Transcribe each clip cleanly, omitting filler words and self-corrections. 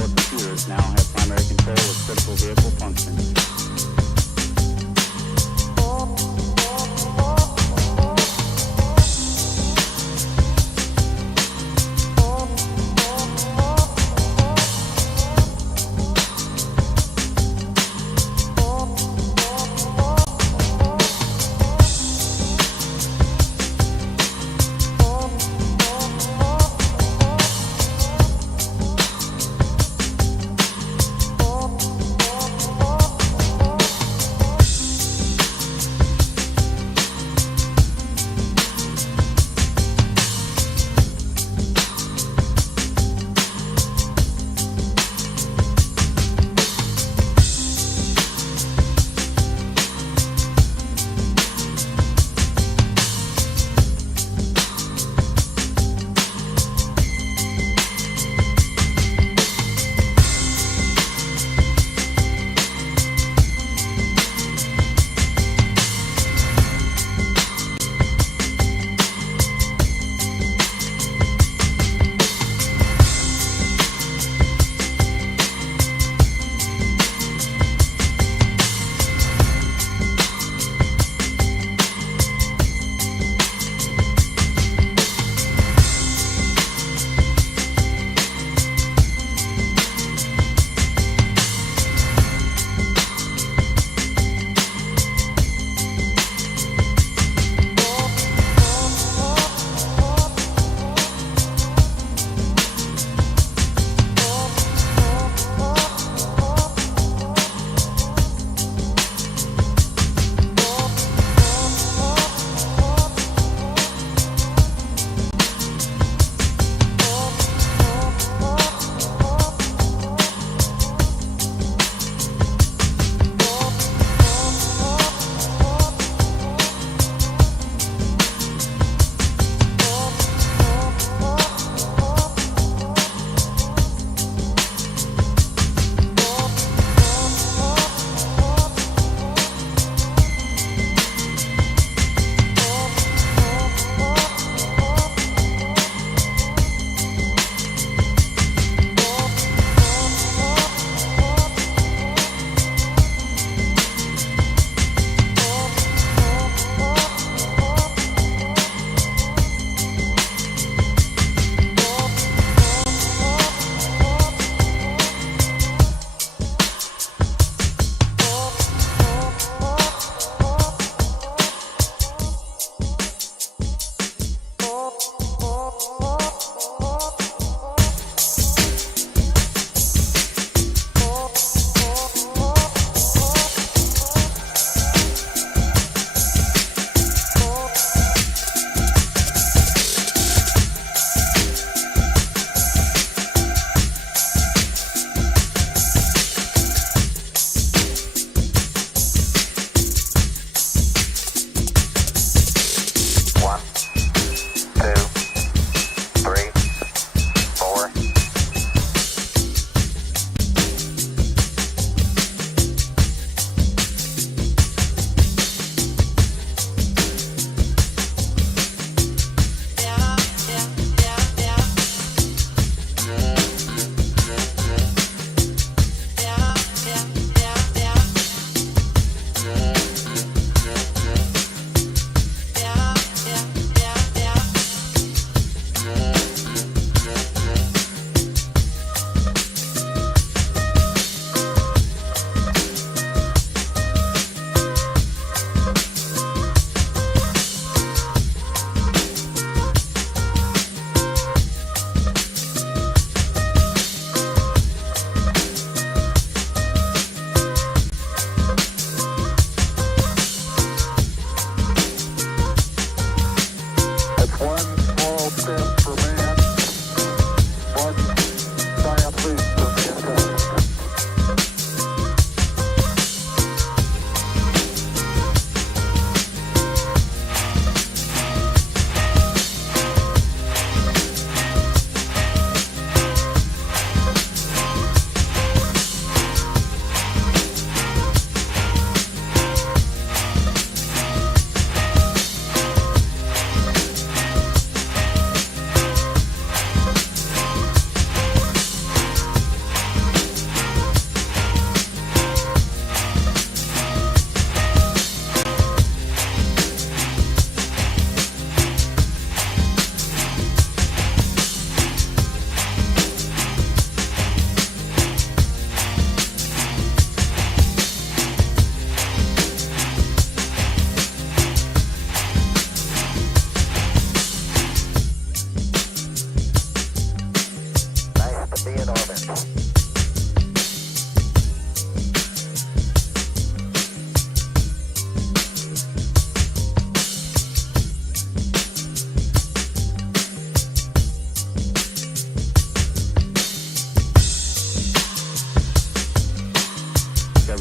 controller computers now have primary control of critical vehicle functions.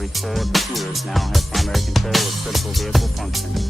Every 4 computers now have primary control of critical vehicle functions.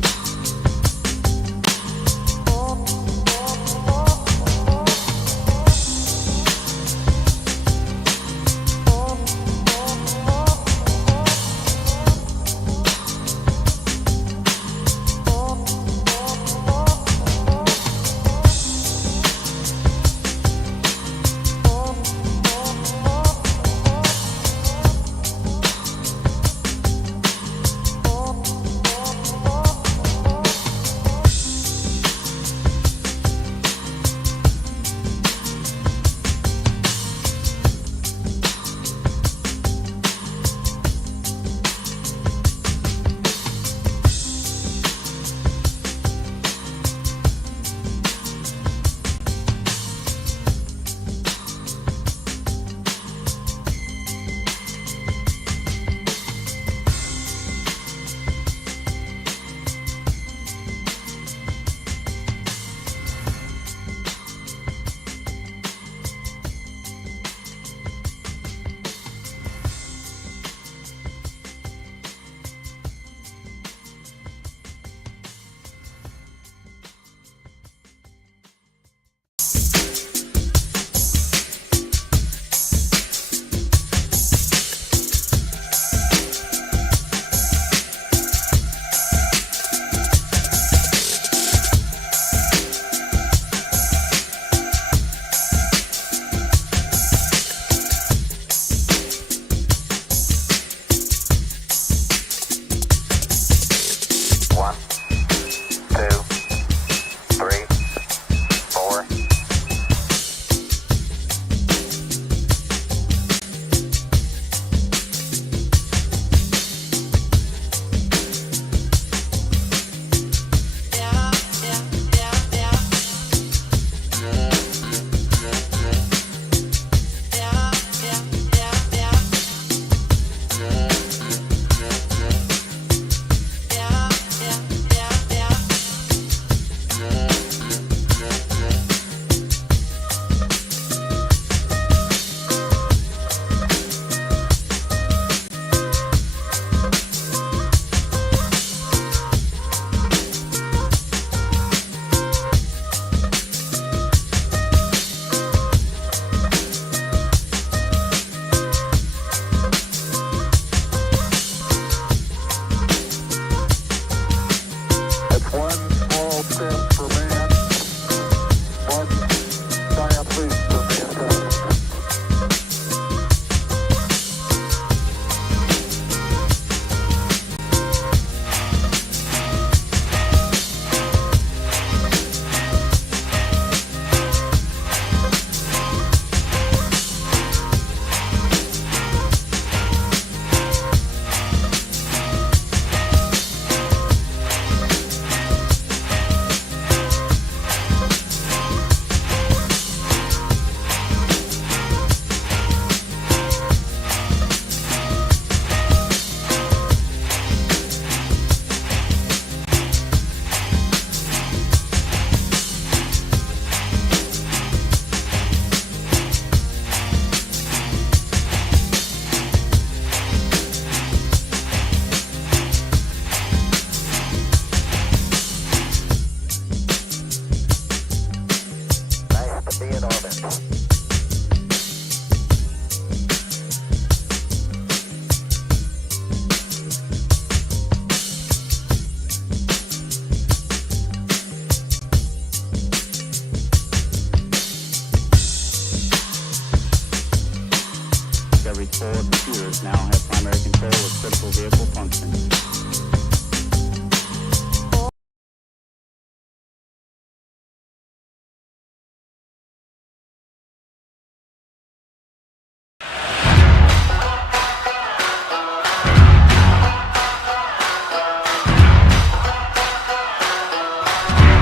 Every 4 computers now have primary control of critical vehicle functions.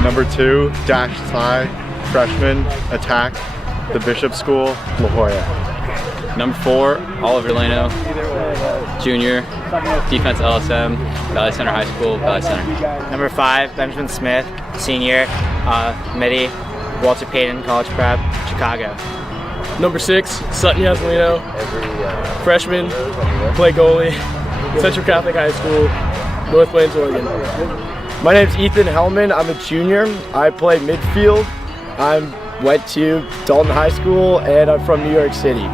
Number 2, dash tie, freshman, attack, the Bishop School, La Jolla. Number 4, Oliver Lano, junior, defense LSM, Valley Center High School, Valley Center. Number 5, Benjamin Smith, senior, Midi, Walter Payton, College Prep, Chicago. Number 6, Sutton Yaslino, freshman, play goalie, Central Catholic High School, North Plains, Oregon. My name's Ethan Hellman. I'm a junior. I play midfield. I went to Dalton High School and I'm from New York City.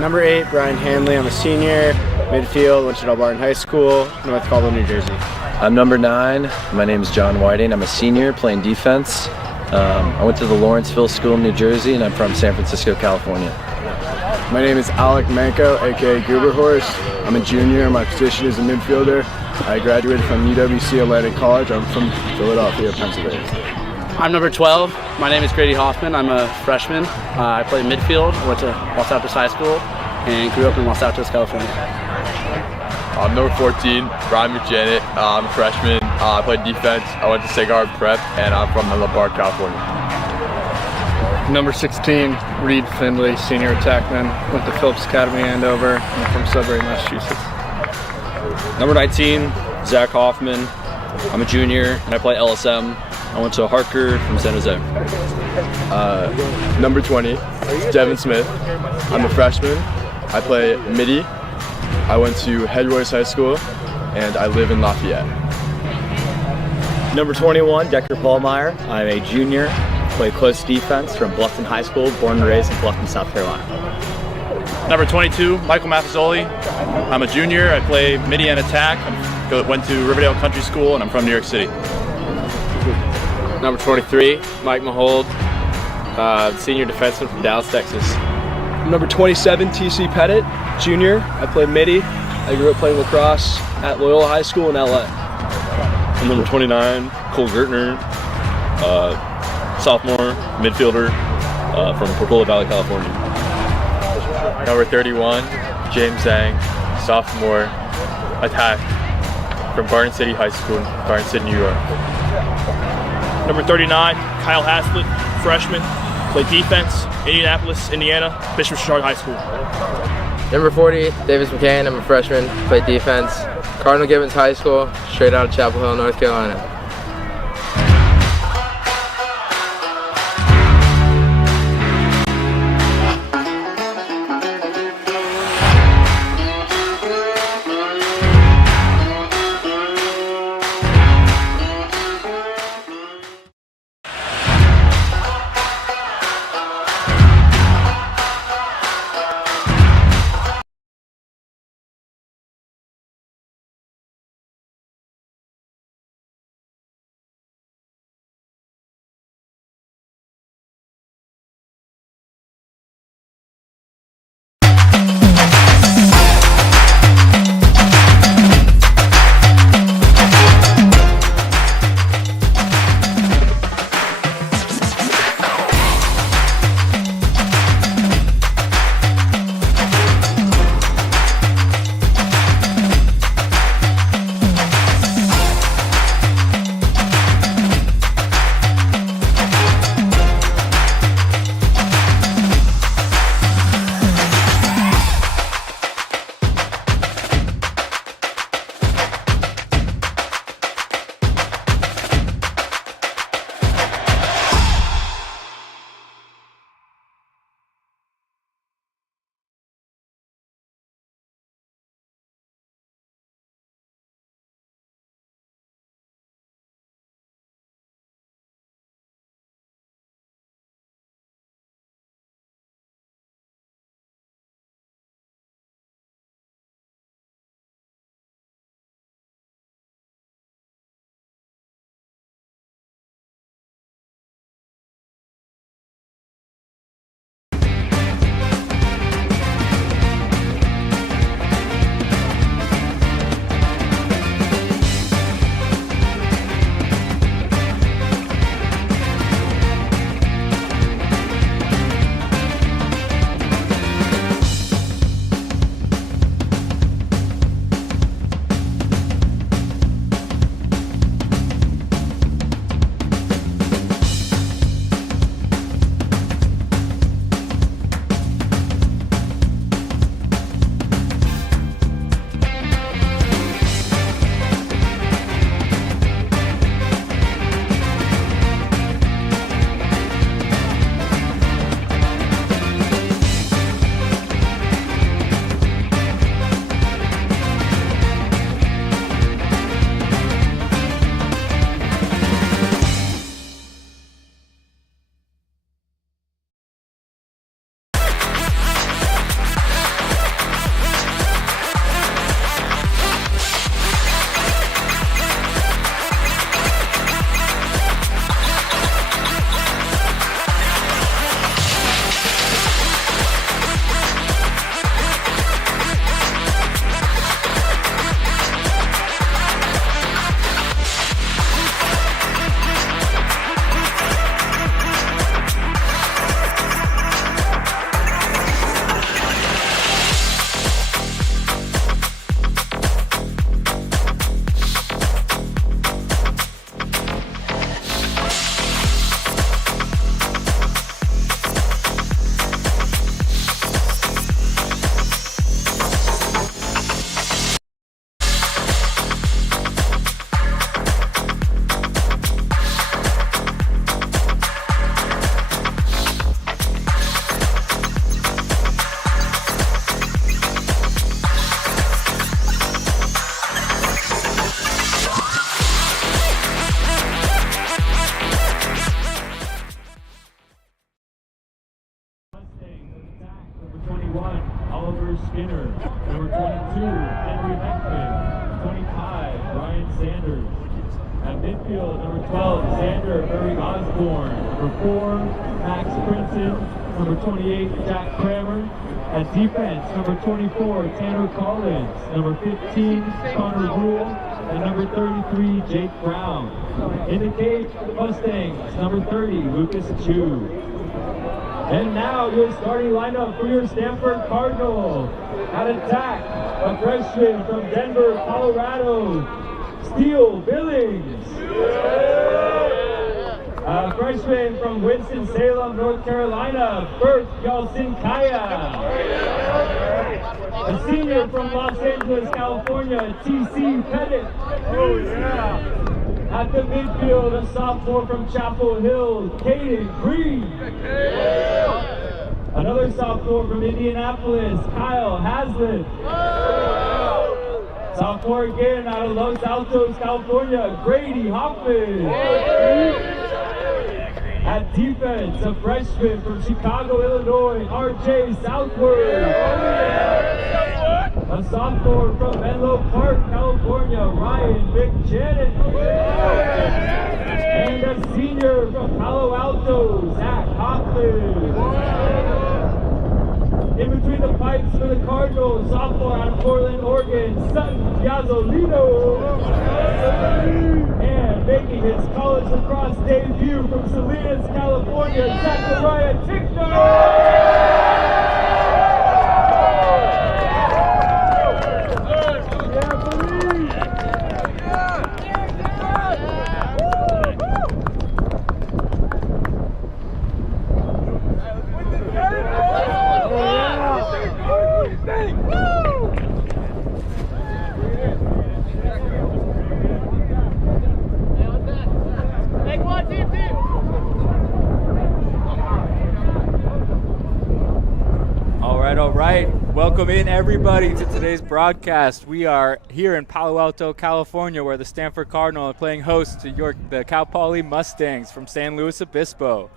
Number 8, Brian Hanley. I'm a senior. Midfield, went to Delbarton High School, North Caldwell, New Jersey. I'm number 9. My name is John Whiting. I'm a senior playing defense. I went to the Lawrenceville School in New Jersey, and I'm from San Francisco, California. My name is Alec Manko, aka Goober Horse. I'm a junior. My position is a midfielder. I graduated from UWC Atlantic College. I'm from Philadelphia, Pennsylvania. I'm number 12. My name is Grady Hoffman. I'm a freshman. I play midfield. I went to Los Altos High School and grew up in Los Altos, California. I'm number 14, Brian McJanet. I'm a freshman. I played defense. I went to Sagard Prep, and I'm from Menlo Park, California. Number 16, Reed Findlay, senior attackman. Went to Phillips Academy, Andover. I'm from Sudbury, Massachusetts. Number 19, Zach Hoffman. I'm a junior and I play LSM. I went to Harker from San Jose. Number 20, Devin Smith. I'm a freshman. I play midi. I went to Head Royce High School, and I live in Lafayette. Number 21, Decker Paulmeyer. I'm a junior, play close defense from Bluffton High School, born and raised in Bluffton, South Carolina. Number 22, Michael Maffezoli. I'm a junior. I play midi and attack. I went to Riverdale Country School, and I'm from New York City. Number 23, Mike Mahold, senior defenseman from Dallas, Texas. Number 27, TC Pettit, junior. I play midi. I grew up playing lacrosse at Loyola High School in LA. I'm number 29, Cole Gertner, sophomore, midfielder from Portola Valley, California. Number 31, James Zhang, sophomore, attack from Garden City High School, Garden City, New York. Number 39, Kyle Haslett, freshman, play defense, Indianapolis, Indiana, Bishop Sherrard High School. Number 40, Davis McCain. I'm a freshman, play defense, Cardinal Gibbons High School, straight out of Chapel Hill, North Carolina. Oliver Skinner. Number 22, Henry Heckman. 25, Ryan Sanders. At midfield, number 12, Xander Murray Osborne. Number 4, Max Princeton. Number 28, Jack Kramer. At defense, number 24, Tanner Collins. Number 15, Connor Rule. And number 33, Jake Brown. In the cage for the Mustangs, number 30, Lucas Chu. And now your starting lineup for your Stanford Cardinal. At attack, a freshman from Denver, Colorado, Steele Billings. A freshman from Winston-Salem, North Carolina, Bert Yalcinkaya. A senior from Los Angeles, California, T.C. Pettit. At the midfield, a sophomore from Chapel Hill, Caden Green. Another sophomore from Indianapolis, Kyle Haslett. Sophomore again out of Los Altos, California, Grady Hoffman. At defense, a freshman from Chicago, Illinois, R.J. Southward. A sophomore from Menlo Park, California, Ryan McJanet. And a senior from Palo Alto, Zach Hoffman. In between the pipes for the Cardinals, sophomore out of Portland, Oregon, Sutton Yazolino. And making his college lacrosse debut from Salinas, California, Zachariah Tickner. All right. Welcome in, everybody, to today's broadcast. We are here in Palo Alto, California, where the Stanford Cardinal are playing host to the Cal Poly Mustangs from San Luis Obispo.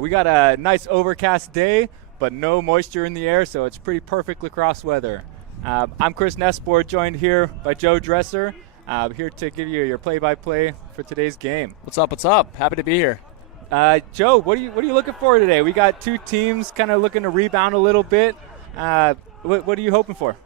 We got a nice overcast day, but no moisture in the air, so it's pretty perfect lacrosse weather. I'm Chris Nespor, joined here by Joe Dresser, here to give you your play-by-play for today's game. What's up? What's up? Happy to be here. Joe, what are you looking for today? We got two teams kind of looking to rebound a little bit. What are you hoping for?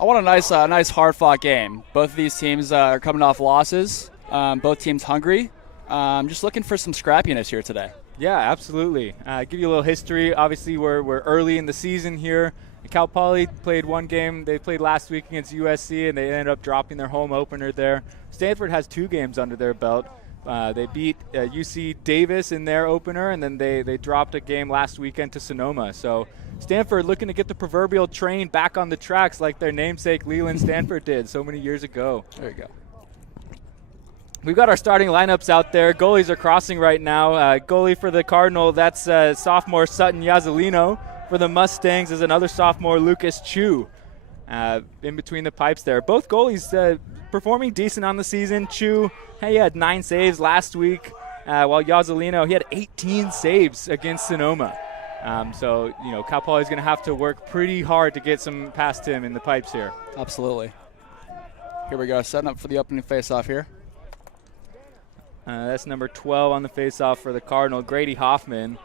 I want a nice hard-fought game. Both of these teams are coming off losses. Both teams hungry. Just looking for some scrappiness here today. Yeah, absolutely. Give you a little history. Obviously, we're early in the season here. Cal Poly played one game. They played last week against USC, and they ended up dropping their home opener there. Stanford has 2 games under their belt. They beat UC Davis in their opener, and then they dropped a game last weekend to Sonoma. So Stanford looking to get the proverbial train back on the tracks like their namesake Leland Stanford did so many years ago. There you go. We've got our starting lineups out there. Goalies are crossing right now. Goalie for the Cardinal, that's sophomore Sutton Yazolino. For the Mustangs is another sophomore, Lucas Chu. In between the pipes there. Both goalies performing decent on the season. Chu, he had 9 saves last week, while Yazolino, he had 18 saves against Sonoma. So, Cal Poly is going to have to work pretty hard to get some past him in the pipes here. Absolutely. Here we go, setting up for the opening face-off here. That's number 12 on the face-off for the Cardinal, Grady Hoffman.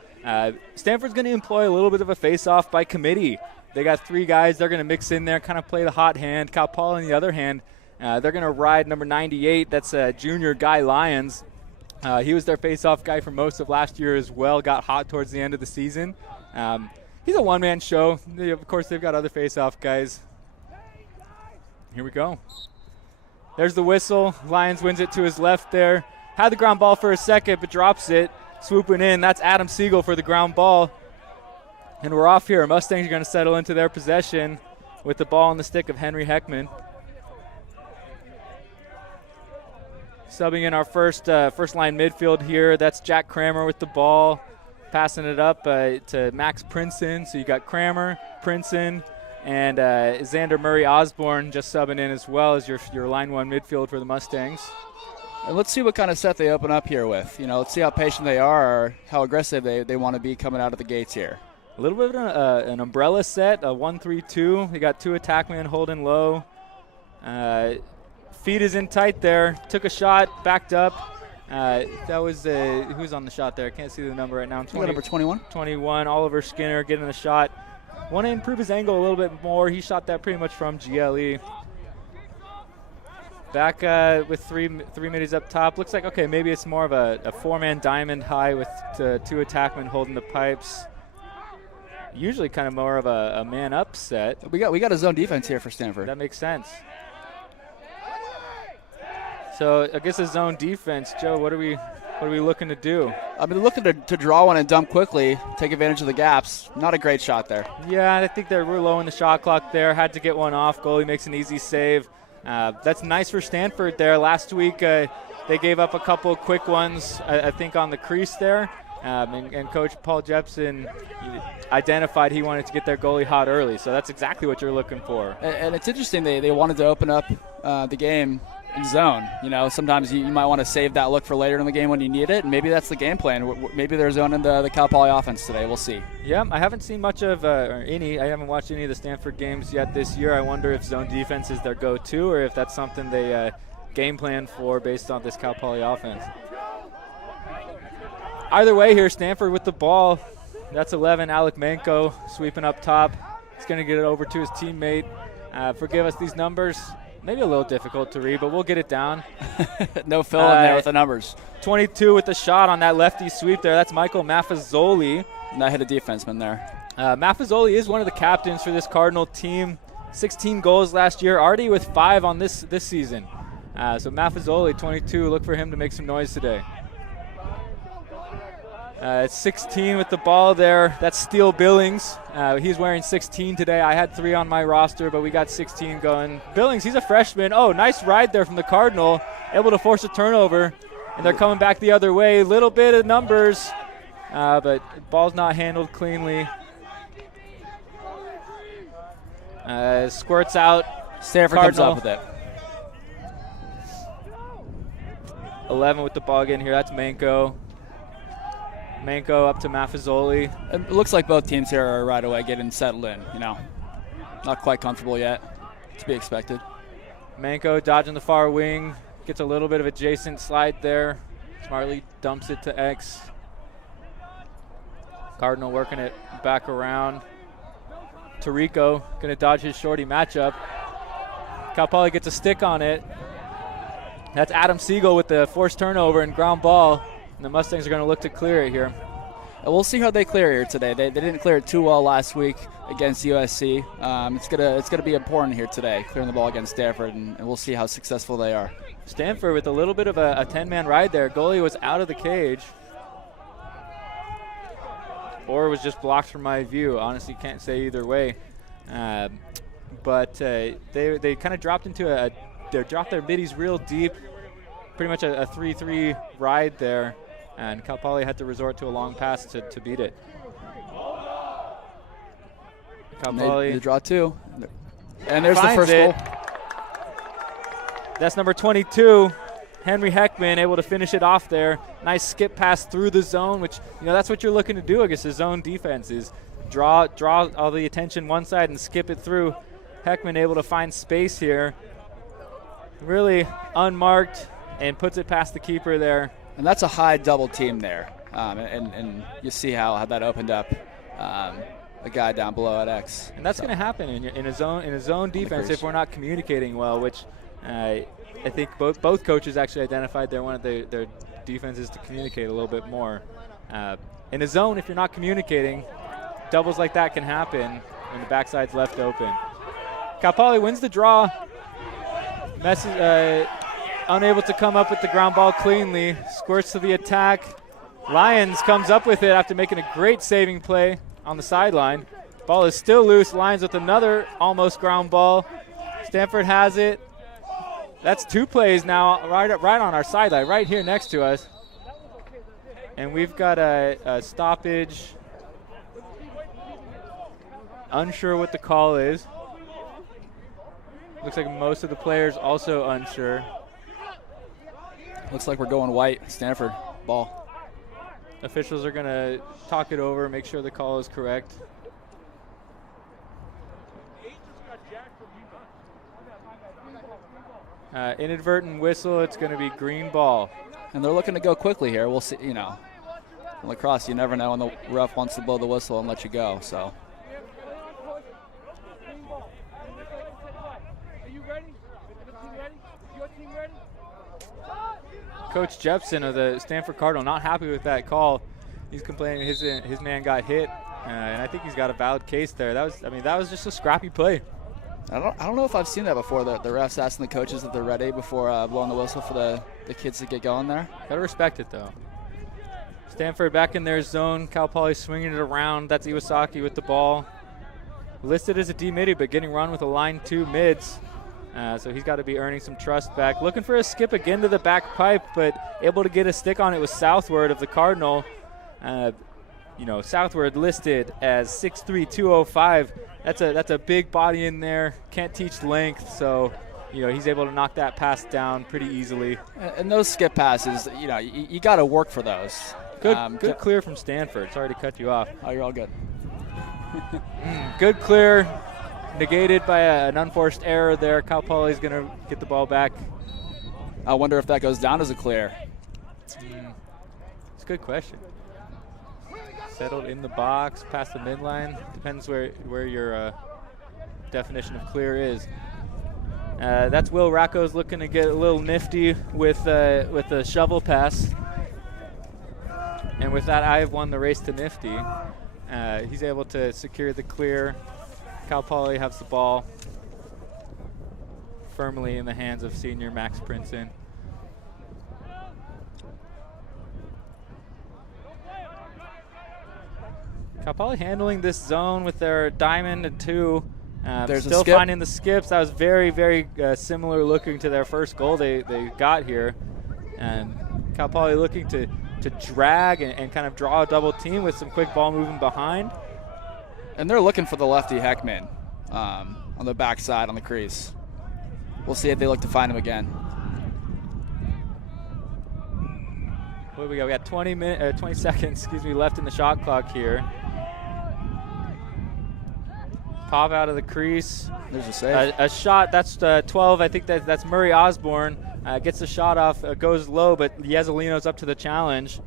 Stanford's going to employ a little bit of a face-off by committee. They got 3 guys they're going to mix in there, kind of play the hot hand. Cal Poly, on the other hand, they're going to ride number 98. That's junior Guy Lyons. He was their face-off guy for most of last year as well, got hot towards the end of the season. He's a one-man show. Of course, they've got other face-off guys. Here we go. There's the whistle. Lyons wins it to his left there. Had the ground ball for a second, but drops it. Swooping in, that's Adam Siegel for the ground ball. And we're off here. Mustangs are going to settle into their possession with the ball on the stick of Henry Heckman. Subbing in our first line midfield here, that's Jack Kramer with the ball. Passing it up to Max Princeton. So you got Kramer, Princeton, and Xander Murray Osborne just subbing in as well as your line 1 midfield for the Mustangs. And let's see what kind of set they open up here with. Let's see how patient they are or how aggressive they want to be coming out of the gates here. A little bit of an umbrella set, a 1-3-2. They got 2 attackmen holding low. Feet is in tight there. Took a shot, backed up. That was who's on the shot there? I can't see the number right now. Number 21. 21. Oliver Skinner getting the shot. Want to improve his angle a little bit more. He shot that pretty much from GLE. Back with three middies up top. Looks like, okay, maybe it's more of a 4-man diamond high with 2 attackmen holding the pipes. Usually kind of more of a man up set. We got a zone defense here for Stanford. That makes sense. So I guess a zone defense, Joe. What are we looking to do? I've been looking to draw one and dump quickly, take advantage of the gaps. Not a great shot there. Yeah, I think we're low in the shot clock there. Had to get one off. Goalie makes an easy save. That's nice for Stanford there. Last week they gave up a couple quick ones, I think, on the crease there. And Coach Paul Jepson identified he wanted to get their goalie hot early. So that's exactly what you're looking for. And it's interesting, they wanted to open up the game in zone. You know, sometimes you might want to save that look for later in the game when you need it, and maybe that's the game plan. Maybe they're zoning the Cal Poly offense today. We'll see. Yeah, I haven't seen much of I haven't watched any of the Stanford games yet this year. I wonder if zone defense is their go-to or if that's something they game plan for based on this Cal Poly offense. Either way here, Stanford with the ball. That's 11, Alec Manko sweeping up top. He's going to get it over to his teammate. Forgive us these numbers. Maybe a little difficult to read, but we'll get it down. No fill in there with the numbers. 22 with the shot on that lefty sweep there. That's Michael Maffezoli. And I hit a defenseman there. Maffezoli is one of the captains for this Cardinal team. 16 goals last year, already with 5 on this season. So Maffezoli, 22, look for him to make some noise today. It's 16 with the ball there. That's Steele Billings. He's wearing 16 today. I had 3 on my roster, but we got 16 going. Billings, he's a freshman. Oh, nice ride there from the Cardinal. Able to force a turnover, and they're coming back the other way. Little bit of numbers, but ball's not handled cleanly. Squirts out. Stanford Cardinal. comes up with it. 11 with the ball again here. That's Manko. Manko up to Maffezoli. It looks like both teams here are right away getting settled in, you know. Not quite comfortable yet. To be expected. Manko dodging the far wing. Gets a little bit of adjacent slide there. Smartly dumps it to X. Cardinal working it back around. Tarico going to dodge his shorty matchup. Cal Poly gets a stick on it. That's Adam Siegel with the forced turnover and ground ball. And the Mustangs are going to look to clear it here. We'll see how they clear here today. They didn't clear it too well last week against USC. It's gonna be important here today, clearing the ball against Stanford, and we'll see how successful they are. Stanford with a little bit of a 10-man ride there. Goalie was out of the cage. Or was just blocked from my view. Honestly, can't say either way. But they kind of dropped into they dropped their middies real deep. Pretty much a 3-3 ride there. And Cal Poly had to resort to a long pass to beat it. Cal Poly. They draw 2. And there's the first goal. That's number 22, Henry Heckman, able to finish it off there. Nice skip pass through the zone, which, you know, that's what you're looking to do against the zone defense is draw all the attention one side and skip it through. Heckman able to find space here. Really unmarked and puts it past the keeper there. And that's a high double team there. And you see how that opened up a guy down below at X. And that's going to happen in a zone defense if we're not communicating well, which I think both coaches actually identified one of their defenses to communicate a little bit more. In a zone, if you're not communicating, doubles like that can happen when the backside's left open. Cal Poly wins the draw. Unable to come up with the ground ball cleanly. Squirts to the attack. Lyons comes up with it after making a great saving play on the sideline. Ball is still loose. Lyons with another almost ground ball. Stanford has it. That's 2 plays now right on our sideline, right here next to us. And we've got a stoppage. Unsure what the call is. Looks like most of the players also unsure. Looks like we're going white. Stanford ball. Officials are going to talk it over, make sure the call is correct. Inadvertent whistle, it's going to be green ball. And they're looking to go quickly here. We'll see, in lacrosse, you never know when the ref wants to blow the whistle and let you go, so. Coach Jepson of the Stanford Cardinal not happy with that call. He's complaining his man got hit, and I think he's got a valid case there. That was just a scrappy play. I don't know if I've seen that before. The refs asking the coaches if they're ready before blowing the whistle for the kids to get going there. Gotta respect it though. Stanford back in their zone. Cal Poly swinging it around. That's Iwasaki with the ball. Listed as a D midi, but getting run with a line 2 mids. So he's got to be earning some trust back. Looking for a skip again to the back pipe, but able to get a stick on it with Southward of the Cardinal. Southward listed as 6'3", 205. That's a big body in there. Can't teach length, so he's able to knock that pass down pretty easily. And those skip passes, you got to work for those. Good clear from Stanford. Sorry to cut you off. Oh, you're all good. Good clear, negated by an unforced error there. Cal Poly's going to get the ball back. I wonder if that goes down as a clear. It's a good question. Settled in the box, past the midline. Depends where your definition of clear is. That's Will Racco's looking to get a little nifty with a shovel pass. And with that, I have won the race to nifty. He's able to secure the clear. Cal Poly has the ball firmly in the hands of senior Max Princeton. Cal Poly handling this zone with their diamond and 2. Still finding the skips. That was very, very similar looking to their first goal they got here. And Cal Poly looking to drag and kind of draw a double team with some quick ball moving behind. And they're looking for the lefty Heckman on the backside on the crease. We'll see if they look to find him again. What do we got? We got 20 seconds, left in the shot clock here. Pop out of the crease. There's a save. A shot, that's 12. I think that's Murray Osborne. Gets the shot off, goes low, but Yesolino's up to the challenge.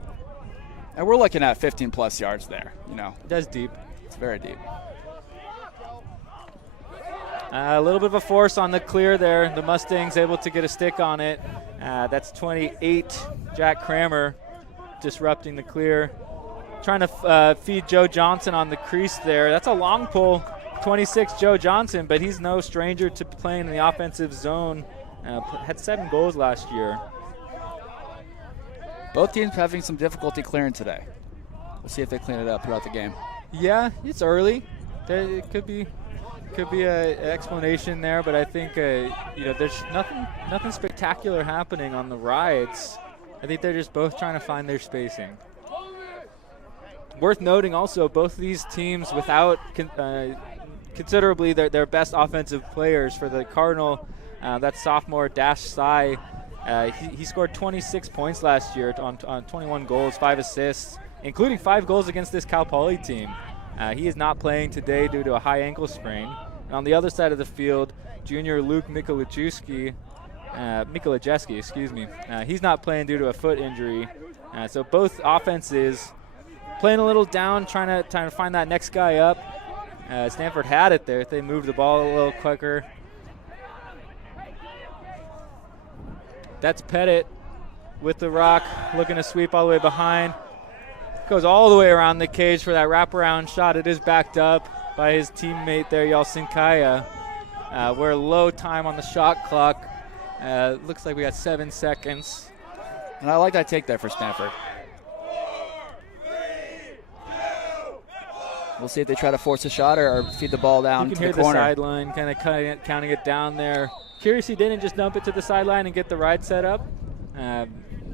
And we're looking at 15-plus yards there, That's deep. It's very deep. A little bit of a force on the clear there. The Mustangs able to get a stick on it. That's 28, Jack Kramer, disrupting the clear. Trying to feed Joe Johnson on the crease there. That's a long pull, 26, Joe Johnson, but he's no stranger to playing in the offensive zone. Had 7 goals last year. Both teams having some difficulty clearing today. We'll see if they clean it up throughout the game. Yeah, it's early. It could be an explanation there, but I think there's nothing spectacular happening on the rides. I think they're just both trying to find their spacing. Worth noting also, both of these teams without considerably their best offensive players. For the Cardinal, that's sophomore Dash Sai. He scored 26 points last year on 21 goals, 5 assists, including 5 goals against this Cal Poly team. He is not playing today due to a high ankle sprain. And on the other side of the field, junior Luke Mikolajewski, he's not playing due to a foot injury. So both offenses playing a little down, trying to find that next guy up. Stanford had it there if they moved the ball a little quicker. That's Pettit with the rock, looking to sweep all the way behind. Goes all the way around the cage for that wraparound shot. It is backed up by his teammate there, Yalcinkaya. We're low time on the shot clock. Looks like we got 7 seconds. And I like that take there for Stanford. We'll see if they try to force a shot or feed the ball down to the corner. You can hear the sideline kind of counting it down there. Curious he didn't just dump it to the sideline and get the ride set up.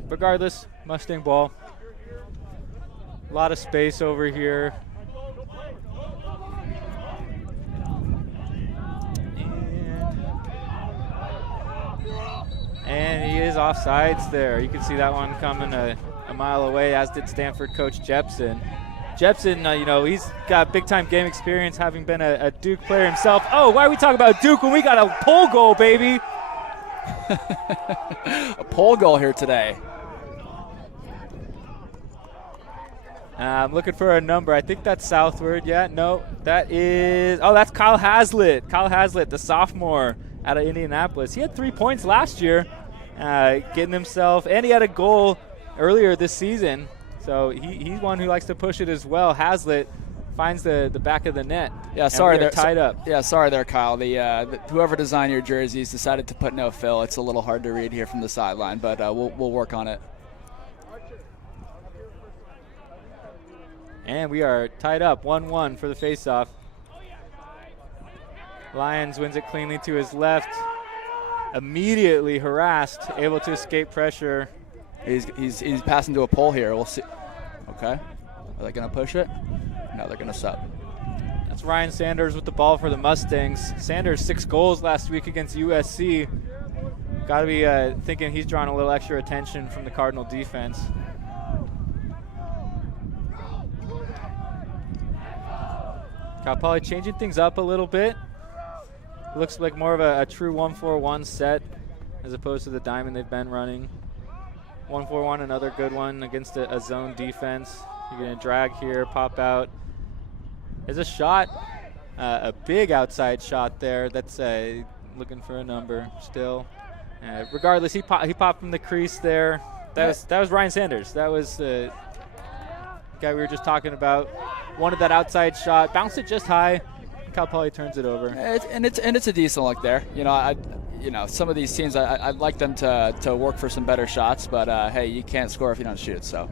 Regardless, Mustang ball. A lot of space over here. And he is offsides there. You can see that one coming a a mile away, as did Stanford coach Jepson. Jepson, he's got big-time game experience, having been a Duke player himself. Oh, why are we talking about Duke when we got a pole goal, baby? A pole goal here today. I'm looking for a number. I think that's southward. Yeah, no, that is – that's Kyle Haslett. Kyle Haslett, the sophomore out of Indianapolis. He had 3 points last year, getting himself – and he had a goal earlier this season. So he's one who likes to push it as well. Haslett finds the back of the net. Yeah, sorry, they're tied up. Yeah, sorry there, Kyle. Whoever designed your jerseys decided to put no fill. It's a little hard to read here from the sideline, but we'll work on it. And we are tied up 1-1 for the faceoff. Lyons wins it cleanly to his left. Immediately harassed, able to escape pressure. He's passing to a pole here. We'll see. Okay. Are they going to push it? No, they're going to sub. That's Ryan Sanders with the ball for the Mustangs. Sanders 6 goals last week against USC. Got to be thinking he's drawing a little extra attention from the Cardinal defense. Cal Poly changing things up a little bit. Looks like more of a true 1-4-1 set as opposed to the diamond they've been running. 1-4-1, another good one against a zone defense. You're going to drag here, pop out. There's a shot, a big outside shot there. That's looking for a number still. Regardless, he popped from the crease there. That was Ryan Sanders. That was the guy we were just talking about. Wanted that outside shot, bounced it just high. Cal Poly turns it over. It's a decent look there. Some of these teams, I'd like them to work for some better shots, but hey, you can't score if you don't shoot. So,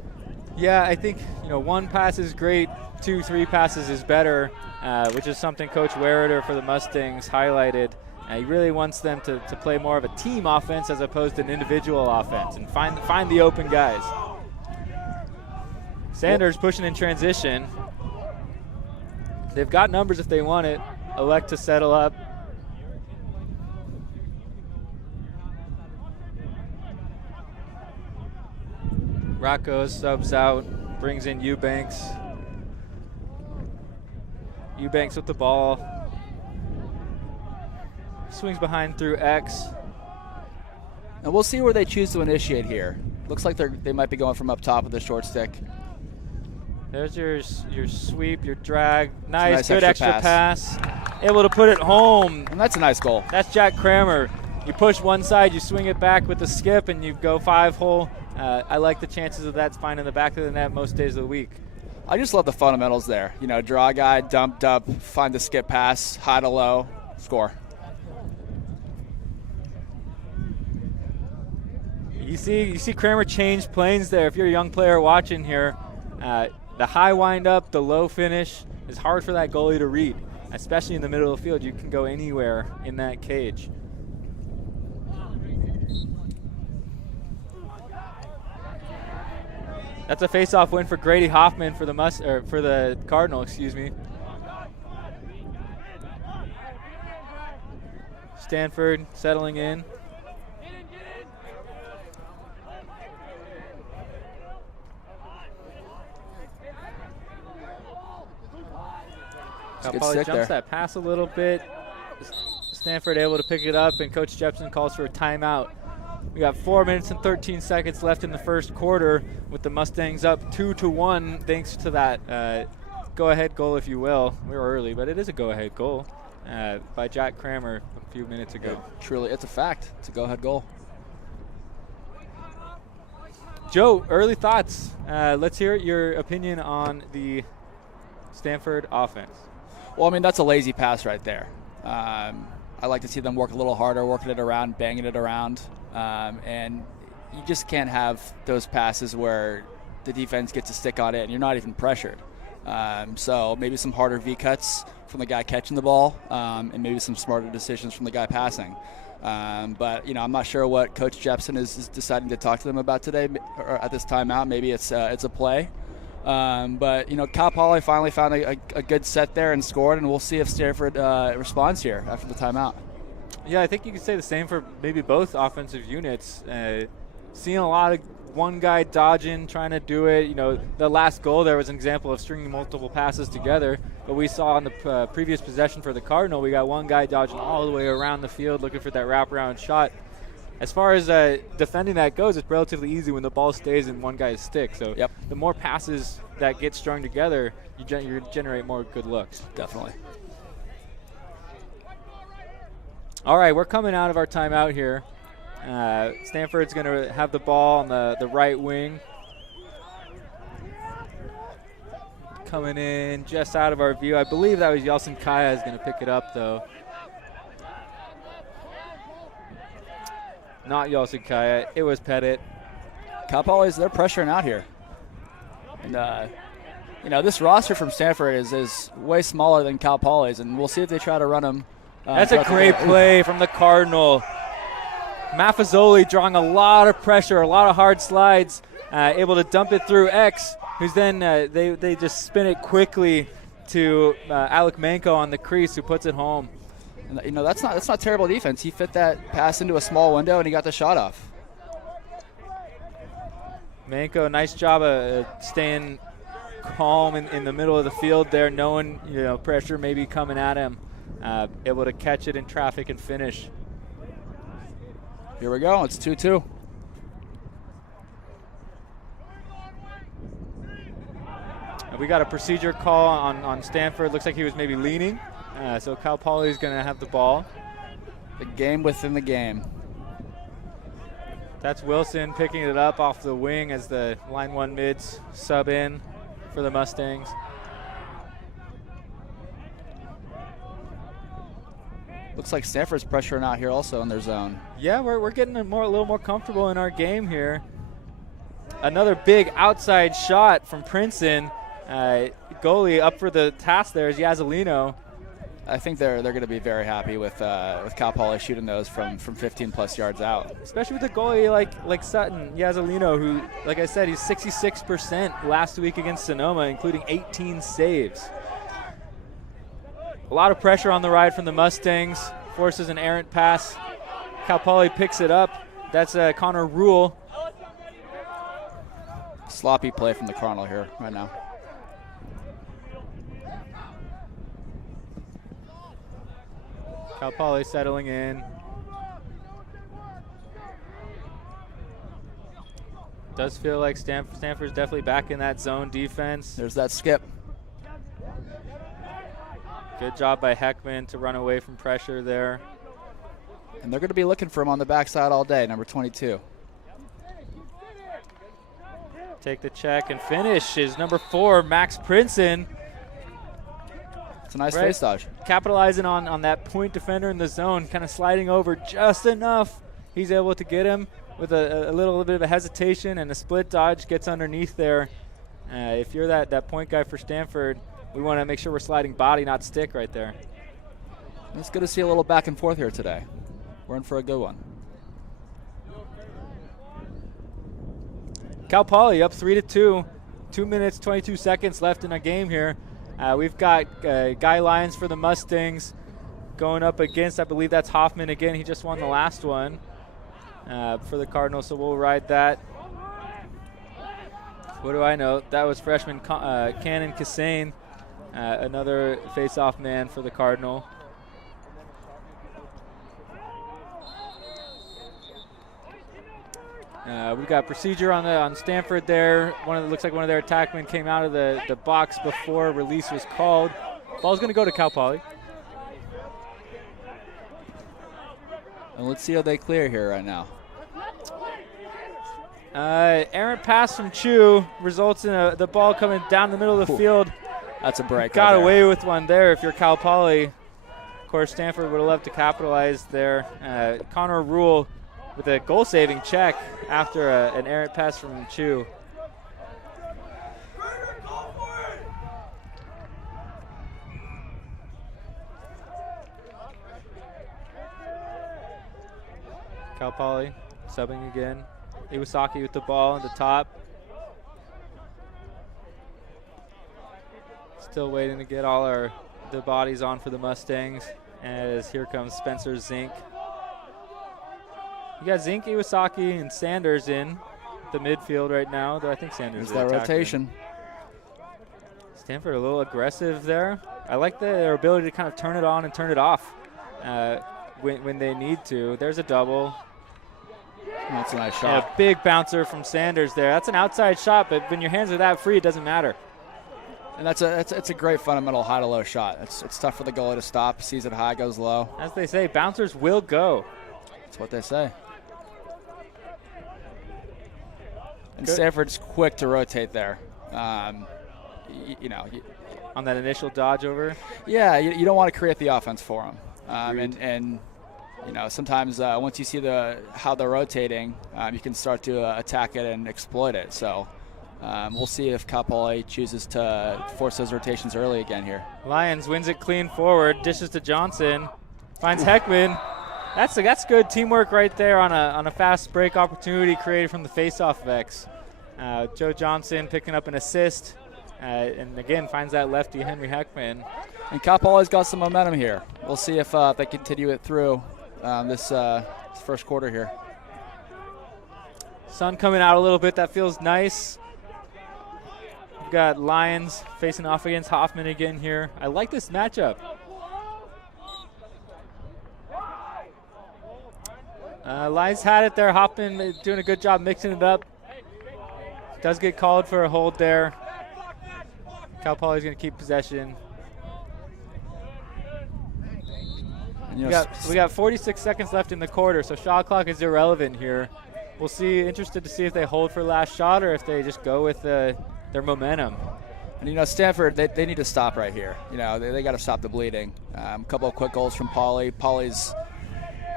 yeah, I think 1 pass is great, 2-3 passes is better, which is something Coach Weriter for the Mustangs highlighted. He really wants them to play more of a team offense as opposed to an individual offense and find the open guys. Sanders pushing in transition. They've got numbers if they want it. Elect to settle up. Rocco's subs out, brings in Eubanks. Eubanks with the ball. Swings behind through X. And we'll see where they choose to initiate here. Looks like they might be going from up top with the short stick. There's your sweep, your drag. Nice good extra pass. Able to put it home. And that's a nice goal. That's Jack Kramer. You push one side, you swing it back with the skip, and you go 5-hole. I like the chances of that finding the back of the net most days of the week. I just love the fundamentals there. Draw a guy, dump, find the skip pass, high to low, score. You see Kramer change planes there. If you're a young player watching here, the high wind up, the low finish is hard for that goalie to read, especially in the middle of the field. You can go anywhere in that cage. That's a face-off win for Grady Hoffman for the Cardinal, excuse me. Stanford settling in. Cal Poly jumps that pass a little bit. Stanford able to pick it up, and Coach Jepson calls for a timeout. We got 4 minutes and 13 seconds left in the first quarter with the Mustangs up 2-1 thanks to that go-ahead goal, if you will. We were early, but it is a go-ahead goal by Jack Kramer a few minutes ago. Yeah, truly, it's a fact. It's a go-ahead goal. Joe, early thoughts. Let's hear your opinion on the Stanford offense. Well, that's a lazy pass right there. I like to see them work a little harder, working it around, banging it around. And you just can't have those passes where the defense gets a stick on it and you're not even pressured. So maybe some harder V-cuts from the guy catching the ball, and maybe some smarter decisions from the guy passing. But I'm not sure what Coach Jepson is deciding to talk to them about today or at this timeout. Maybe it's a play. But Cal Poly finally found a good set there and scored, and we'll see if Stanford responds here after the timeout. Yeah, I think you could say the same for maybe both offensive units. Seeing a lot of one guy dodging, trying to do it. You know, the last goal there was an example of stringing multiple passes together. But we saw on the previous possession for the Cardinal, we got one guy dodging all the way around the field looking for that wraparound shot. As far as defending that goes, it's relatively easy when the ball stays in one guy's stick. So the more passes that get strung together, you generate more good looks. Definitely. All right, we're coming out of our timeout here. Stanford's going to have the ball on the right wing. Coming in just out of our view. I believe that was Yeltsin Kaya is going to pick it up, though. Not Yeltsin Kaya. It was Pettit. Cal Poly's, they're pressuring out here. And, you know, this roster from Stanford is way smaller than Cal Poly's, and we'll see if they try to run them. That's a great play from the Cardinal. Maffezoli drawing a lot of pressure, a lot of hard slides, able to dump it through X, who's then they just spin it quickly to Alec Manko on the crease, who puts it home. And, you know, that's not terrible defense. He fit that pass into a small window, and he got the shot off. Manko, nice job of staying calm in the middle of the field there, knowing, you know, pressure may be coming at him, able to catch it in traffic and finish. Here we go. It's 2-2. We got a procedure call on Stanford. Looks like he was maybe leaning. So Cal Poly is going to have the ball. The game within the game. That's Wilson picking it up off the wing as the line one mids sub in for the Mustangs. Looks like Stanford's pressuring out here also in their zone. Yeah, we're getting a little more comfortable in our game here. Another big outside shot from Princeton. Goalie up for the task there is Yazzolino. I think they're going to be very happy with Cal Poly shooting those from 15-plus yards out. Especially with a goalie like Sutton, Yazzolino, who, like I said, he's 66% last week against Sonoma, including 18 saves. A lot of pressure on the ride from the Mustangs. Forces an errant pass. Cal Poly picks it up. That's Connor Rule. Sloppy play from the Cardinal here right now. Cal Poly settling in. Does feel like Stanford's definitely back in that zone defense. There's that skip. Good job by Heckman to run away from pressure there. And they're going to be looking for him on the backside all day, number 22. Take the check and finish is number 4, Max Princeton. It's a nice face dodge. Capitalizing on that point defender in the zone, kind of sliding over just enough. He's able to get him with a little bit of a hesitation and a split dodge, gets underneath there. If you're that point guy for Stanford, we want to make sure we're sliding body, not stick right there. It's good to see a little back and forth here today. We're in for a good one. Cal Poly up 3-2. 2 minutes, 22 seconds left in our game here. We've got Guy Lyons for the Mustangs going up against, I believe that's Hoffman again. He just won the last one for the Cardinals, so we'll ride that. What do I know? That was freshman Cannon Kassane, another face-off man for the Cardinal. We've got procedure on Stanford there. Looks like one of their attackmen came out of the box before release was called. Ball's going to go to Cal Poly. And let's see how they clear here right now. Errant pass from Chu results in the ball coming down the middle of the field. That's a break. Got away with one there if you're Cal Poly. Of course, Stanford would have loved to capitalize there. Connor Rule with a goal-saving check after an errant pass from Chu. Cal Poly subbing again. Iwasaki with the ball at the top. Still waiting to get all the bodies on for the Mustangs, as here comes Spencer Zink. You got Zink, Iwasaki, and Sanders in. the midfield right now, though I think Sanders is There's that attacker. rotation. Stanford a little aggressive there. I like their ability to kind of turn it on and turn it off when they need to. There's a double. That's a nice And shot. a big bouncer from Sanders there. That's an outside shot, but when your hands are that free, it doesn't matter. And it's a great fundamental high to low shot. It's tough for the goalie to stop. Sees it high, goes low. As they say, bouncers will go. That's what they say. And Good. Stanford's quick to rotate there. On that initial dodge over. Yeah, you don't want to create the offense for them. And sometimes once you see how they're rotating, you can start to attack it and exploit it. So we'll see if Cal Poly chooses to force those rotations early again here. Lyons wins it clean forward, dishes to Johnson, finds Heckman. That's good teamwork right there on a fast break opportunity created from the faceoff of X. Joe Johnson picking up an assist, and again finds that lefty Henry Heckman. And Cal Poly's got some momentum here. We'll see if they continue it through this first quarter here. Sun coming out a little bit. That feels nice. We've got Lyons facing off against Hoffman again here. I like this matchup. Lyons had it there. Hoffman doing a good job mixing it up. Does get called for a hold there. Cal Poly's going to keep possession. We got 46 seconds left in the quarter, so shot clock is irrelevant here. We'll see. Interested to see if they hold for last shot or if they just go with their momentum. And Stanford, they need to stop right here. They got to stop the bleeding. A couple of quick goals from Poly. Poly's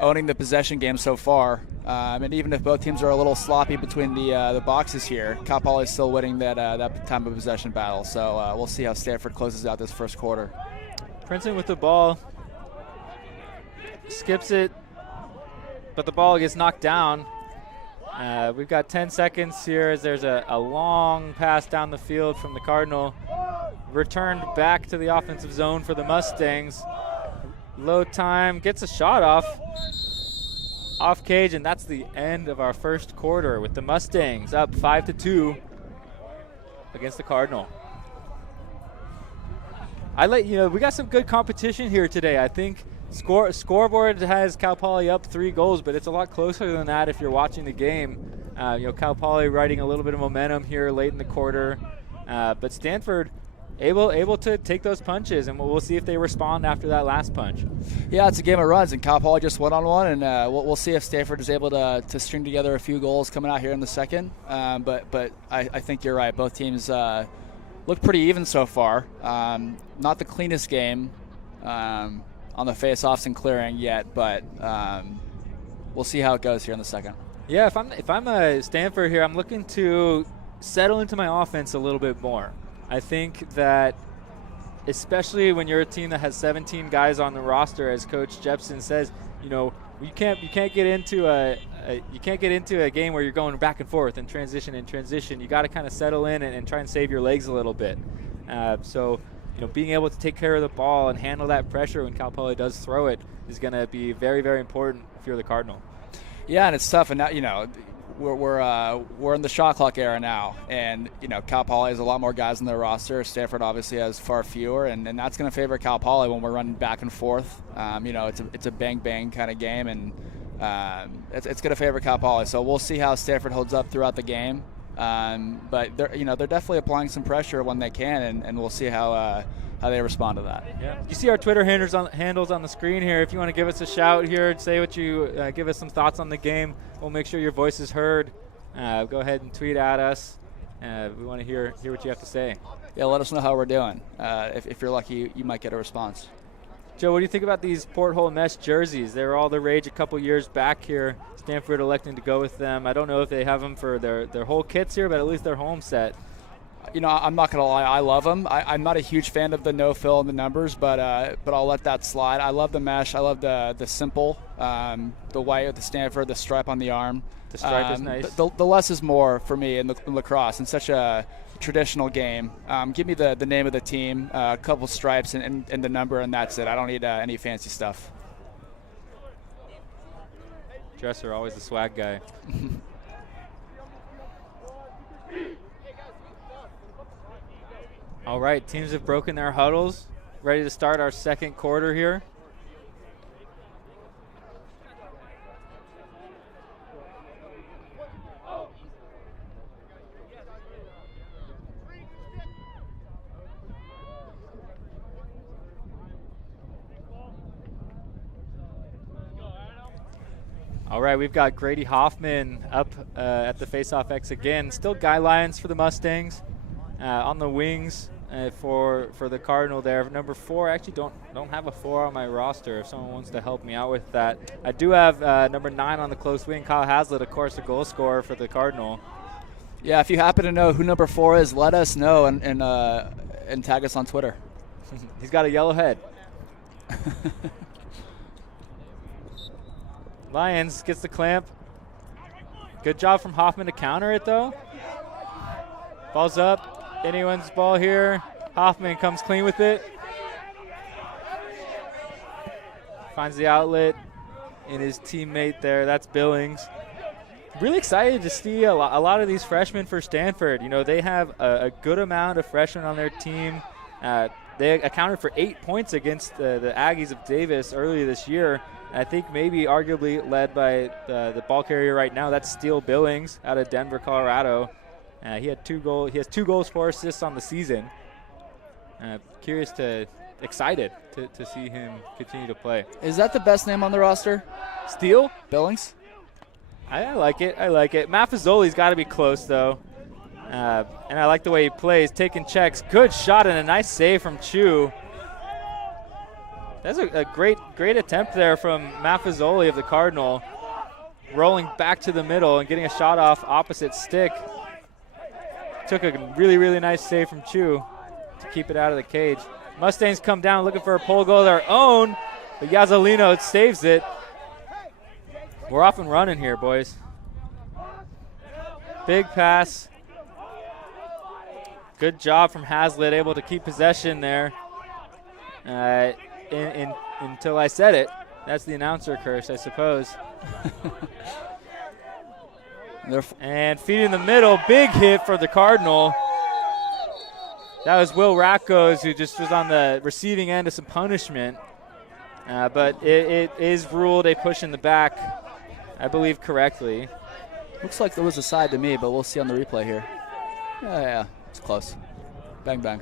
owning the possession game so far. And even if both teams are a little sloppy between the boxes here, Cal Poly is still winning that time of possession battle. So we'll see how Stanford closes out this first quarter. Princeton with the ball. Skips it, but the ball gets knocked down. We've got 10 seconds here as there's a long pass down the field from the Cardinal. Returned back to the offensive zone for the Mustangs. Low time, gets a shot off cage, and that's the end of our first quarter with the Mustangs up 5-2 against the Cardinal. We got some good competition here today. I think scoreboard has Cal Poly up 3 goals, but it's a lot closer than that if you're watching the game. Cal Poly riding a little bit of momentum here late in the quarter, but Stanford able to take those punches, and we'll see if they respond after that last punch. Yeah, it's a game of runs, and Cal Poly just went on one, and we'll see if Stanford is able to string together a few goals coming out here in the second. But I think you're right. Both teams look pretty even so far. Not the cleanest game on the face-offs and clearing yet, but we'll see how it goes here in the second. Yeah, if I'm a Stanford here, I'm looking to settle into my offense a little bit more. I think that especially when you're a team that has 17 guys on the roster, as Coach Jepson says, you can't get into a game where you're going back and forth and transition. You got to kind of settle in and try and save your legs a little bit. So being able to take care of the ball and handle that pressure when Cal Poly does throw it is going to be very, very important if you're the Cardinal. Yeah, and it's tough. And now, we're in the shot clock era now, and Cal Poly has a lot more guys on their roster. Stanford obviously has far fewer, and that's going to favor Cal Poly when we're running back and forth. It's a bang bang kind of game, and it's going to favor Cal Poly. So we'll see how Stanford holds up throughout the game. But they're definitely applying some pressure when they can, and we'll see how they respond to that. Yeah. You see our Twitter handles on the screen here. If you want to give us a shout here and say what you give us some thoughts on the game, we'll make sure your voice is heard. Go ahead and tweet at us. We want to hear what you have to say. Yeah, let us know how we're doing. If you're lucky, you might get a response. Joe, what do you think about these porthole mesh jerseys? They were all the rage a couple years back here. Stanford electing to go with them. I don't know if they have them for their whole kits here, but at least their home set. I'm not going to lie. I love them. I'm not a huge fan of the no-fill and the numbers, but I'll let that slide. I love the mesh. I love the simple, the white with the Stanford, the stripe on the arm. The stripe is nice. The less is more for me in lacrosse. In such a traditional game, give me the name of the team, a couple stripes, and the number, and that's it. I don't need any fancy stuff. Dresser, always the swag guy. All right, teams have broken their huddles. Ready to start our second quarter here. All right, we've got Grady Hoffman up at the faceoff X again. Still Guy Lyons for the Mustangs. On the wings for the Cardinal there. Number 4, I actually don't have a 4 on my roster if someone wants to help me out with that. I do have number 9 on the close wing, Kyle Haslett, of course, a goal scorer for the Cardinal. Yeah, if you happen to know who number 4 is, let us know and tag us on Twitter. He's got a yellow head. Lyons gets the clamp. Good job from Hoffman to counter it, though. Ball's up. Anyone's ball here. Hoffman comes clean with it. Finds the outlet in his teammate there. That's Billings. Really excited to see a lot of these freshmen for Stanford. You know, they have a good amount of freshmen on their team. They accounted for 8 points against the Aggies of Davis earlier this year. I think maybe arguably led by the ball carrier right now. That's Steele Billings out of Denver, Colorado. He has 2 goals, 4 assists on the season. Excited to see him continue to play. Is that the best name on the roster? Steele Billings? I like it. Maffezoli's got to be close, though. And I like the way he plays, taking checks. Good shot and a nice save from Chu. That's a great attempt there from Maffezoli of the Cardinal. Rolling back to the middle and getting a shot off opposite stick. Took a really, really nice save from Chu to keep it out of the cage. Mustangs come down looking for a pole goal of their own, but Yazolino saves it. We're off and running here, boys. Big pass. Good job from Haslett, able to keep possession there. Until I said it. That's the announcer curse, I suppose. And feet in the middle, big hit for the Cardinal. That was Will Rackos, who just was on the receiving end of some punishment. But it is ruled a push in the back, I believe correctly. Looks like there was a side to me, but we'll see on the replay here. Yeah, it's close. Bang, bang.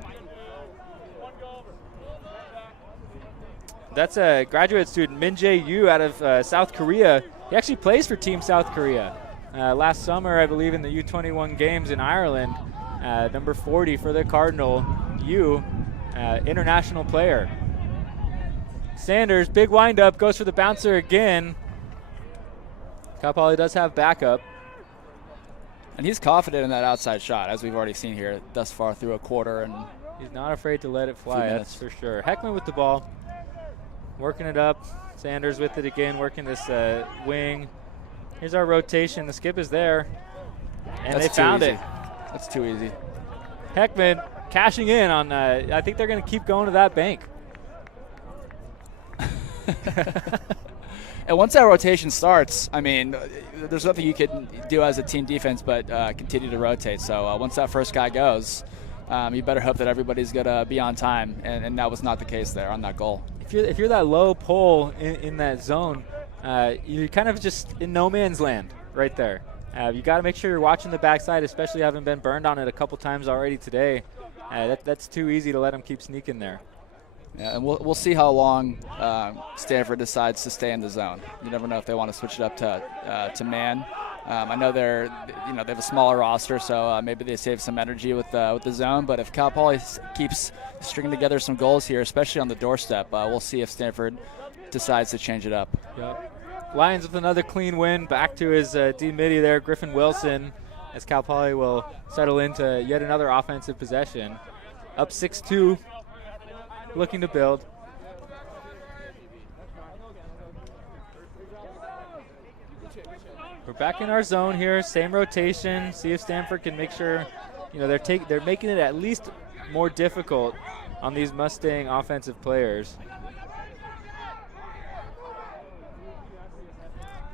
That's a graduate student, Min Jae Yu, out of South Korea. He actually plays for Team South Korea. Last summer, I believe, in the U21 games in Ireland. Number 40 for the Cardinal, Yu, international player. Sanders, big windup, goes for the bouncer again. Cal Poly does have backup. And he's confident in that outside shot, as we've already seen here thus far through a quarter. And he's not afraid to let it fly, that's for sure. Heckman with the ball. Working it up. Sanders with it again, working this wing. Here's our rotation. The skip is there. And they found it. That's too easy. Heckman cashing in on, I think they're going to keep going to that bank. And once that rotation starts, I mean, there's nothing you can do as a team defense but continue to rotate. So once that first guy goes, you better hope that everybody's going to be on time. And that was not the case there on that goal. If you're that low pole in that zone, you're kind of just in no man's land right there. You got to make sure you're watching the backside, especially having been burned on it a couple times already today. That's too easy to let them keep sneaking there. Yeah, and we'll see how long Stanford decides to stay in the zone. You never know if they want to switch it up to man. I know they have a smaller roster, so maybe they save some energy with the zone. But if Cal Poly keeps stringing together some goals here, especially on the doorstep, we'll see if Stanford decides to change it up. Yep. Lions with another clean win. Back to his D-midi there, Griffin Wilson, as Cal Poly will settle into yet another offensive possession. Up 6-2. Looking to build. We're back in our zone here, same rotation. See if Stanford can make sure, they're making it at least more difficult on these Mustang offensive players.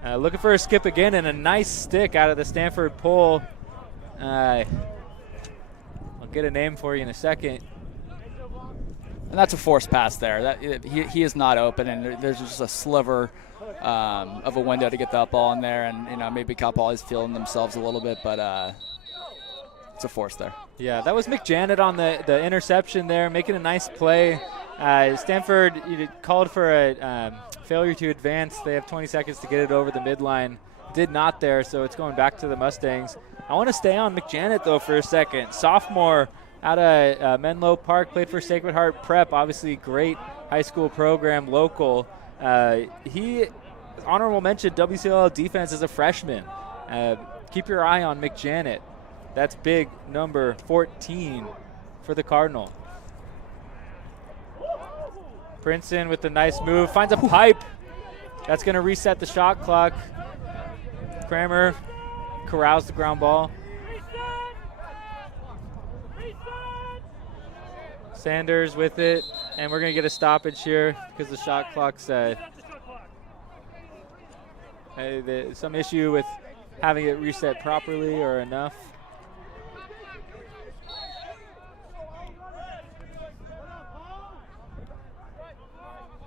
Looking for a skip again and a nice stick out of the Stanford pole. I'll get a name for you in a second. And that's a forced pass there. That he is not open, and there's just a sliver of a window to get that ball in there. And maybe Cal Poly's feeling themselves a little bit, but it's a force there. Yeah, that was McJanet on the interception there, making a nice play. Stanford called for a failure to advance. They have 20 seconds to get it over the midline. Did not there, so it's going back to the Mustangs. I want to stay on McJanet, though, for a second. Sophomore out of Menlo Park, played for Sacred Heart Prep, obviously great high school program, local. He, honorable mention, WCLL defense as a freshman. Keep your eye on McJanet. That's big, number 14 for the Cardinal. Princeton with the nice move, finds a pipe. That's going to reset the shot clock. Kramer corrals the ground ball. Sanders with it, and we're going to get a stoppage here because the shot clock's some issue with having it reset properly or enough.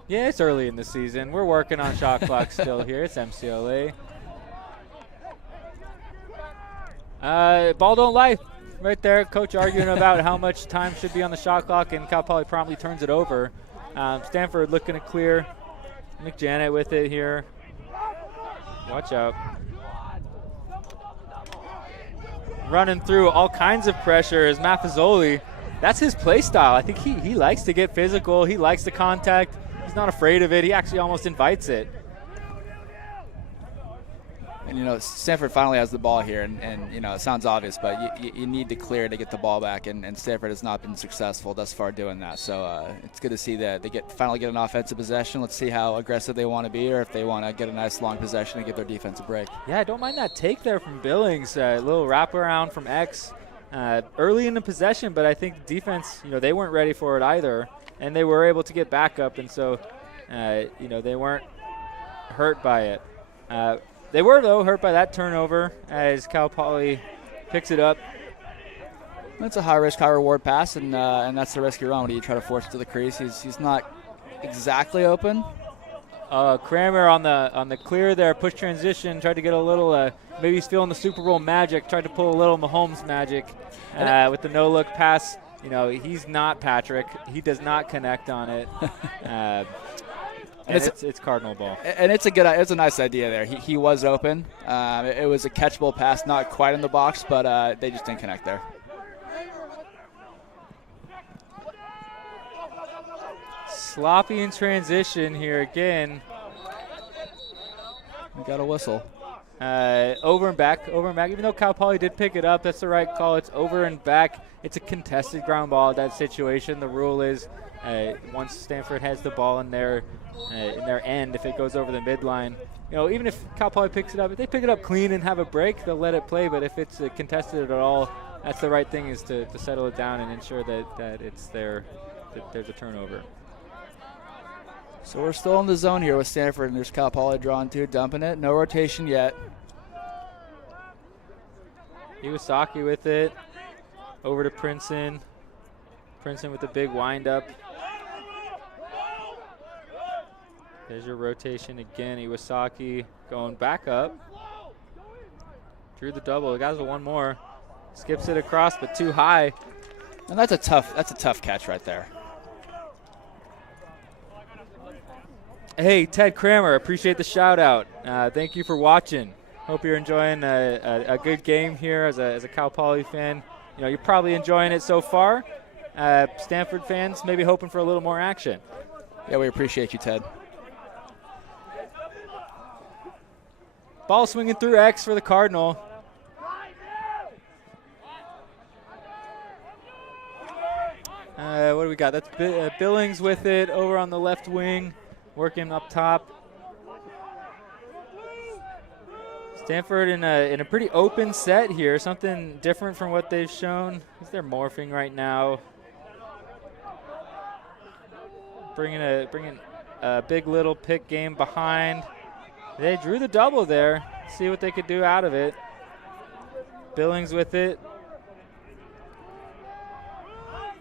Yeah, it's early in the season. We're working on shot clock still here. It's MCLA. Ball don't lie. Right there, coach arguing about how much time should be on the shot clock, and Cal Poly promptly turns it over. Stanford looking to clear. McJanet with it here. Watch out. Running through all kinds of pressure is Maffezoli. That's his play style. I think he likes to get physical. He likes the contact. He's not afraid of it. He actually almost invites it. And, Stanford finally has the ball here, and it sounds obvious, but you need to clear to get the ball back, and Stanford has not been successful thus far doing that. So it's good to see that they finally get an offensive possession. Let's see how aggressive they want to be, or if they want to get a nice long possession and give their defense a break. Yeah, I don't mind that take there from Billings. A little wraparound from X early in the possession, but I think defense, they weren't ready for it either, and they were able to get back up, and so, they weren't hurt by it. They were, though, hurt by that turnover as Cal Poly picks it up. It's a high-risk, high-reward pass, and that's the risk you're on when you try to force it to the crease. He's not exactly open. Kramer on the clear there, push transition, tried to get a little, maybe he's feeling the Super Bowl magic, tried to pull a little Mahomes magic with the no-look pass. He's not Patrick. He does not connect on it. And it's Cardinal ball. And it's a nice idea there. He was open. It was a catchable pass, not quite in the box, but they just didn't connect there. Sloppy in transition here again. We got a whistle. Over and back. Even though Cal Poly did pick it up, that's the right call. It's over and back. It's a contested ground ball at that situation. The rule is once Stanford has the ball in their end, if it goes over the midline, even if Cal Poly picks it up, if they pick it up clean and have a break, they'll let it play. But if it's contested at all, that's the right thing, is to settle it down and ensure that it's there, that there's a turnover. So we're still in the zone here with Stanford, and there's Cal Poly drawing two, dumping it. No rotation yet. Iwasaki with it. Over to Princeton. Princeton with the big windup. There's your rotation again. Iwasaki going back up. Drew the double. The guys with one more. Skips it across, but too high. And that's a tough catch right there. Hey, Ted Kramer, appreciate the shout out. Thank you for watching. Hope you're enjoying a good game here as a Cal Poly fan. You're probably enjoying it so far. Stanford fans maybe hoping for a little more action. Yeah, we appreciate you, Ted. Ball swinging through X for the Cardinal. What do we got? That's Billings with it over on the left wing, working up top. Stanford in a pretty open set here, something different from what they've shown. They're morphing right now. Bringing a big little pick game behind. They drew the double there. See what they could do out of it. Billings with it.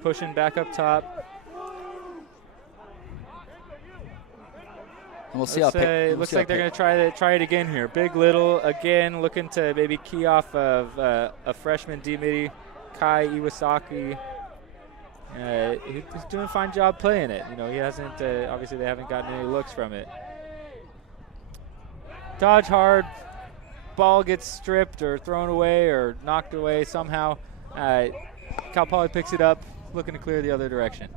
Pushing back up top. And we'll see how it looks like they're going to try it again here. Big Little again, looking to maybe key off of a freshman D-Midi, Kai Iwasaki. He's doing a fine job playing it. You know, he hasn't. Obviously, they haven't gotten any looks from it. Dodge hard. Ball gets stripped or thrown away or knocked away somehow. Cal Poly picks it up, looking to clear the other direction.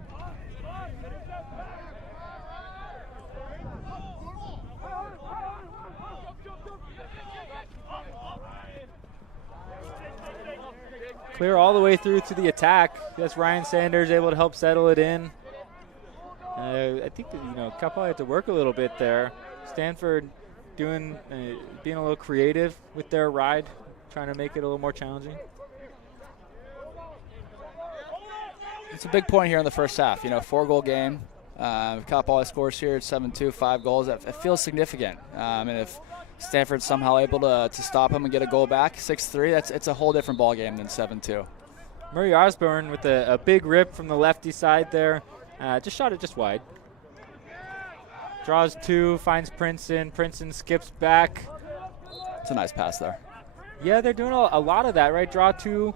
Clear all the way through to the attack. That's Ryan Sanders able to help settle it in. I think that, Cal Poly had to work a little bit there. Stanford being a little creative with their ride, trying to make it a little more challenging. It's a big point here in the first half. 4-goal game. Cal Poly scores here at 7-2, 5 goals. It feels significant. And if Stanford's somehow able to stop him and get a goal back, 6-3, it's a whole different ball game than 7-2. Murray Osborne with a big rip from the lefty side there. Just shot it just wide. Draws 2, finds Princeton. Princeton skips back. It's a nice pass there. Yeah, they're doing a lot of that, right? Draw 2,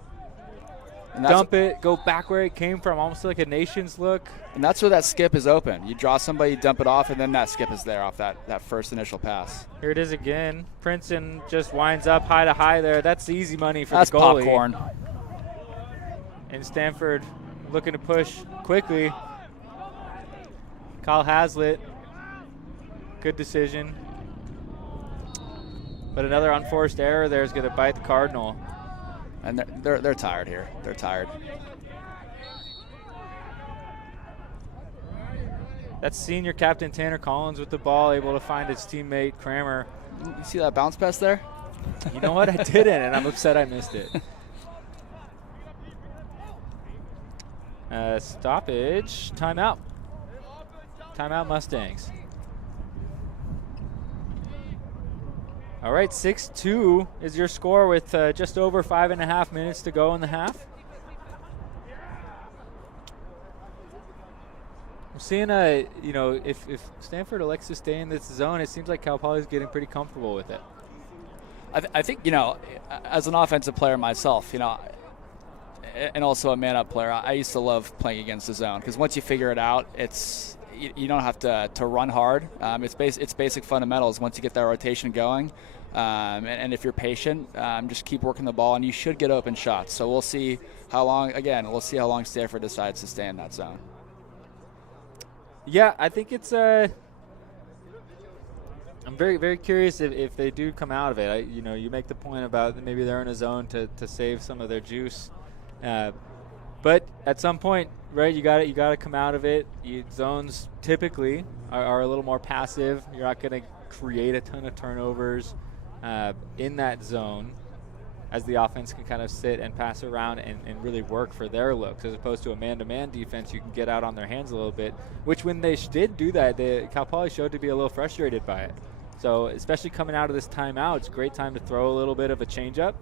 dump it, go back where it came from, almost like a nation's look. And that's where that skip is open. You draw somebody, dump it off, and then that skip is there off that first initial pass. Here it is again. Princeton just winds up high to high there. That's easy money for that's the goalie. That's popcorn. And Stanford looking to push quickly. Kyle Hazlitt, good decision. But another unforced error there is going to bite the Cardinal. And they're tired here. They're tired. That's senior captain Tanner Collins with the ball, able to find his teammate Kramer. You see that bounce pass there? You know what? I didn't, and I'm upset I missed it. Stoppage. Timeout. Timeout Mustangs. All right, 6-2 is your score with just over 5.5 minutes to go in the half. I'm seeing, if Stanford elects to stay in this zone, it seems like Cal Poly is getting pretty comfortable with it. I think, as an offensive player myself, and also a man-up player, I used to love playing against the zone because once you figure it out, you don't have to run hard. It's basic fundamentals once you get that rotation going. And if you're patient, just keep working the ball, and you should get open shots. So we'll see how long Stanford decides to stay in that zone. Yeah, I think it's I'm very, very curious if they do come out of it. You make the point about maybe they're in a zone to save some of their juice. But at some point, right, you got to come out of it. Zones typically are a little more passive. You're not going to create a ton of turnovers in that zone, as the offense can kind of sit and pass around and really work for their looks, as opposed to a man-to-man defense. You can get out on their hands a little bit, which when they did do that, Cal Poly showed to be a little frustrated by it. So especially coming out of this timeout, it's a great time to throw a little bit of a change-up.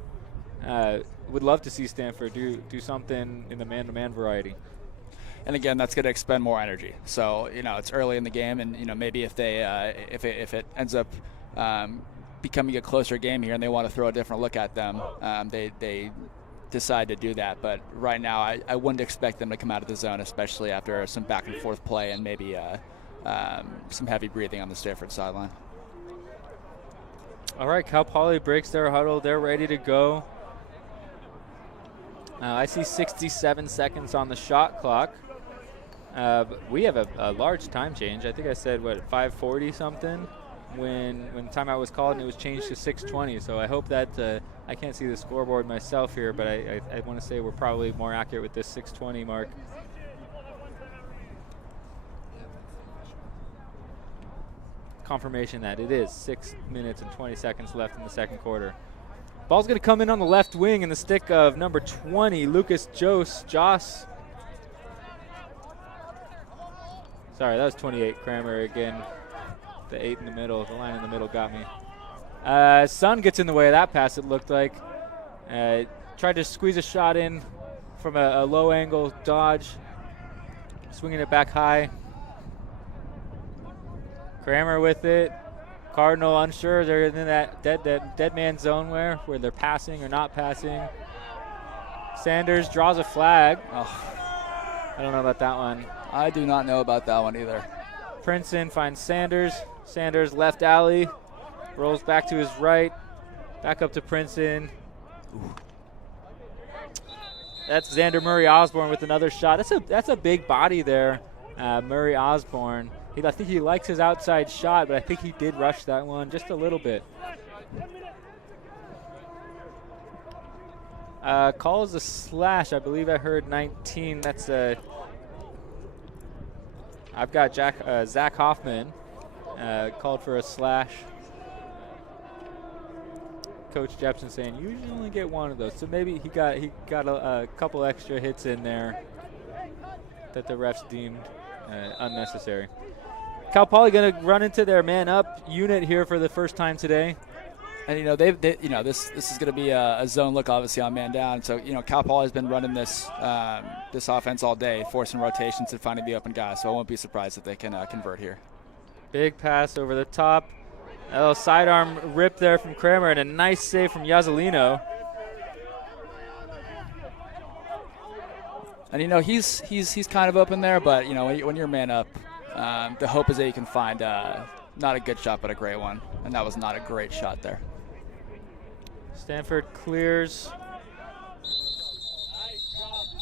Would love to see Stanford do something in the man-to-man variety. And again, that's going to expend more energy. So it's early in the game, and maybe if they if it ends up becoming a closer game here, and they want to throw a different look at them, they decide to do that. But right now, I wouldn't expect them to come out of the zone, especially after some back and forth play and maybe some heavy breathing on the Stanford sideline. All right, Cal Poly breaks their huddle. They're ready to go. I see 67 seconds on the shot clock. We have a large time change. I think I said, 5:40 something when timeout was called, and it was changed to 6:20. So I hope that I can't see the scoreboard myself here, but I want to say we're probably more accurate with this 6:20 mark. Confirmation that it is 6 minutes and 20 seconds left in the second quarter. Ball's going to come in on the left wing in the stick of number 20, Lucas Joss. Sorry, that was 28, Kramer again. The 8 in the middle, the line in the middle got me. Sun gets in the way of that pass, it looked like. Tried to squeeze a shot in from a low angle dodge. Swinging it back high. Kramer with it. Cardinal unsure. They're in that dead man zone where they're passing or not passing. Sanders draws a flag. I don't know about that one. I do not know about that one either. Princeton finds Sanders. Sanders left alley. Rolls back to his right. Back up to Princeton. That's Xander Murray Osborne with another shot. That's a big body there, Murray Osborne. I think he likes his outside shot, but I think he did rush that one just a little bit. Calls a slash. I believe I heard 19. That's I've got Zach Hoffman called for a slash. Coach Jepson saying you usually only get one of those, so maybe he got a couple extra hits in there that the refs deemed unnecessary. Cal Poly going to run into their man up unit here for the first time today. And this is going to be a zone look, obviously, on man down. So Cal Poly has been running this offense all day, forcing rotations and finding the open guy. So I won't be surprised if they can convert here. Big pass over the top, a little sidearm rip there from Kramer, and a nice save from Yazzolino. And he's kind of open there, but when you're man up, the hope is that you can find not a good shot, but a great one, and that was not a great shot there. Stanford clears.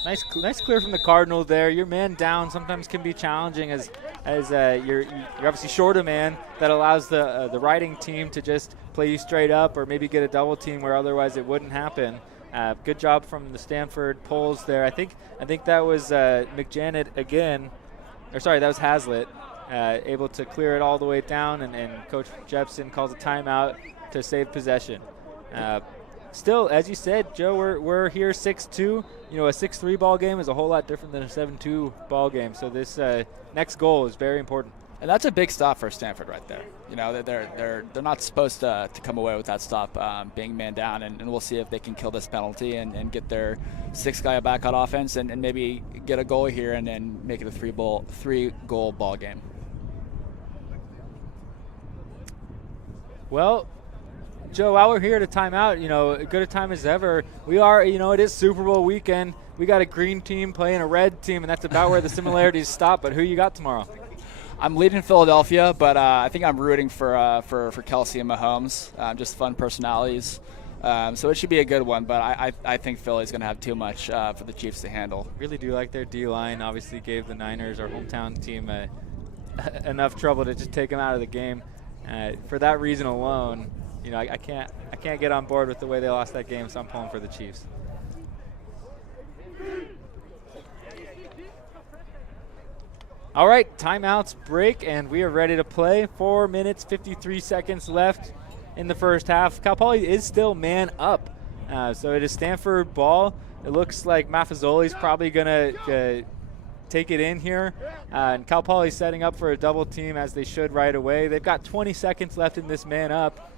Nice clear from the Cardinal there. Your man down sometimes can be challenging as you're obviously short a man. That allows the riding team to just play you straight up or maybe get a double team where otherwise it wouldn't happen. Good job from the Stanford pulls there. I think that was McJanet again. Or sorry, that was Hazlitt. Able to clear it all the way down, and Coach Jepson calls a timeout to save possession. Still, as you said, Joe, we're here 6-2. A 6-3 ball game is a whole lot different than a 7-2 ball game. So this next goal is very important. And that's a big stop for Stanford right there. They're not supposed to come away with that stop, being man down, and we'll see if they can kill this penalty and get their sixth guy back on offense and maybe get a goal here and then make it a three-goal ball game. Well, Joe, while we're here at a timeout, good a time as ever. We are, it is Super Bowl weekend. We got a green team playing a red team, and that's about where the similarities stop. But who you got tomorrow? I'm leading Philadelphia, but I think I'm rooting for Kelsey and Mahomes. Just fun personalities. So it should be a good one, but I think Philly's going to have too much for the Chiefs to handle. Really do like their D-line. Obviously gave the Niners, our hometown team, enough trouble to just take them out of the game. For that reason alone, I can't get on board with the way they lost that game, so I'm pulling for the Chiefs. All right, timeouts break, and we are ready to play. 4 minutes, 53 seconds left in the first half. Cal Poly is still man up, so it is Stanford ball. It looks like Maffezoli's probably going to take it in here, and Cal Poly's setting up for a double team, as they should right away. They've got 20 seconds left in this man up,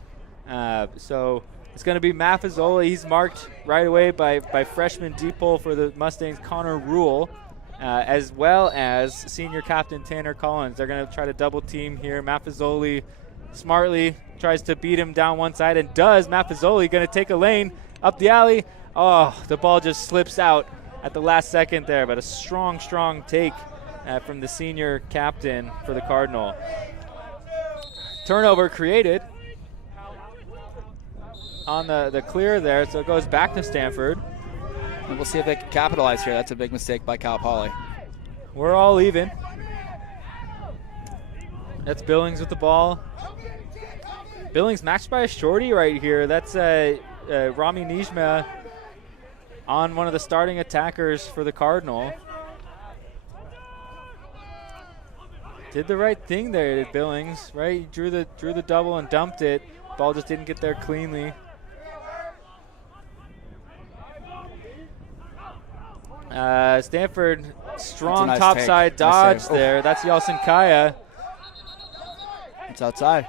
so it's going to be Maffezoli. He's marked right away by freshman D-pole for the Mustangs, Connor Rule, as well as senior captain Tanner Collins. They're going to try to double team here. Maffezoli smartly tries to beat him down one side, and does. Maffezoli going to take a lane up the alley. Oh, the ball just slips out at the last second there, but a strong take from the senior captain for the Cardinal. Turnover created on the clear there, so it goes back to Stanford. And we'll see if they can capitalize here. That's a big mistake by Cal Poly. We're all even. That's Billings with the ball. Billings matched by a shorty right here. That's Rami Nijma on one of the starting attackers for the Cardinal. Did the right thing there, did Billings, right? He drew the double and dumped it. Ball just didn't get there cleanly. Stanford, strong nice topside take. dodge Nice there. That's Yeltsin Kaya. It's outside.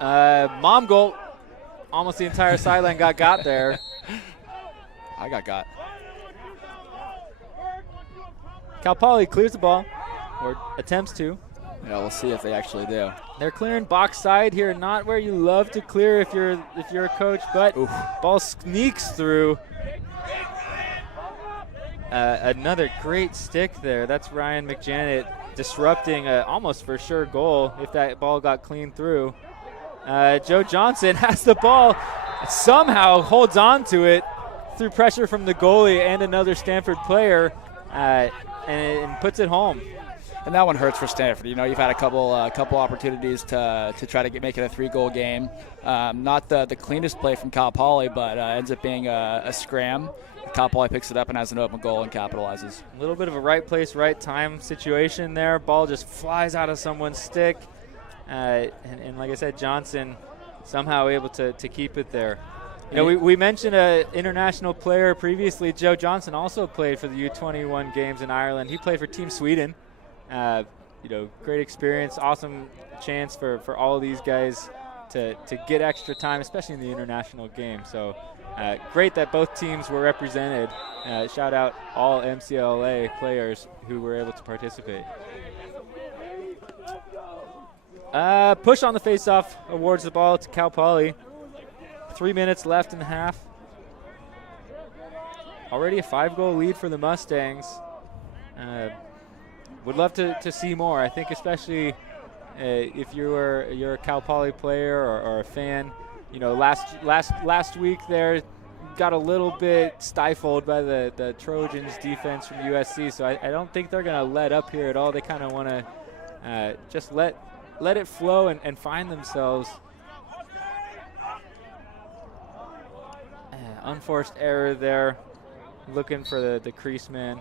Mom goal. Almost the entire sideline got there. I got. Cal Poly clears the ball, or attempts to. Yeah, we'll see if they actually do. They're clearing box side here, not where you love to clear if you're a coach, but ball sneaks through. Another great stick there. That's Ryan McJanet disrupting a almost for sure goal if that ball got clean through. Joe Johnson has the ball, somehow holds on to it through pressure from the goalie and another Stanford player, and puts it home. And that one hurts for Stanford. You know, you've had a couple opportunities to try to make it a 3-goal game. Not the cleanest play from Cal Poly, but ends up being a scram. Cal Poly picks it up and has an open goal and capitalizes. A little bit of a right place, right time situation there. Ball just flies out of someone's stick. And like I said, Johnson somehow able to keep it there. You know, we mentioned an international player previously. Joe Johnson also played for the U21 games in Ireland. He played for Team Sweden. You know, great experience, awesome chance for all of these guys to get extra time, especially in the international game. So great that both teams were represented. Shout out all MCLA players who were able to participate. Push on the faceoff awards the ball to Cal Poly. 3 minutes left in the half. Already a 5-goal lead for the Mustangs. Would love to see more. I think especially if you're a Cal Poly player or a fan. You know, last week there got a little bit stifled by the Trojans defense from USC. So I don't think they're going to let up here at all. They kind of want to just let it flow and find themselves. Unforced error there, looking for the crease man.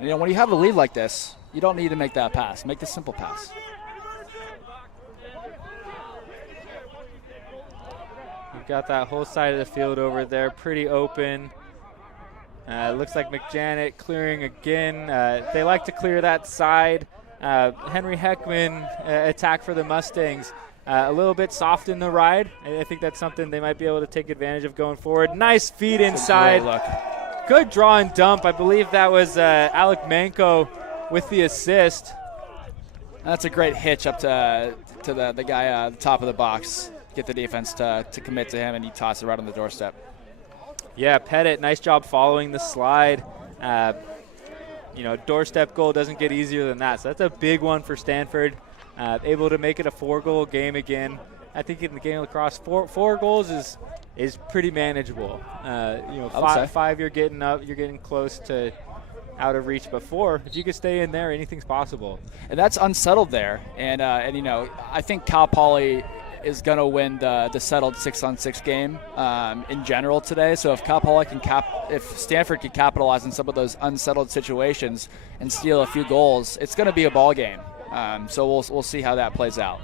You know, when you have a lead like this, you don't need to make that pass. Make the simple pass. You've got that whole side of the field over there, pretty open. Looks like McJanet clearing again. They like to clear that side. Henry Heckman attack for the Mustangs. A little bit soft in the ride. I think that's something they might be able to take advantage of going forward. Nice feed inside. Great look. Good draw and dump. I believe that was Alec Manco with the assist. That's a great hitch up to the guy at the top of the box. Get the defense to commit to him, and he tosses it right on the doorstep. Yeah, Pettit, nice job following the slide. You know, doorstep goal doesn't get easier than that. So that's a big one for Stanford. Able to make it a 4-goal game again. I think in the game of lacrosse, four goals is pretty manageable. You know, five you're getting up, you're getting close to out of reach. But 4, if you could stay in there, anything's possible. And that's unsettled there. And you know, I think Cal Poly is going to win the settled 6-on-6 game in general today. So if Cal Poly if Stanford can capitalize on some of those unsettled situations and steal a few goals, it's going to be a ball game. So we'll see how that plays out.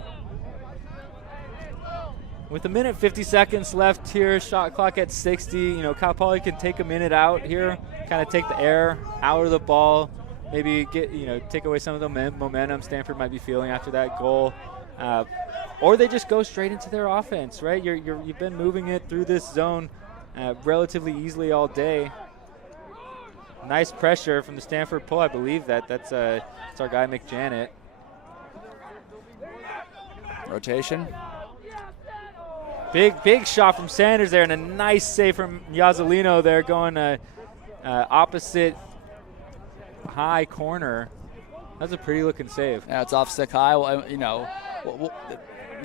With a minute 50 seconds left here, shot clock at 60. You know, Cal Poly can take a minute out here, kind of take the air out of the ball, maybe take away some of the momentum Stanford might be feeling after that goal, or they just go straight into their offense. Right, you've been moving it through this zone relatively easily all day. Nice pressure from the Stanford pull. I believe that's our guy McJanet. Rotation. Big shot from Sanders there, and a nice save from Yazzolino there, going opposite high corner. That's a pretty looking save. Yeah, it's off stick high. Well, you know,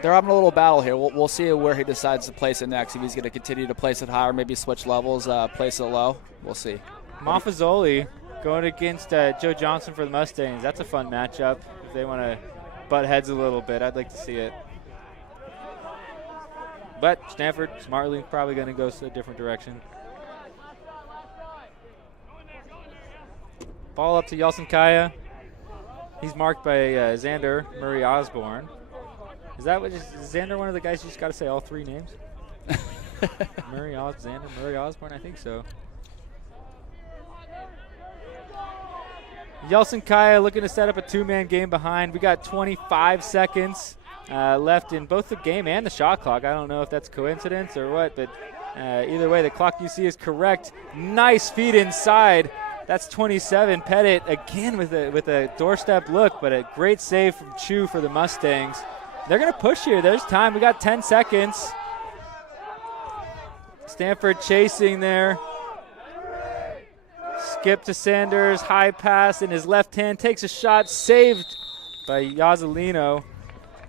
they're having a little battle here. We'll see where he decides to place it next. If he's going to continue to place it high or maybe switch levels, place it low. We'll see. Maffezoli going against Joe Johnson for the Mustangs. That's a fun matchup. If they want to butt heads a little bit, I'd like to see it. But Stanford, smartly, probably going to go a different direction. Ball up to Yeltsin Kaya. He's marked by Xander Murray Osborne. Is Xander one of the guys you just got to say all 3 names? Xander Murray Osborne, I think so. Yeltsin Kaya looking to set up a 2-man game behind. We got 25 seconds left in both the game and the shot clock. I don't know if that's coincidence or what, but either way, the clock you see is correct. Nice feed inside That's 27. Pettit again with a doorstep look, but a great save from Chu for the Mustangs. They're going to push here. There's time. We got 10 seconds. Stanford chasing there. Skip to Sanders, high pass in his left hand, takes a shot, saved by Yazzolino.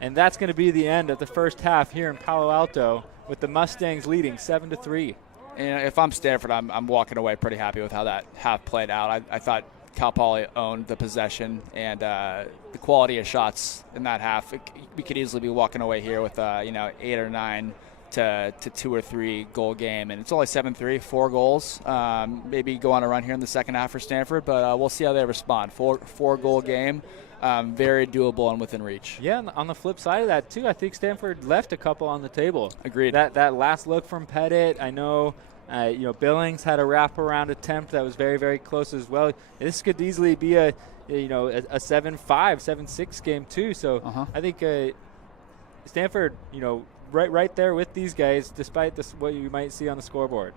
And that's going to be the end of the first half here in Palo Alto with the Mustangs leading 7-3. And if I'm Stanford, I'm walking away pretty happy with how that half played out. I thought Cal Poly owned the possession and the quality of shots in that half. We could easily be walking away here with 8 or 9 to 2 or 3 goal game, and it's only 7-3, 4 goals. Maybe go on a run here in the second half for Stanford, but we'll see how they respond. 4 goal game, very doable and within reach. Yeah, on the flip side of that too, I think Stanford left a couple on the table. Agreed. That last look from Pettit, I know. Billings had a wraparound attempt that was very, very close as well. This could easily be a 7-5, 7-6 game too. So I think Stanford, right there with these guys, despite what you might see on the scoreboard.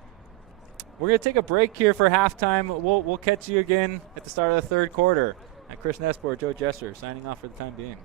We're going to take a break here for halftime. We'll catch you again at the start of the third quarter. Chris Nespor, Joe Jester, signing off for the time being.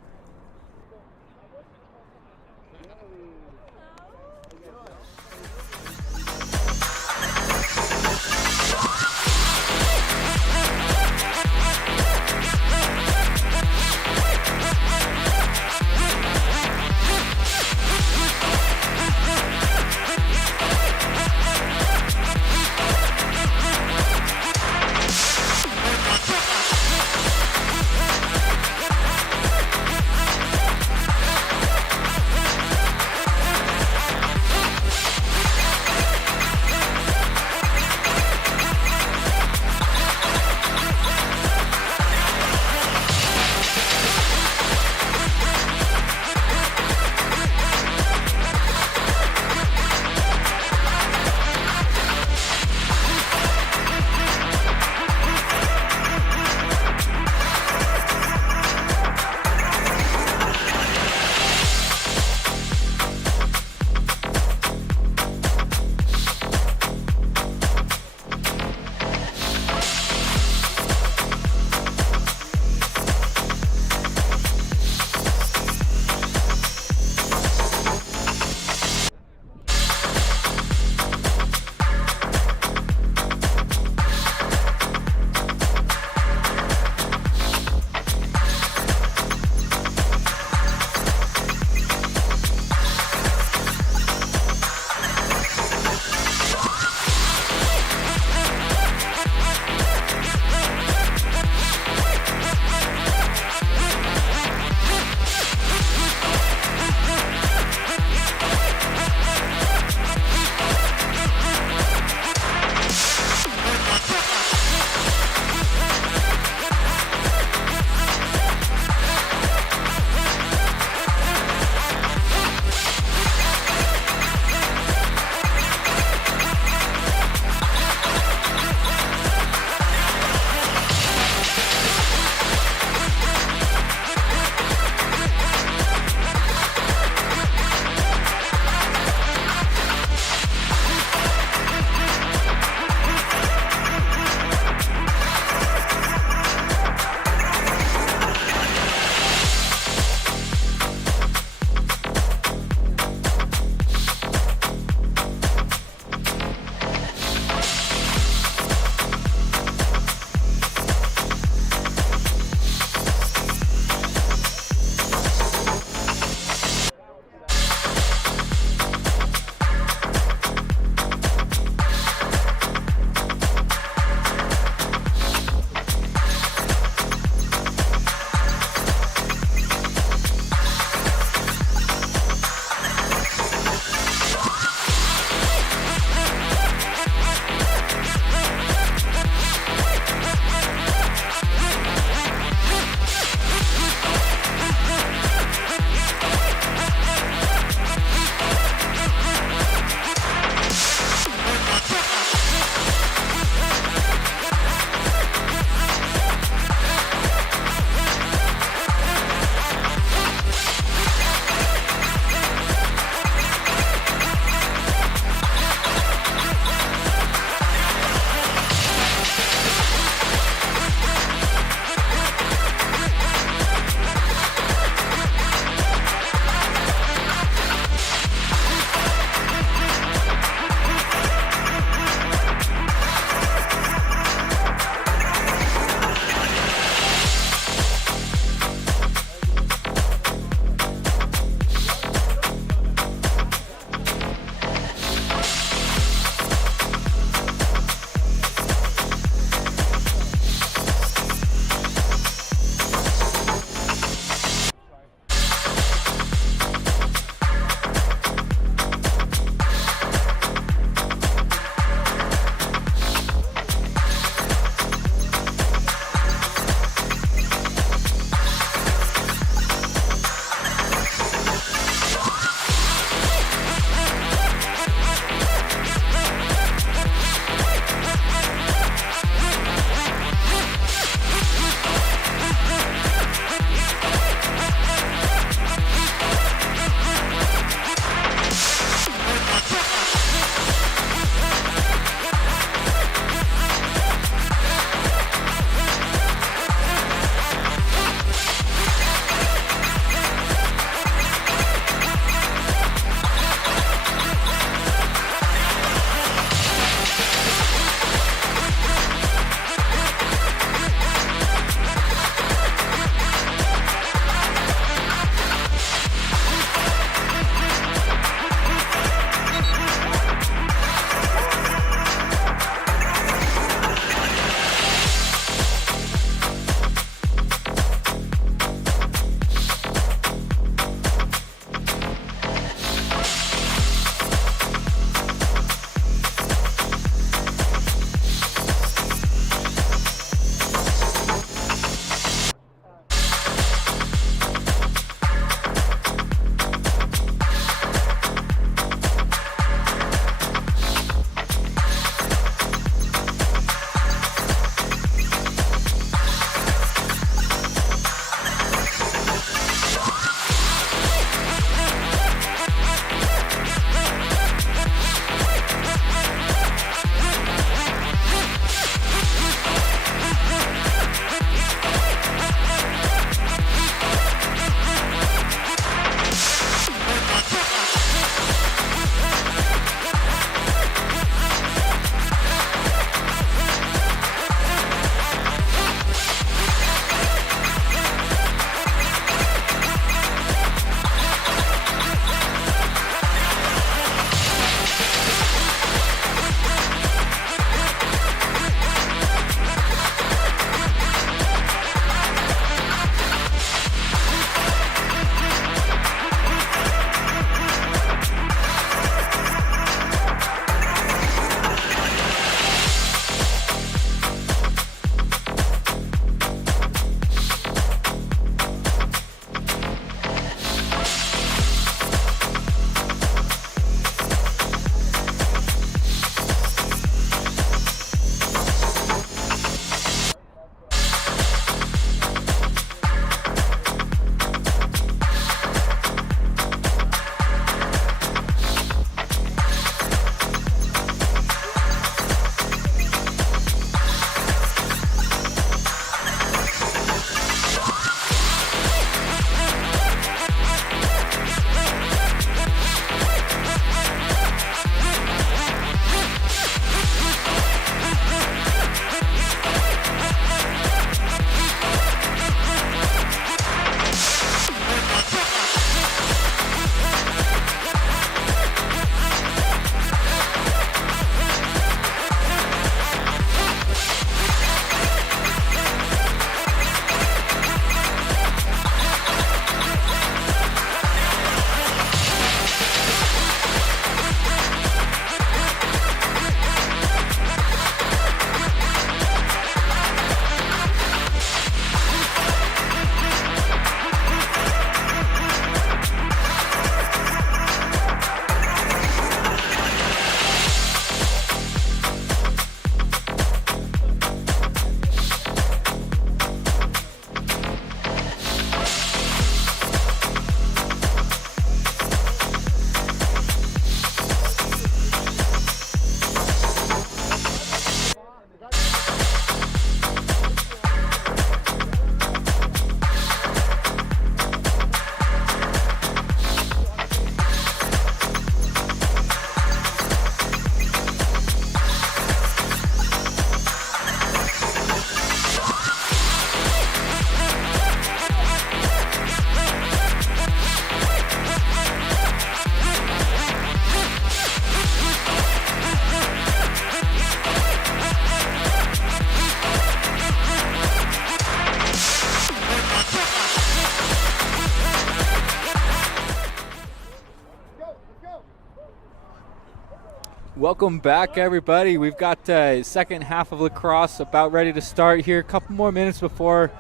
Welcome back, everybody. We've got second half of lacrosse about ready to start here. A couple more minutes before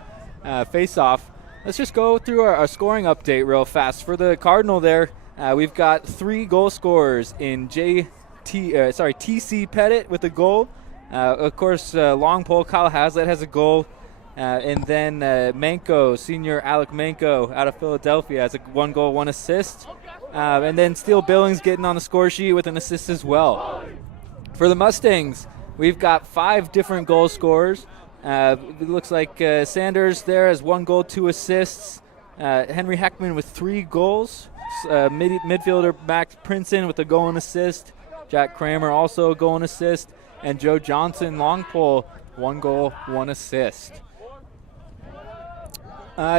face-off. Let's just go through our scoring update real fast. For the Cardinal there, we've got 3 goal scorers in TC Pettit with a goal. Of course, long pole Kyle Hazlitt has a goal. And then Manko, senior Alec Manko out of Philadelphia has a 1 goal, 1 assist. And then Steele Billings getting on the score sheet with an assist as well. For the Mustangs, we've got 5 different goal scorers. It looks like Sanders there has 1 goal, 2 assists. Henry Heckman with 3 goals. Midfielder Max Princeton with a goal and assist. Jack Kramer also a goal and assist. And Joe Johnson, long pole, 1 goal, 1 assist.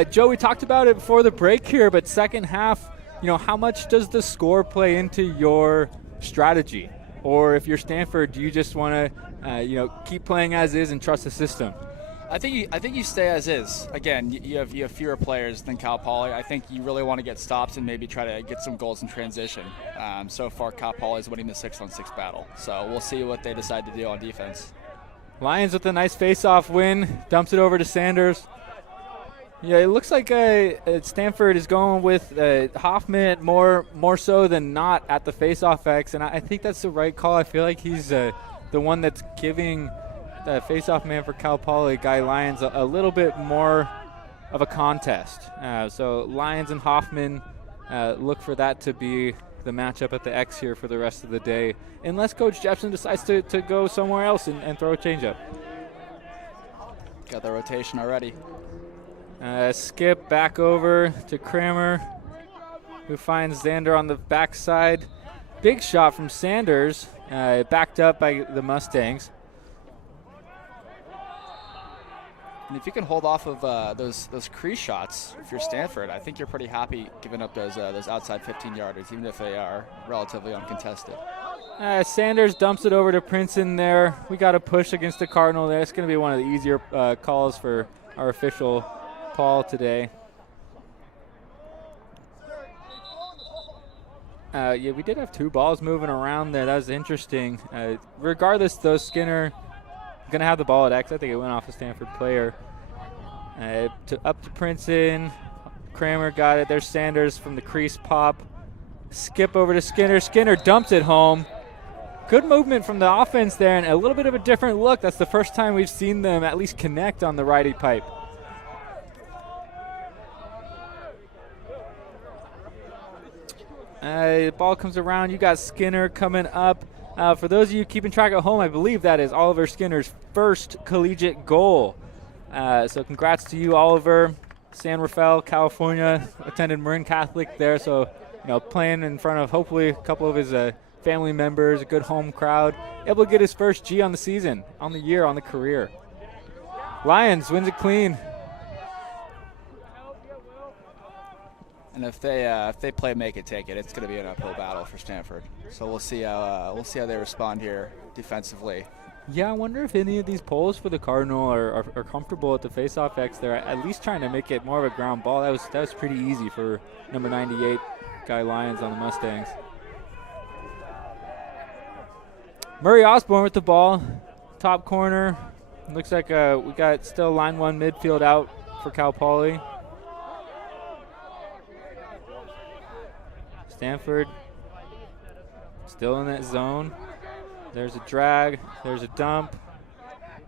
Joe, we talked about it before the break here, but second half, how much does the score play into your strategy? Or if you're Stanford, do you just want to, keep playing as is and trust the system? I think you stay as is. Again, you have fewer players than Cal Poly. I think you really want to get stops and maybe try to get some goals in transition. So far, Cal Poly is winning the 6-on-6 battle. So we'll see what they decide to do on defense. Lions with a nice face-off win. Dumps it over to Sanders. Yeah, it looks like Stanford is going with Hoffman more so than not at the face-off X, and I think that's the right call. I feel like he's the one that's giving the face-off man for Cal Poly, Guy Lyons, a little bit more of a contest. So Lyons and Hoffman, look for that to be the matchup at the X here for the rest of the day, unless Coach Jepson decides to go somewhere else and throw a changeup. Got the rotation already. Skip back over to Kramer, who finds Xander on the backside. Big shot from Sanders, backed up by the Mustangs. And if you can hold off of those crease shots, if you're Stanford, I think you're pretty happy giving up those outside 15-yarders, even if they are relatively uncontested. Sanders dumps it over to Princeton there. We got a push against the Cardinal there. It's going to be one of the easier calls for our official Paul today. We did have 2 balls moving around there. That was interesting. Regardless, though, Skinner going to have the ball at X. I think it went off a Stanford player. Up to Princeton. Kramer got it. There's Sanders from the crease pop. Skip over to Skinner. Skinner dumps it home. Good movement from the offense there, and a little bit of a different look. That's the first time we've seen them at least connect on the righty pipe. The ball comes around. You got Skinner coming up. For those of you keeping track at home, I believe that is Oliver Skinner's first collegiate goal. So congrats to you, Oliver. San Rafael, California, attended Marin Catholic there. So, playing in front of hopefully a couple of his family members, a good home crowd. Able to get his first G on the season, on the year, on the career. Lions wins it clean. And if they play make it, take it, it's going to be an uphill battle for Stanford. So we'll see how they respond here defensively. Yeah, I wonder if any of these polls for the Cardinal are comfortable at the face-off X. They're at least trying to make it more of a ground ball. That was pretty easy for number 98, Guy Lyons on the Mustangs. Murray Osborne with the ball, top corner. Looks like we got still line 1 midfield out for Cal Poly. Stanford still in that zone. There's a drag. There's a dump.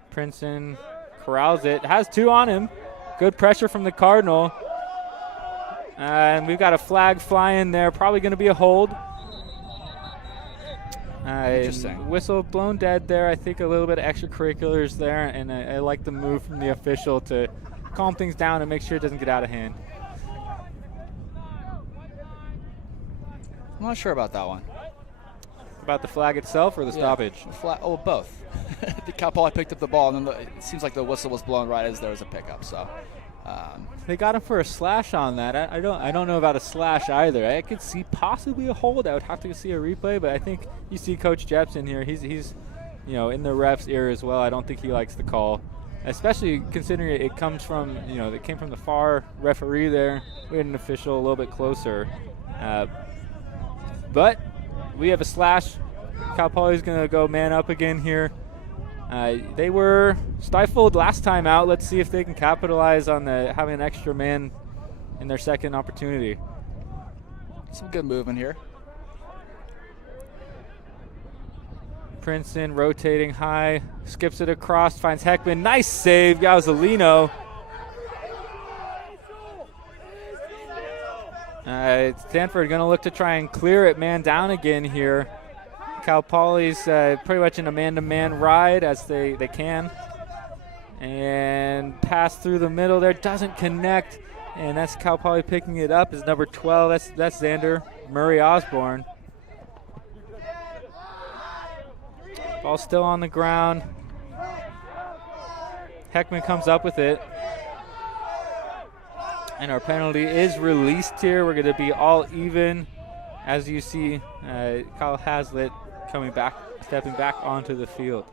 Princeton corrals it. Has 2 on him. Good pressure from the Cardinal. And we've got a flag flying there. Probably going to be a hold. Interesting. Whistle blown dead there. I think a little bit of extracurriculars there. And I like the move from the official to calm things down and make sure it doesn't get out of hand. I'm not sure about that one. About the flag itself or the stoppage? Both. The Cal Poly picked up the ball, and then it seems like the whistle was blown right as there was a pickup. So they got him for a slash on that. I don't know about a slash either. I could see possibly a hold. I would have to see a replay, but I think you see Coach Jepson here. He's in the ref's ear as well. I don't think he likes the call, especially considering it comes from it came from the far referee there. We had an official a little bit closer. But we have a slash Cal Poly's going to go man up again here. They were stifled last time out. Let's see if they can capitalize on having an extra man in their second opportunity. Some good movement here. Princeton rotating high, skips it across, finds Heckman. Nice save, Gauzolino. Stanford going to look to try and clear it man down again here. Cal Poly's pretty much in a man-to-man ride as they can. And pass through the middle there, doesn't connect. And that's Cal Poly picking it up is number 12. That's Xander Murray Osborne. Ball still on the ground. Heckman comes up with it. And our penalty is released here. We're going to be all even. As you see, Kyle Hazlitt stepping back onto the field.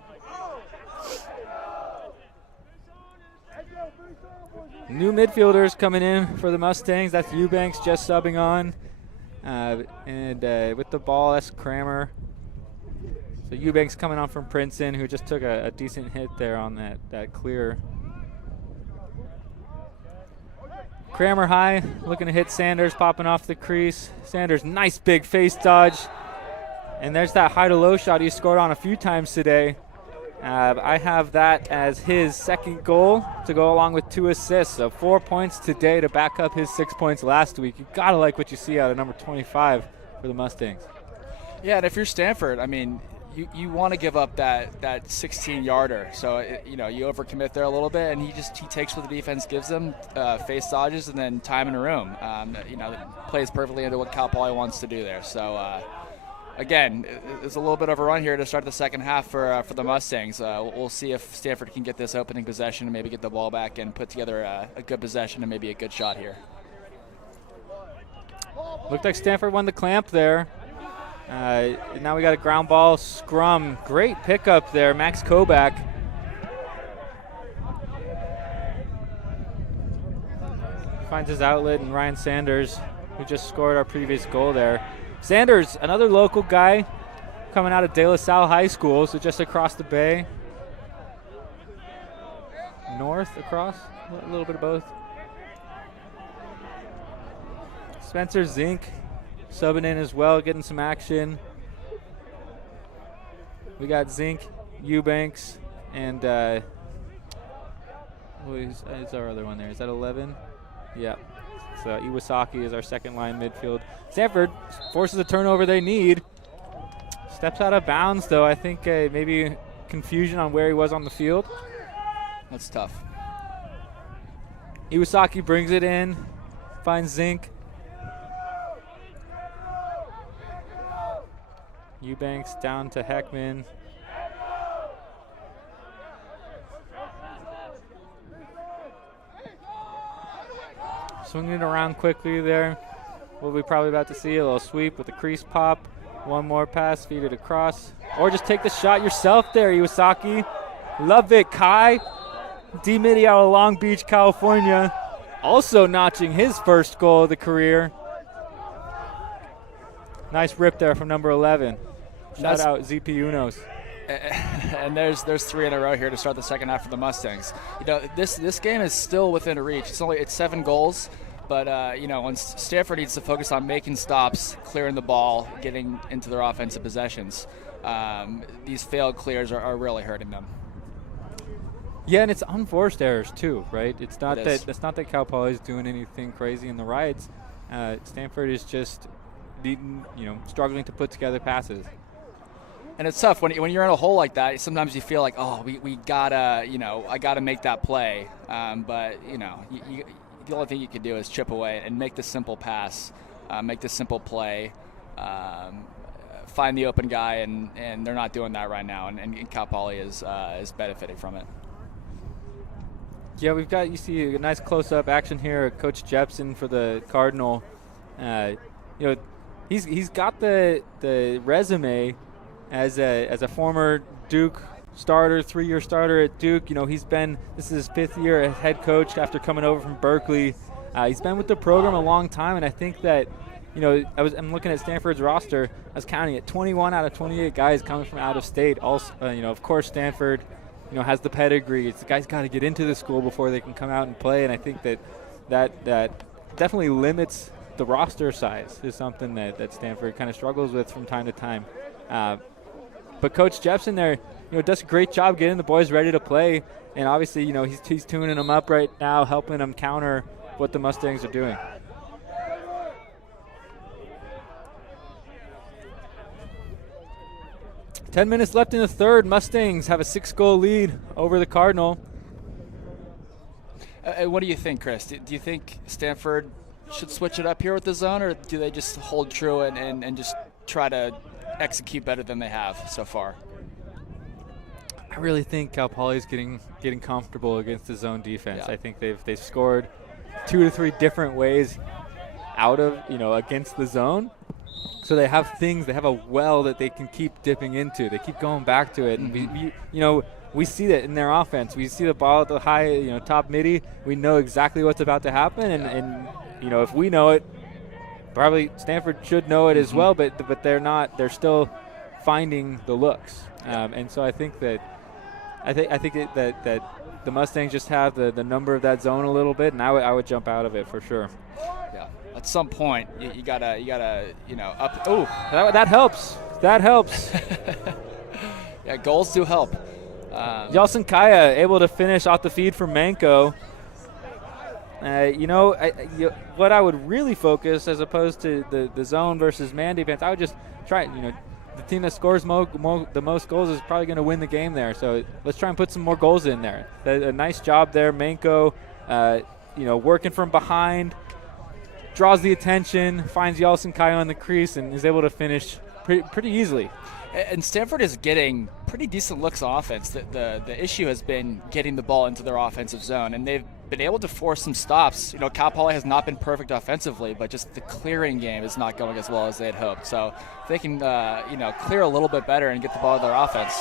New midfielders coming in for the Mustangs. That's Eubanks just subbing on. And with the ball, that's Kramer. So Eubanks coming on from Princeton, who just took a decent hit there on that clear. Kramer high, looking to hit Sanders, popping off the crease. Sanders, nice big face dodge. And there's that high to low shot he scored on a few times today. I have that as his second goal to go along with 2 assists. So 4 points today to back up his 6 points last week. You gotta like what you see out of number 25 for the Mustangs. Yeah, and if you're Stanford, I mean, you want to give up that 16-yarder. So you overcommit there a little bit, and he takes what the defense gives him, face dodges, and then time in a room. Plays perfectly into what Cal Poly wants to do there. So. Again, it's a little bit of a run here to start the second half for the Mustangs. We'll see if Stanford can get this opening possession and maybe get the ball back and put together a good possession and maybe a good shot here. Looked like Stanford won the clamp there. Now we got a ground ball scrum. Great pickup there, Max Kobach. Finds his outlet and Ryan Sanders, who just scored our previous goal there. Sanders, another local guy coming out of De La Salle High School, so just across the bay. North, across, a little bit of both. Spencer Zink subbing in as well, getting some action. We got Zink, Eubanks, and who's our other one there? Is that 11? Yeah. So Iwasaki is our second line midfield. Stanford forces a turnover they need. Steps out of bounds, though. I think maybe confusion on where he was on the field. That's tough. Iwasaki brings it in, finds Zink. Eubanks down to Heckman. Swinging it around quickly there. What we're probably about to see, a little sweep with a crease pop. One more pass, feed it across. Or just take the shot yourself there, Iwasaki. Love it, Kai. D-Mitty out of Long Beach, California. Also notching his first goal of the career. Nice rip there from number 11. Shout out ZP Unos. And there's 3 in a row here to start the second half for the Mustangs. This game is still within reach. It's 7 goals, but when Stanford needs to focus on making stops, clearing the ball, getting into their offensive possessions, these failed clears are really hurting them. Yeah, and it's unforced errors too, right? It's not that Cal Poly is doing anything crazy in the rides. Stanford is just struggling to put together passes. And it's tough when you're in a hole like that. Sometimes you feel like, we gotta, I gotta make that play. But the only thing you can do is chip away and make the simple pass, make the simple play, find the open guy, and they're not doing that right now. And Cal Poly is benefiting from it. Yeah, you see a nice close-up action here. Coach Jepson for the Cardinal. He's got the resume as a former Duke starter, 3-year starter at Duke. This is his 5th year as head coach after coming over from Berkeley. He's been with the program a long time, and I think that I'm looking at Stanford's roster. I was counting it. 21 out of 28 guys coming from out of state. Also, of course, Stanford, has the pedigree. It's the guys got to get into the school before they can come out and play. And I think that definitely limits the roster size. Is something that Stanford kind of struggles with from time to time. But Coach Jepson there, does a great job getting the boys ready to play. And obviously, he's tuning them up right now, helping them counter what the Mustangs are doing. Ten minutes left in the third. Mustangs have a 6-goal lead over the Cardinal. What do you think, Chris? Do you think Stanford should switch it up here with the zone, or do they just hold true and just try to execute better than they have so far? I really think Cal Poly is getting comfortable against the zone defense. Yeah. I think they've scored 2 to 3 different ways out of against the zone. So they have things. They have a well that they can keep dipping into. They keep going back to it, and we see that in their offense. We see the ball at the high, top midi. We know exactly what's about to happen, and if we know it, probably Stanford should know it as well. But they're not. They're still finding the looks, and so I think that the Mustangs just have the number of that zone a little bit, and I would jump out of it for sure. Yeah. At some point, you gotta up. Oh, that helps. That helps. Yeah, goals do help. Yeltsin Kaya able to finish off the feed for Manko. What I would really focus, as opposed to the zone versus man defense, I would just try. The team that scores the most goals is probably going to win the game there. So let's try and put some more goals in there. A nice job there, Manko. Working from behind. Draws the attention, finds Yeltsin Kaya on the crease, and is able to finish pretty easily. And Stanford is getting pretty decent looks on offense. The issue has been getting the ball into their offensive zone, and they've been able to force some stops. Cal Poly has not been perfect offensively, but just the clearing game is not going as well as they had hoped. So if they can, clear a little bit better and get the ball to their offense,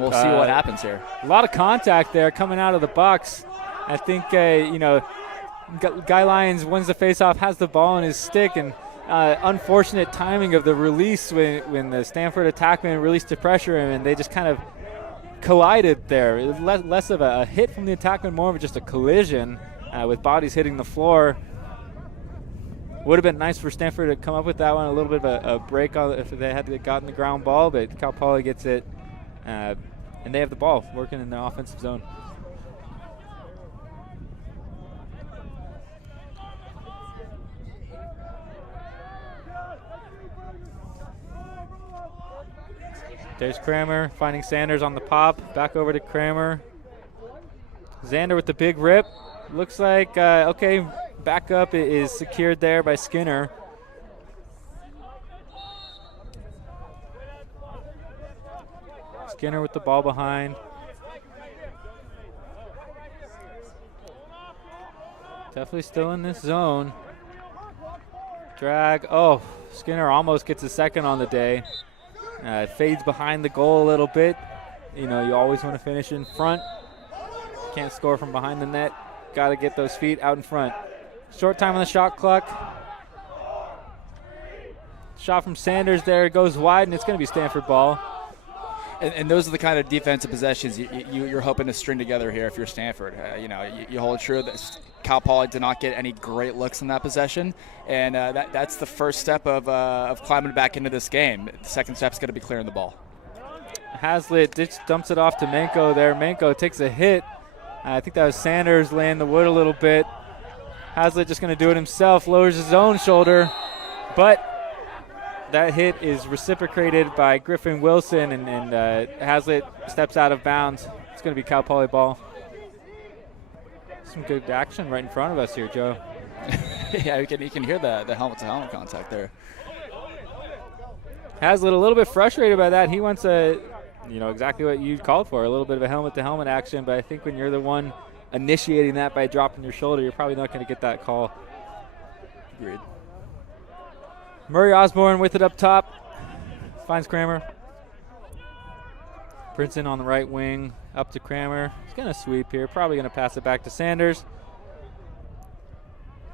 we'll see what happens here. A lot of contact there coming out of the box. I think, Guy Lyons wins the faceoff, has the ball in his stick, and unfortunate timing of the release when the Stanford attackman released to pressure him, and they just kind of collided there. It was less of a hit from the attackman, more of just a collision with bodies hitting the floor. Would have been nice for Stanford to come up with that one, a little bit of a break if they had gotten the ground ball, but Cal Poly gets it, and they have the ball working in the offensive zone. There's Kramer finding Sanders on the pop. Back over to Kramer. Xander with the big rip. Looks like, backup is secured there by Skinner. Skinner with the ball behind. Definitely still in this zone. Drag. Oh, Skinner almost gets a second on the day. Fades behind the goal a little bit. You always want to finish in front. Can't score from behind the net. Got to get those feet out in front. Short time on the shot clock. Shot from Sanders there goes wide, and it's going to be Stanford ball. And those are the kind of defensive possessions you're hoping to string together here if you're Stanford. You hold true that Cal Poly did not get any great looks in that possession, and that's the first step of climbing back into this game. The second step's going to be clearing the ball. Hazlitt dumps it off to Manko there. Manko takes a hit. I think that was Sanders laying the wood a little bit. Hazlitt just going to do it himself, lowers his own shoulder, but that hit is reciprocated by Griffin Wilson, and Hazlitt steps out of bounds. It's going to be Cal Poly ball. Some good action right in front of us here, Joe. Yeah, you can hear the helmet-to-helmet contact there. Hazlitt a little bit frustrated by that. He wants exactly what you called for, a little bit of a helmet-to-helmet action, but I think when you're the one initiating that by dropping your shoulder, you're probably not going to get that call. Agreed. Murray Osborne with it up top. Finds Kramer. Princeton on the right wing. Up to Kramer. He's going to sweep here. Probably going to pass it back to Sanders.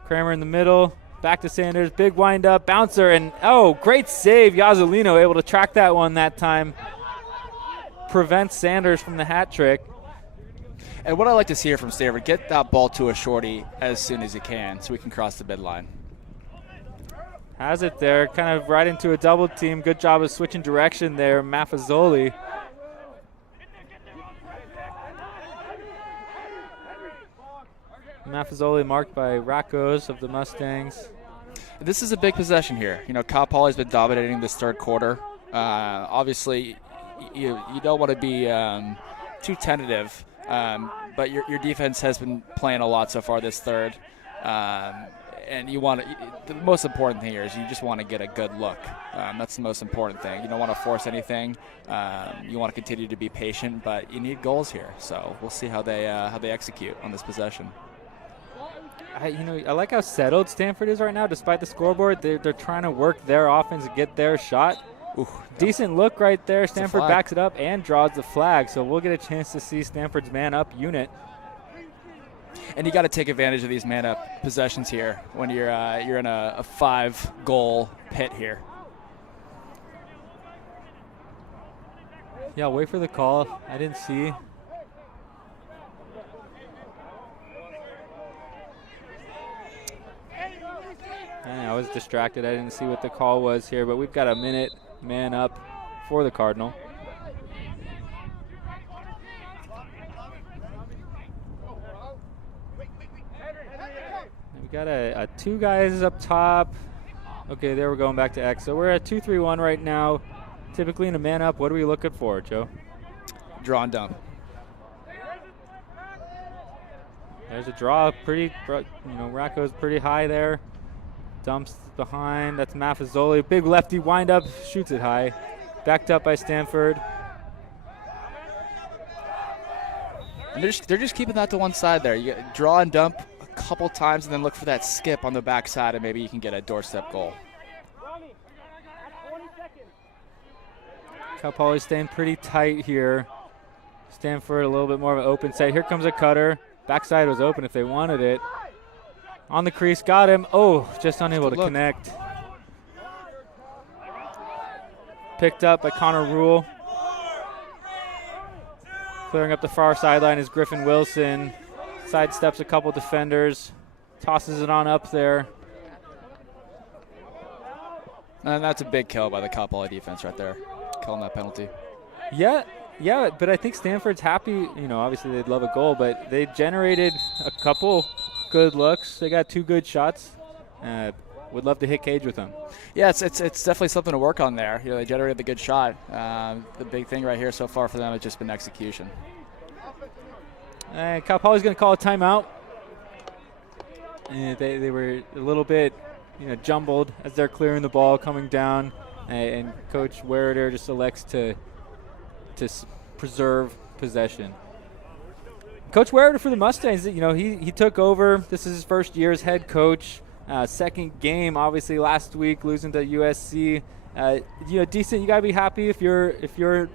Kramer in the middle. Back to Sanders, big wind up, bouncer, and great save. Yazzolino able to track that one that time. Prevents Sanders from the hat trick. And what I like to see here from Stanford, get that ball to a shorty as soon as you can so we can cross the midline. Has it there, kind of right into a double team. Good job of switching direction there, Maffezoli. Maffezoli marked by Rakos of the Mustangs. This is a big possession here. Cal Poly's been dominating this third quarter. Obviously, you don't want to be too tentative, but your defense has been playing a lot so far this third. And the most important thing here is you just want to get a good look. That's the most important thing. You don't want to force anything. You want to continue to be patient, but you need goals here. So we'll see how they execute on this possession. I like how settled Stanford is right now. Despite the scoreboard, they're trying to work their offense and get their shot. Ooh, decent look right there. Stanford backs it up and draws the flag, so we'll get a chance to see Stanford's man-up unit. And you got to take advantage of these man-up possessions here when you're in a 5-goal pit here. Yeah, wait for the call. I didn't see. I was distracted. I didn't see what the call was here, but we've got a minute man up for the Cardinal. We got a 2 guys up top. Okay, there we're going back to X. So we're at 2-3-1 right now. Typically in a man up, what are we looking for, Joe? Draw and dump. There's a draw. Racco's pretty high there. Dumps behind. That's Maffezoli. Big lefty wind up. Shoots it high. Backed up by Stanford. And they're just keeping that to one side there. You draw and dump a couple times and then look for that skip on the backside, and maybe you can get a doorstep goal. Cal Poly staying pretty tight here. Stanford a little bit more of an open side. Here comes a cutter. Backside was open if they wanted it. On the crease, got him. Oh, just unable to connect. Picked up by Connor Rule. Clearing up the far sideline is Griffin Wilson. Sidesteps a couple defenders. Tosses it on up there. And that's a big kill by the Cal Poly defense right there. Killing that penalty. Yeah, but I think Stanford's happy. Obviously they'd love a goal, but they generated a couple good looks. They got 2 good shots. Would love to hit cage with them. Yeah, it's definitely something to work on there. They generated the good shot. The big thing right here so far for them has just been execution. Cal Poly's going to call a timeout. They were a little bit jumbled as they're clearing the ball coming down, and Coach Werder just elects to preserve possession. Coach Werder for the Mustangs, he took over. This is his first year as head coach. Second game, obviously, last week, losing to USC. Decent. You gotta be happy if you're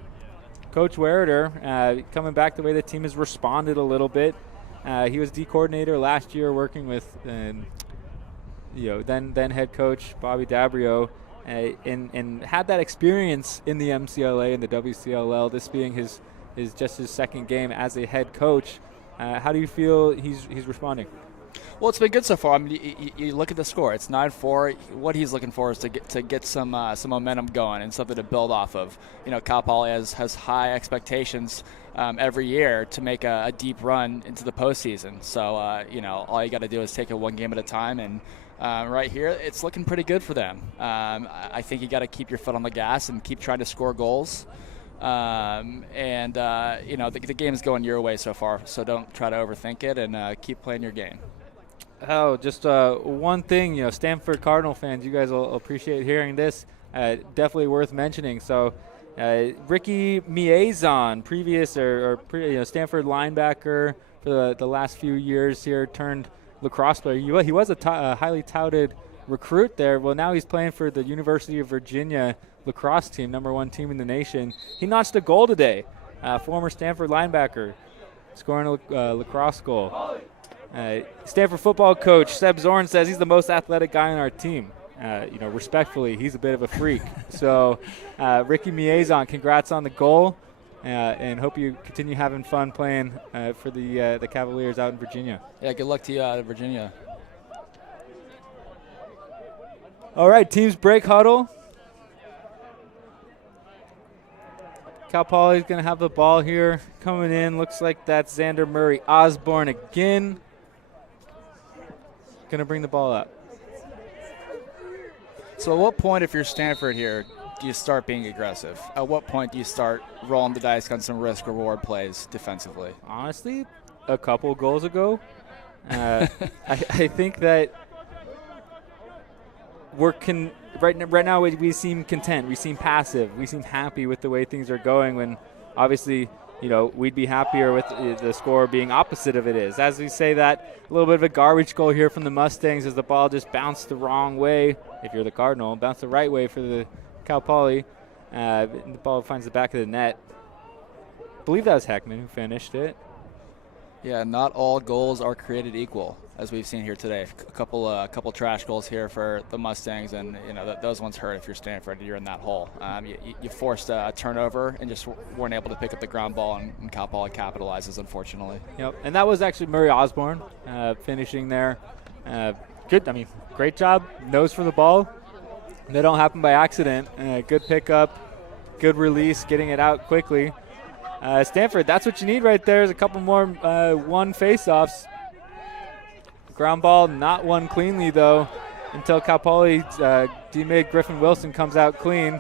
Coach Werder, coming back the way the team has responded a little bit. He was D coordinator last year, working with then head coach Bobby Dabrio, and had that experience in the MCLA and the WCLL. This being his second game as a head coach. How do you feel he's responding? Well, it's been good so far. I mean, you look at the score. It's 9-4. What he's looking for is to get some momentum going and something to build off of. Cal Poly has high expectations every year to make a deep run into the postseason. So, all you got to do is take it one game at a time. And right here, it's looking pretty good for them. I think you got to keep your foot on the gas and keep trying to score goals. The game is going your way so far, so don't try to overthink it and keep playing your game. Oh, just one thing, Stanford Cardinal fans, you guys will appreciate hearing this. Definitely worth mentioning. So, Ricky Miazon, previous Stanford linebacker for the last few years here, turned lacrosse player. He was a highly touted recruit there. Well, now he's playing for the University of Virginia lacrosse team, #1 team in the nation. He notched a goal today. Former Stanford linebacker scoring a lacrosse goal. Stanford football coach Seb Zorn says he's the most athletic guy on our team. Respectfully, he's a bit of a freak. So, Ricky Miezon, congrats on the goal, and hope you continue having fun playing for the Cavaliers out in Virginia. Yeah, good luck to you out in Virginia. All right, teams break huddle. Cal Poly's going to have the ball here coming in. Looks like that's Xander Murray Osborne again. Going to bring the ball up. So at what point, if you're Stanford here, do you start being aggressive? At what point do you start rolling the dice on some risk-reward plays defensively? Honestly, a couple goals ago. I think that right now we seem content. We seem passive. We seem happy with the way things are going when obviously, we'd be happier with the score being opposite of it is. As we say that, a little bit of a garbage goal here from the Mustangs as the ball just bounced the wrong way. If you're the Cardinal, bounced the right way for the Cal Poly. The ball finds the back of the net. I believe that was Heckman who finished it. Yeah, not all goals are created equal, as we've seen here today. A couple trash goals here for the Mustangs, and those ones hurt if you're Stanford. You're in that hole. You forced a turnover and just weren't able to pick up the ground ball, and Cal Poly capitalizes, unfortunately. Yep, and that was actually Murray Osborne finishing there. Good. Great job. Nose for the ball. They don't happen by accident. Good pickup, good release, getting it out quickly. Stanford, that's what you need right there is a couple more one face-offs. Ground ball not won cleanly, though, until Cal Poly teammate Griffin Wilson comes out clean.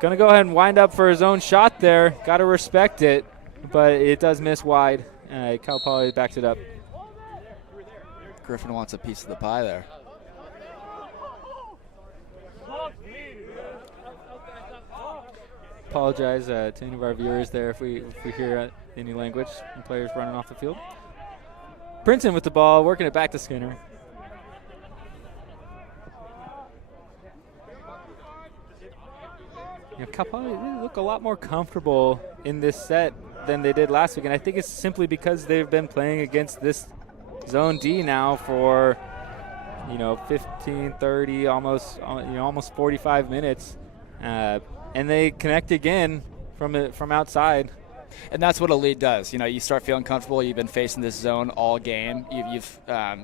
Going to go ahead and wind up for his own shot there. Got to respect it, but it does miss wide. Cal Poly backs it up. Griffin wants a piece of the pie there. Apologize to any of our viewers there if we hear any language and players running off the field. Princeton with the ball, working it back to Skinner. Cal Poly look a lot more comfortable in this set than they did last week, and I think it's simply because they've been playing against this Zone D now for 15, 30, almost 45 minutes. And they connect again from outside. And that's what a lead does. You start feeling comfortable. You've been facing this zone all game. You've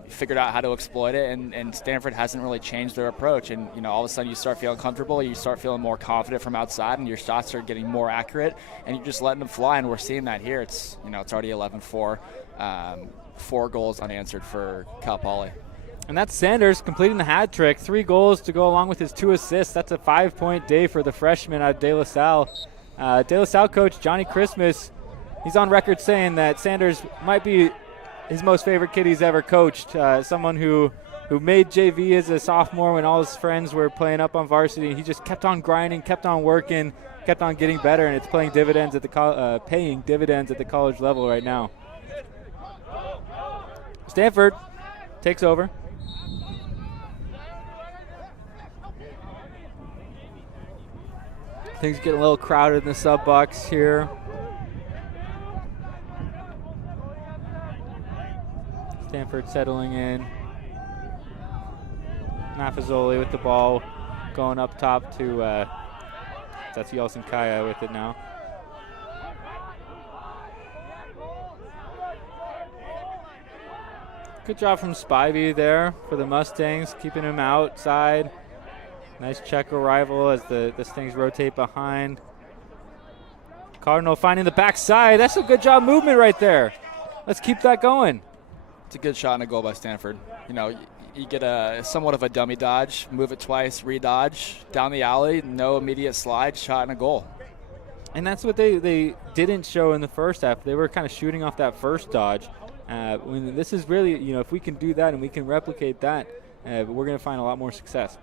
figured out how to exploit it, and Stanford hasn't really changed their approach. And, all of a sudden you start feeling comfortable. You start feeling more confident from outside, and your shots are getting more accurate, and you're just letting them fly, and we're seeing that here. It's already 11-4. 4 goals unanswered for Cal Poly. And that's Sanders completing the hat trick. 3 goals to go along with his 2 assists. That's a 5-point day for the freshman out of De La Salle. De La Salle coach Johnny Christmas, he's on record saying that Sanders might be his most favorite kid he's ever coached. Someone who made JV as a sophomore when all his friends were playing up on varsity. He just kept on grinding, kept on working, kept on getting better, and it's paying dividends at the college level right now. Stanford takes over. Things get a little crowded in the sub box here. Stanford settling in. Maffezoli with the ball, going up top to that's Yeltsin Kaya with it now. Good job from Spivey there for the Mustangs, keeping him outside. Nice check arrival as the Mustangs rotate behind. Cardinal finding the backside. That's a good job movement right there. Let's keep that going. It's a good shot and a goal by Stanford. You get a somewhat of a dummy dodge, move it twice, re-dodge, down the alley, no immediate slide, shot and a goal. And that's what they didn't show in the first half. They were kind of shooting off that first dodge. When this is really, if we can do that and we can replicate that, we're going to find a lot more success.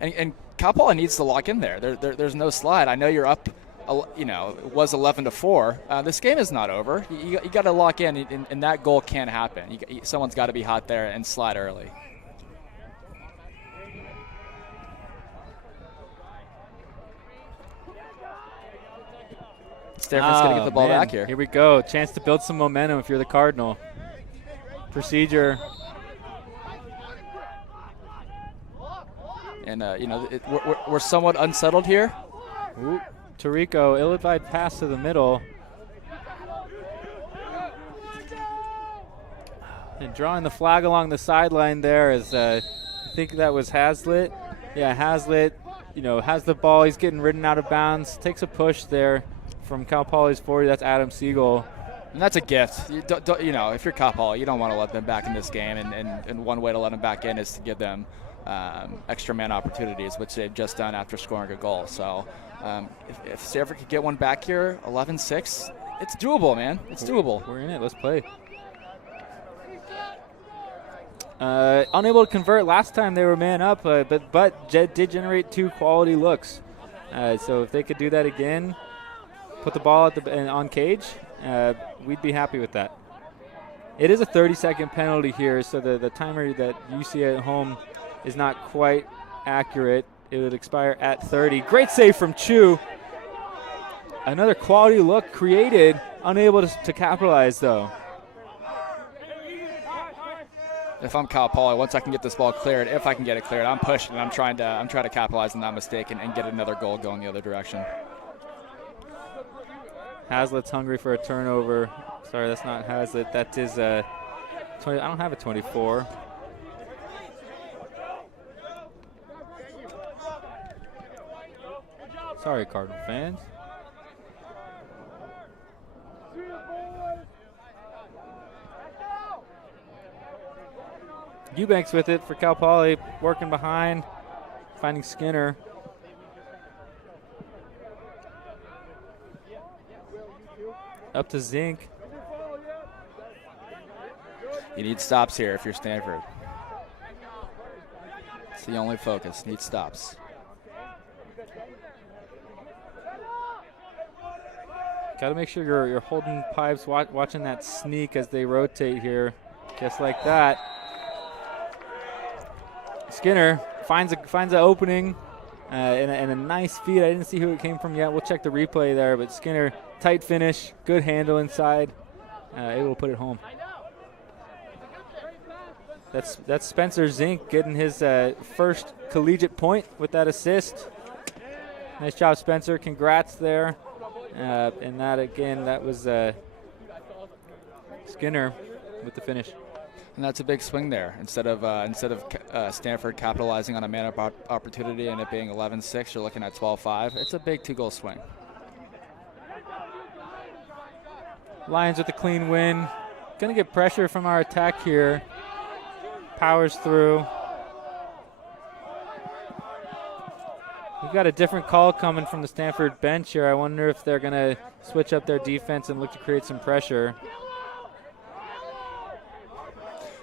And Cal Poly needs to lock in there. There's no slide. I know you're up, it was 11-4. This game is not over. You got to lock in, and that goal can't happen. Someone's got to be hot there and slide early. Stanford's going to get the ball back here. Here we go. Chance to build some momentum if you're the Cardinal. procedure. And, we're somewhat unsettled here. Ooh, Tarico, ill-advised pass to the middle. And drawing the flag along the sideline there is, I think that was Hazlitt. Yeah, Hazlitt, has the ball. He's getting ridden out of bounds. Takes a push there from Cal Poly's 40. That's Adam Siegel. And that's a gift. If you're Cal Poly, you don't want to let them back in this game. And one way to let them back in is to give them extra man opportunities, which they've just done after scoring a goal. So if Stanford could get one back here, 11-6, it's doable, man. It's doable. We're in it. Let's play. Unable to convert last time they were man up, but Jed did generate 2 quality looks. So if they could do that again, put the ball on cage, we'd be happy with that. It is a 30-second penalty here, so the timer that you see at home is not quite accurate. It would expire at 30. Great save from Chu. Another quality look created, unable to capitalize though. If I'm Cal Poly, once I can get this ball cleared, if I can get it cleared, I'm pushing and I'm trying to capitalize on that mistake and get another goal going the other direction. Hazlitt's hungry for a turnover. Sorry, that's not Hazlitt. That is 20. I don't have a 24. Sorry, Cardinal fans. Eubanks with it for Cal Poly, working behind, finding Skinner. Up to Zink. You need stops here if you're Stanford. It's the only focus. Need stops. Got to make sure you're holding pipes, watching that sneak as they rotate here, just like that. Skinner finds an opening and a nice feed. I didn't see who it came from yet. We'll check the replay there, but Skinner, tight finish, good handle inside, able to put it home. That's Spencer Zink getting his first collegiate point with that assist. Nice job, Spencer. Congrats there. And that was Skinner with the finish. And that's a big swing there. Instead of Stanford capitalizing on a man-up opportunity and it being 11-6, you're looking at 12-5. It's a big 2-goal swing. Lions with a clean win. Going to get pressure from our attack here. Powers through. We've got a different call coming from the Stanford bench here. I wonder if they're going to switch up their defense and look to create some pressure.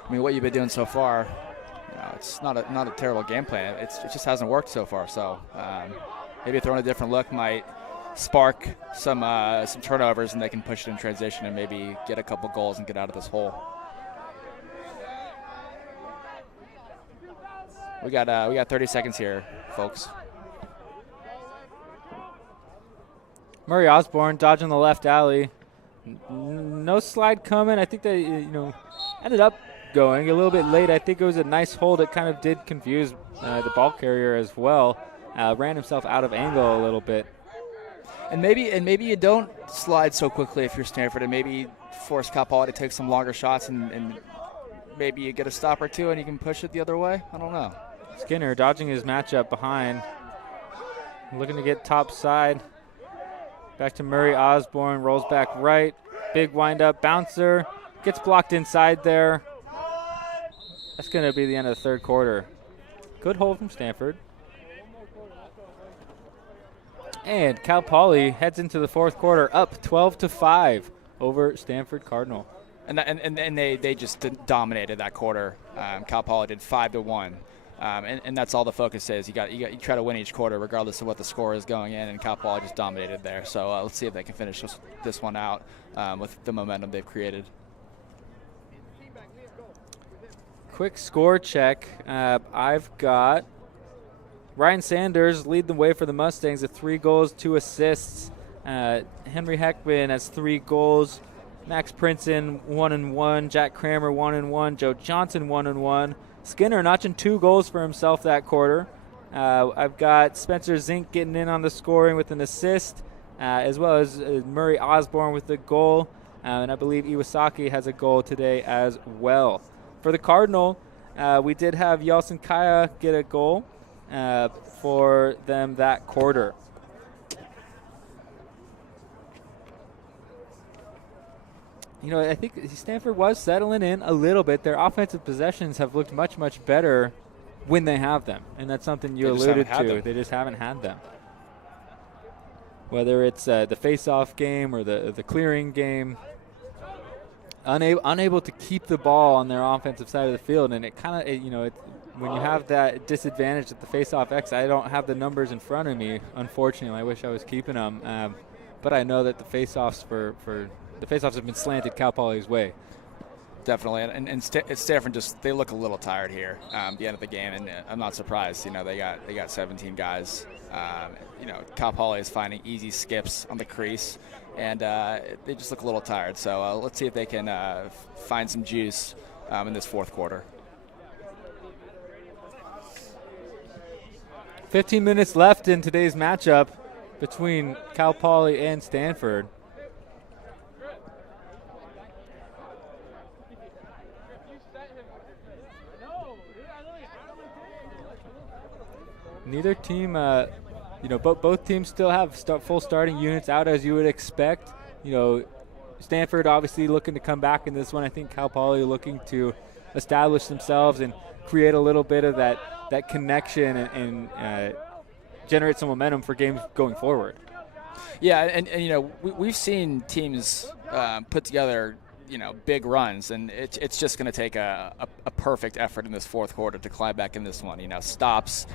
I mean, what you've been doing so far, it's not a terrible game plan. It just hasn't worked so far. So maybe throwing a different look might spark some turnovers, and they can push it in transition and maybe get a couple goals and get out of this hole. We got 30 seconds here, folks. Murray Osborne dodging the left alley. No slide coming. I think they ended up going a little bit late. I think it was a nice hold. It kind of did confuse the ball carrier as well. Ran himself out of angle a little bit. And maybe you don't slide so quickly if you're Stanford, and maybe force Cal Poly to take some longer shots, and maybe you get a stop or two and you can push it the other way. I don't know. Skinner dodging his matchup behind. Looking to get top side. Back to Murray Osborne. Rolls back right. Big wind-up bouncer. Gets blocked inside there. That's going to be the end of the third quarter. Good hold from Stanford. And Cal Poly heads into the fourth quarter up 12-5 over Stanford Cardinal. And they just dominated that quarter. Cal Poly did 5-1. And that's all the focus is. You try to win each quarter regardless of what the score is going in, and Cal Poly just dominated there. So let's see if they can finish this one out with the momentum they've created. Quick score check. I've got Ryan Sanders lead the way for the Mustangs with 3 goals, 2 assists. Henry Heckman has 3 goals. Max Princeton 1-1, Jack Kramer 1-1, Joe Johnson 1-1. Skinner notching 2 goals for himself that quarter. I've got Spencer Zink getting in on the scoring with an assist, as well as Murray Osborne with the goal. And I believe Iwasaki has a goal today as well. For the Cardinal, we did have Yeltsin Kaya get a goal for them that quarter. You know, I think Stanford was settling in a little bit. Their offensive possessions have looked much, much better when they have them. And that's something you alluded to. They just haven't had them. Whether it's the face-off game or the clearing game, unable to keep the ball on their offensive side of the field. And it kind of, you know, when you have that disadvantage at the face-off X, I don't have the numbers in front of me, unfortunately. I wish I was keeping them. But I know that the face-offs the face-offs have been slanted Cal Poly's way. Definitely, and Stanford they look a little tired here at the end of the game, and I'm not surprised. You know, they got 17 guys. You know, Cal Poly is finding easy skips on the crease, and they just look a little tired. So let's see if they can find some juice in this fourth quarter. 15 minutes left in today's matchup between Cal Poly and Stanford. Neither team, you know, both teams still have full starting units out as you would expect. You know, Stanford obviously looking to come back in this one. I think Cal Poly looking to establish themselves and create a little bit of that connection and generate some momentum for games going forward. Yeah, and you know, we've seen teams put together, you know, big runs, and it's just going to take a perfect effort in this fourth quarter to climb back in this one. You know, stops,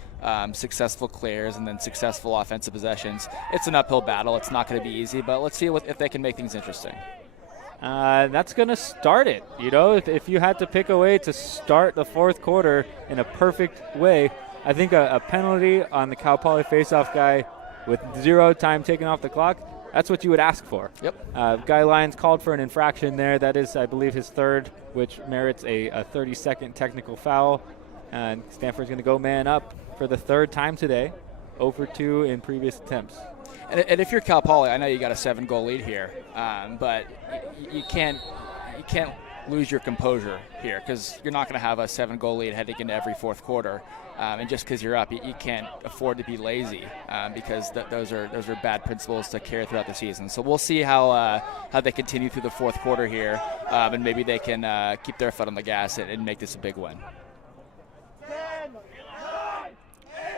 successful clears, and then successful offensive possessions. It's an uphill battle. It's not going to be easy, but let's see if they can make things interesting. That's going to start it. You know, if you had to pick a way to start the fourth quarter in a perfect way, I think a penalty on the Cal Poly faceoff guy with 0 time taken off the clock, that's what you would ask for. Yep. Guy Lyons called for an infraction there. That is, I believe, his third, which merits a 30-second technical foul. And Stanford's going to go man up for the third time today, 0-for-2 in previous attempts. And if you're Cal Poly, I know you got a 7-goal lead here, but you can't lose your composure here, because you're not going to have a 7-goal lead heading into every fourth quarter. And just because you're up, you can't afford to be lazy, because those are bad principles to carry throughout the season. So we'll see how they continue through the fourth quarter here, and maybe they can keep their foot on the gas and make this a big win.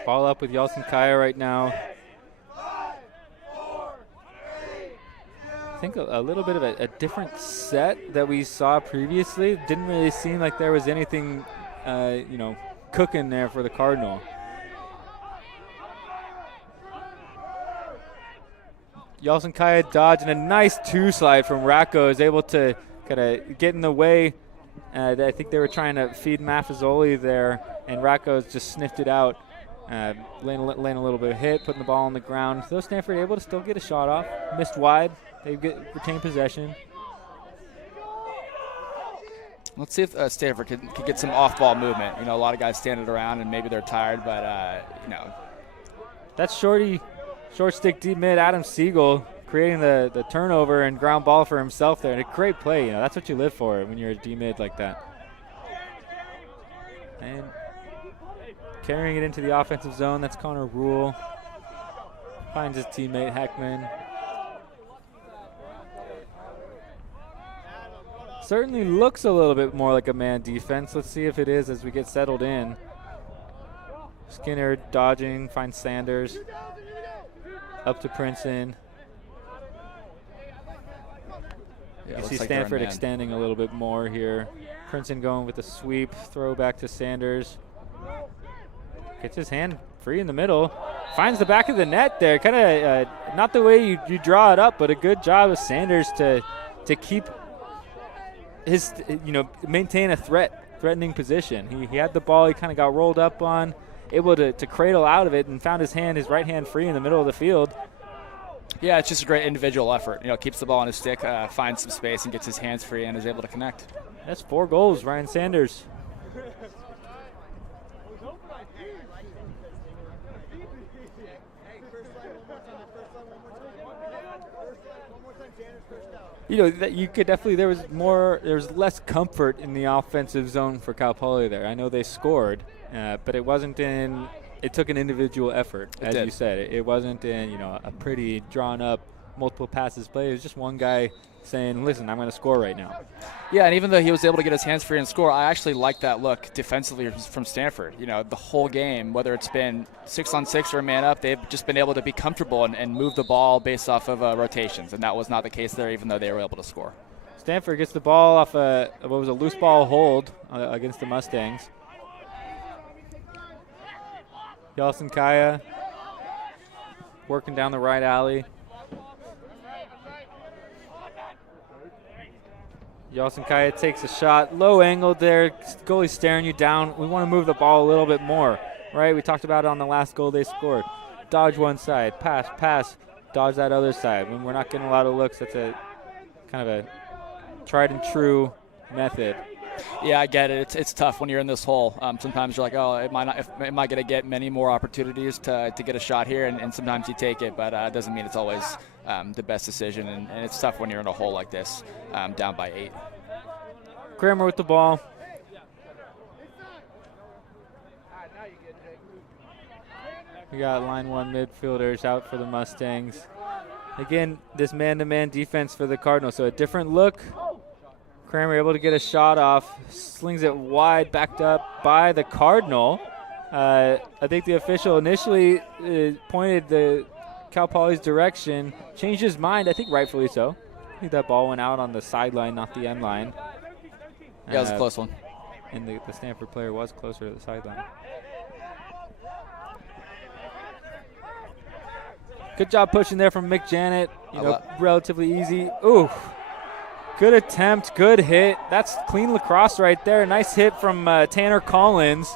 Ball up with Yeltsin Kaya right now. I think a little bit of a different set that we saw previously. Didn't really seem like there was anything, you know, cooking there for the Cardinal. Yeltsin Kaya dodging a nice 2-slide from Racco, is able to kind of get in the way. I think they were trying to feed Maffezoli there, and Racco's just sniffed it out, laying a little bit of hit, putting the ball on the ground. Though Stanford able to still get a shot off, missed wide. They retain possession. Let's see if Stanford could get some off-ball movement. You know, a lot of guys standing around and maybe they're tired, but, you know. That's short stick deep mid, Adam Siegel, creating the turnover and ground ball for himself there. And a great play. You know, that's what you live for when you're a D mid like that. And carrying it into the offensive zone, that's Connor Rule. Finds his teammate Heckman. Certainly looks a little bit more like a man defense. Let's see if it is as we get settled in. Skinner dodging, finds Sanders. Up to Princeton. Yeah, you see Stanford extending a little bit more here. Princeton going with the sweep, throw back to Sanders. Gets his hand free in the middle. Finds the back of the net there. Kind of not the way you draw it up, but a good job of Sanders to keep his, you know, maintain a threatening position. He had the ball, he kind of got rolled up on, able to cradle out of it and found his right hand free in the middle of the field. Yeah, it's just a great individual effort. Keeps the ball on his stick, finds some space, and gets his hands free and is able to connect. That's 4 goals, Ryan Sanders. That you could definitely, there was less comfort in the offensive zone for Cal Poly there. I know they scored, but it took an individual effort, as you said. It wasn't in, a pretty drawn up, multiple passes play. It was just one guy saying, listen, I'm going to score right now. Yeah, and even though he was able to get his hands free and score, I actually like that look defensively from Stanford. The whole game, whether it's been 6-on-6 or a man up, they've just been able to be comfortable and move the ball based off of rotations, and that was not the case there, even though they were able to score. Stanford gets the ball off a loose ball hold against the Mustangs. Yeltsin Kaya working down the right alley. Yeltsin Kaya takes a shot, low angle there. Goalie staring you down. We want to move the ball a little bit more, right? We talked about it on the last goal they scored. Dodge one side, pass, dodge that other side. When we're not getting a lot of looks, that's a kind of a tried and true method. Yeah, I get it. It's tough when you're in this hole. Sometimes you're like, oh, am I going to get many more opportunities to get a shot here? And sometimes you take it, but it doesn't mean it's always the best decision. And it's tough when you're in a hole like this, down by 8. Kramer with the ball. We got line 1 midfielders out for the Mustangs. Again, this man-to-man defense for the Cardinals. So a different look. Kramer able to get a shot off, slings it wide, backed up by the Cardinal. I think the official initially pointed the Cal Poly's direction, changed his mind, I think rightfully so. I think that ball went out on the sideline, not the end line. Yeah, it was a close one. And the Stanford player was closer to the sideline. Good job pushing there from Mick Janet. Relatively easy. Ooh. Good attempt, good hit. That's clean lacrosse right there. Nice hit from Tanner Collins.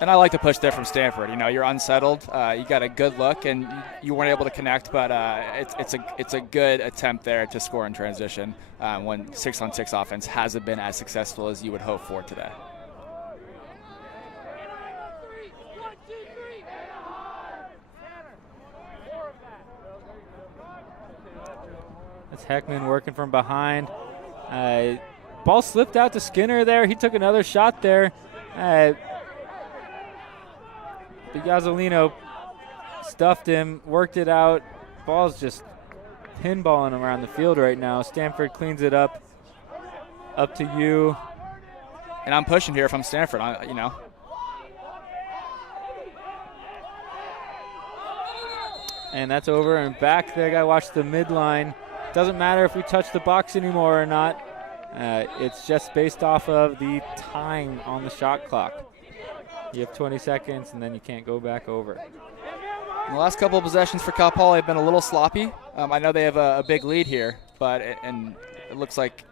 And I like the push there from Stanford. You're unsettled. You got a good look, and you weren't able to connect, but it's a good attempt there to score in transition when 6-on-6 offense hasn't been as successful as you would hope for today. That's Heckman working from behind. Ball slipped out to Skinner there. He took another shot there. Gazzolino stuffed him, worked it out. Ball's just pinballing around the field right now. Stanford cleans it up. Up to you. And I'm pushing here from Stanford, And that's over and back there. Got to watch the midline. Doesn't matter if we touch the box anymore or not. It's just based off of the time on the shot clock. You have 20 seconds, and then you can't go back over. The last couple of possessions for Cal Poly have been a little sloppy. I know they have a big lead here, but it looks like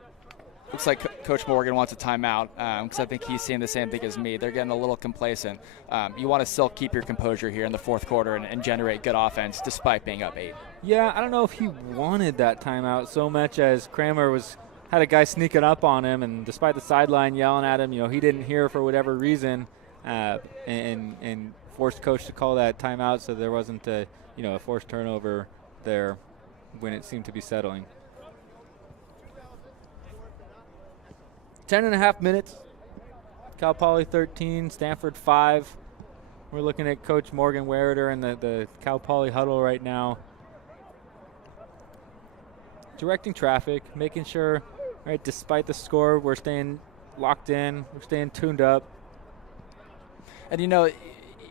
Coach Morgan wants a timeout because I think he's seeing the same thing as me. They're getting a little complacent. You want to still keep your composure here in the fourth quarter and generate good offense despite being up 8. Yeah, I don't know if he wanted that timeout so much as Kramer had a guy sneaking up on him, and despite the sideline yelling at him, he didn't hear for whatever reason, and forced coach to call that timeout, so there wasn't a forced turnover there when it seemed to be settling. 10.5 minutes. Cal Poly 13, Stanford 5. We're looking at Coach Morgan Weriter in the Cal Poly huddle right now. Directing traffic, making sure, right, despite the score, we're staying locked in, we're staying tuned up. And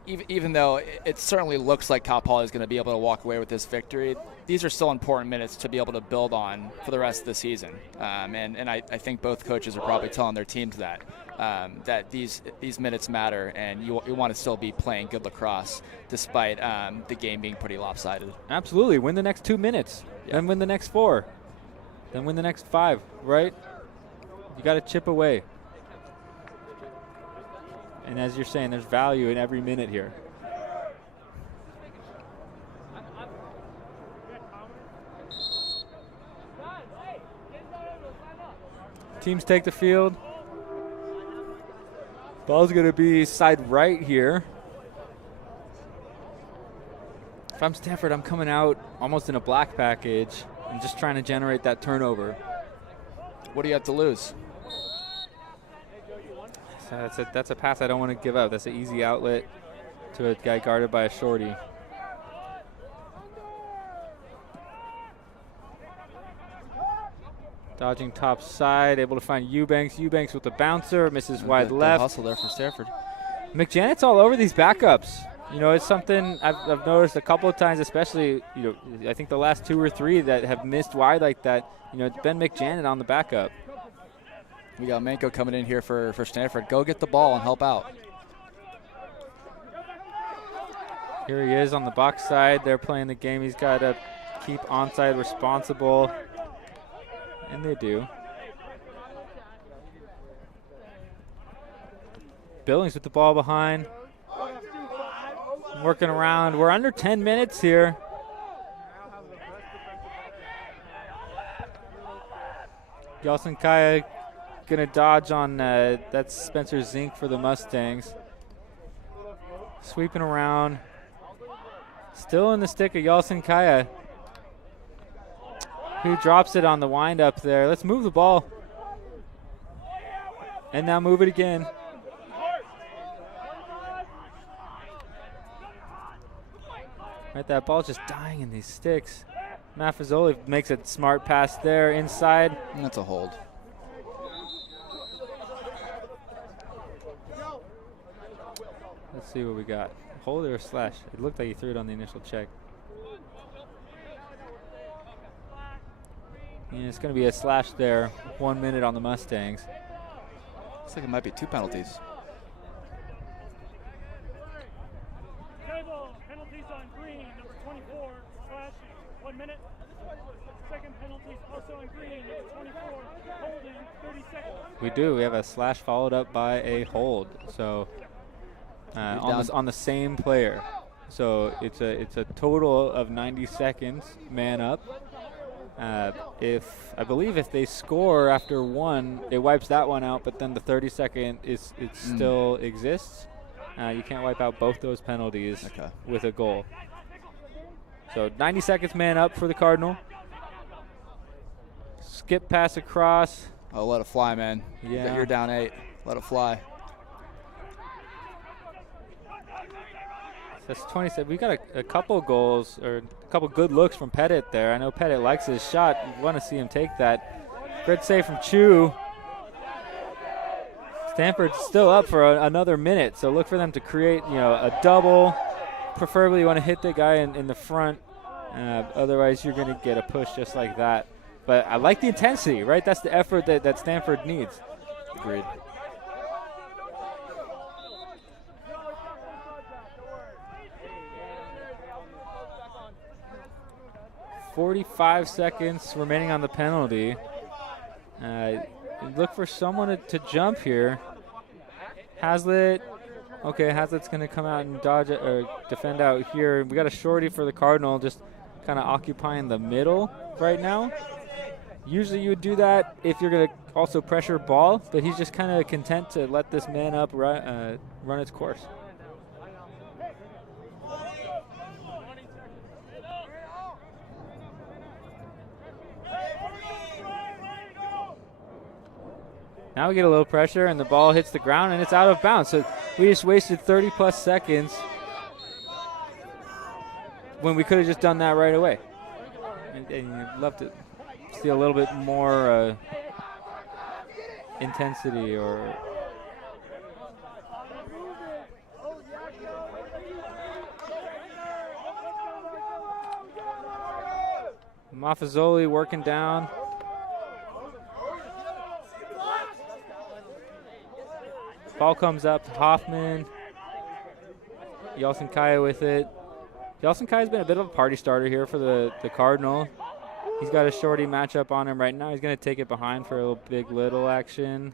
even though it certainly looks like Cal Poly is going to be able to walk away with this victory, these are still important minutes to be able to build on for the rest of the season. And I think both coaches are probably telling their teams that these minutes matter, and you want to still be playing good lacrosse despite the game being pretty lopsided. Absolutely. Win the next 2 minutes, then win the next 4, then win the next 5, right? You got to chip away. And as you're saying, there's value in every minute here. Teams take the field. Ball's going to be side right here. If I'm Stanford, I'm coming out almost in a black package and just trying to generate that turnover. What do you have to lose? So that's a pass I don't want to give up. That's an easy outlet to a guy guarded by a shorty. Dodging top side, able to find Eubanks. Eubanks with the bouncer, misses wide left. Hustle there for Stanford. McJanet's all over these backups. You know, it's something I've noticed a couple of times, especially, you know, I think the last 2 or 3 that have missed wide like that, you know, it's been McJanet on the backup. We got Manko coming in here for Stanford. Go get the ball and help out. Here he is on the box side. They're playing the game. He's got to keep onside responsible. And they do. Billings with the ball behind. Working around. We're under 10 minutes here. Gelson Kaya gonna dodge on that's Spencer Zink for the Mustangs. Sweeping around. Still in the stick of Gelson Kaya, who drops it on the wind up there. Let's move the ball. And now move it again. Right, that ball's just dying in these sticks. Maffezoli makes a smart pass there inside. And that's a hold. Let's see what we got. Hold or slash? It looked like he threw it on the initial check. And it's going to be a slash there. 1 minute on the Mustangs. Looks like it might be 2 penalties. Penalties on green, number 24, slashing, 1 minute. Second penalty also on green, number 24, holding, 30 seconds. We do. We have a slash followed up by a hold. So on the same player. So it's a total of 90 seconds, man up. I believe if they score after 1, it wipes that one out, but then the 30-second still exists. You can't wipe out both those penalties with a goal. So 90 seconds, man up for the Cardinal. Skip pass across. Oh, let it fly, man. Yeah. You're down 8. Let it fly. That's 27. We got a couple goals or a couple good looks from Pettit there. I know Pettit likes his shot. You want to see him take that. Great save from Chu. Stanford's still up for another minute, so look for them to create, you know, a double. Preferably you want to hit the guy in the front. Otherwise, you're going to get a push just like that. But I like the intensity, right? That's the effort that Stanford needs. Agreed. .45 seconds remaining on the penalty. Look for someone to jump here. Hazlitt. Okay, Hazlitt's going to come out and dodge it or defend out here. We got a shorty for the Cardinal, just kind of occupying the middle right now. Usually you would do that if you're going to also pressure ball, but he's just kind of content to let this man up run its course. Now we get a little pressure, and the ball hits the ground, and it's out of bounds. So we just wasted 30-plus seconds when we could have just done that right away. And you'd love to see a little bit more intensity or Maffezoli working down. Ball comes up to Hoffman. Gelson Kaya with it. Gelson Kaya's been a bit of a party starter here for the Cardinal. He's got a shorty matchup on him right now. He's going to take it behind for a little big little action.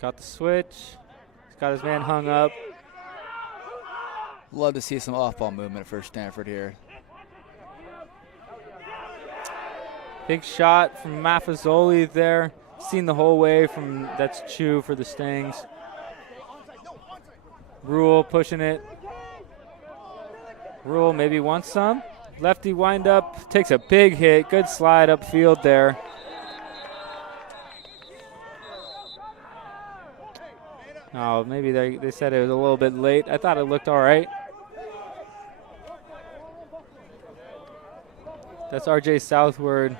Got the switch. He's got his man hung up. Love to see some off-ball movement for Stanford here. Big shot from Maffezoli there. Seen the whole way from, that's Chu for the Stings. Rule pushing it. Rule maybe wants some. Lefty wind up, takes a big hit. Good slide upfield there. Oh, maybe they said it was a little bit late. I thought it looked all right. That's RJ Southward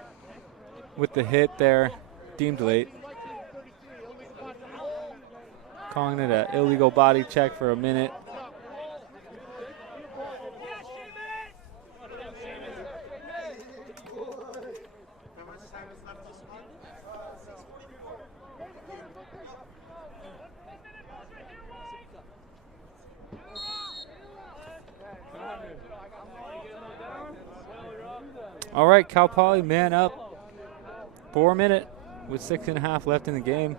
with the hit there, deemed late. Calling it an illegal body check for a minute. All right, Cal Poly man up. 4 minutes with 6.5 left in the game.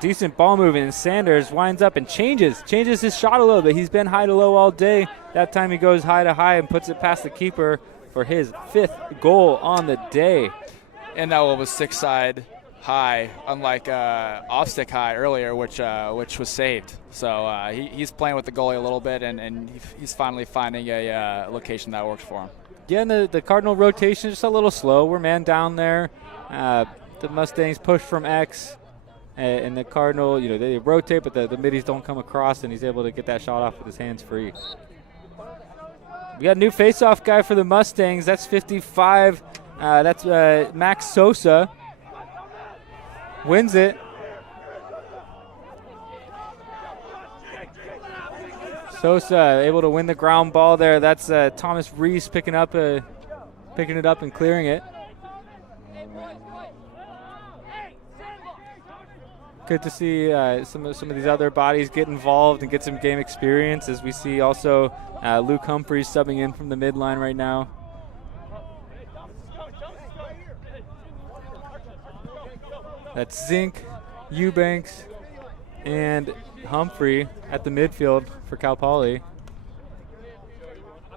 Decent ball movement. Sanders winds up and changes his shot a little bit. He's been high to low all day. That time he goes high to high and puts it past the keeper for his 5th goal on the day. And that one was 6-side high, unlike off-stick high earlier, which was saved. So he's playing with the goalie a little bit, and he's finally finding a location that works for him. Yeah, and the Cardinal rotation just a little slow. We're man down there. The Mustangs push from X. And the Cardinal, they rotate, but the middies don't come across, and he's able to get that shot off with his hands free. We got a new face-off guy for the Mustangs. That's 55. That's Max Sosa. Wins it. Sosa able to win the ground ball there. That's Thomas Reese picking it up and clearing it. Good to see some of these other bodies get involved and get some game experience, as we see also Luke Humphreys subbing in from the midline right now. That's Zink, Eubanks, and Humphrey at the midfield for Cal Poly.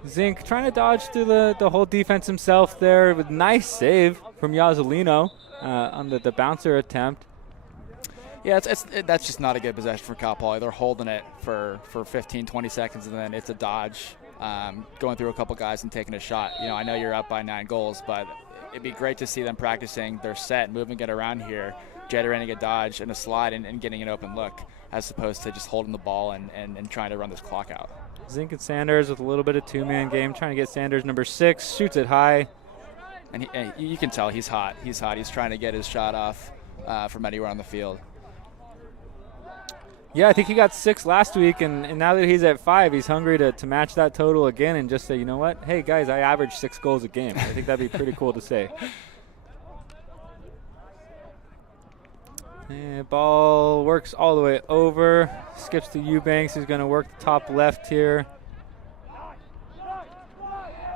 Zink trying to dodge through the whole defense himself there with nice save from Yazzolino on the bouncer attempt. Yeah, that's just not a good possession for Cal Poly. They're holding it for 15, 20 seconds, and then it's a dodge, going through a couple guys and taking a shot. I know you're up by 9 goals, but it'd be great to see them practicing their set, moving it around here, generating a dodge and a slide and getting an open look, as opposed to just holding the ball and trying to run this clock out. Zink and Sanders with a little bit of two-man game, trying to get Sanders number 6, shoots it high. And you can tell he's hot. He's trying to get his shot off from anywhere on the field. Yeah, I think he got 6 last week, and now that he's at 5, he's hungry to match that total again and just say, you know what? Hey, guys, I average 6 goals a game. I think that'd be pretty cool to say. And ball works all the way over. Skips to Eubanks, who's going to work the top left here.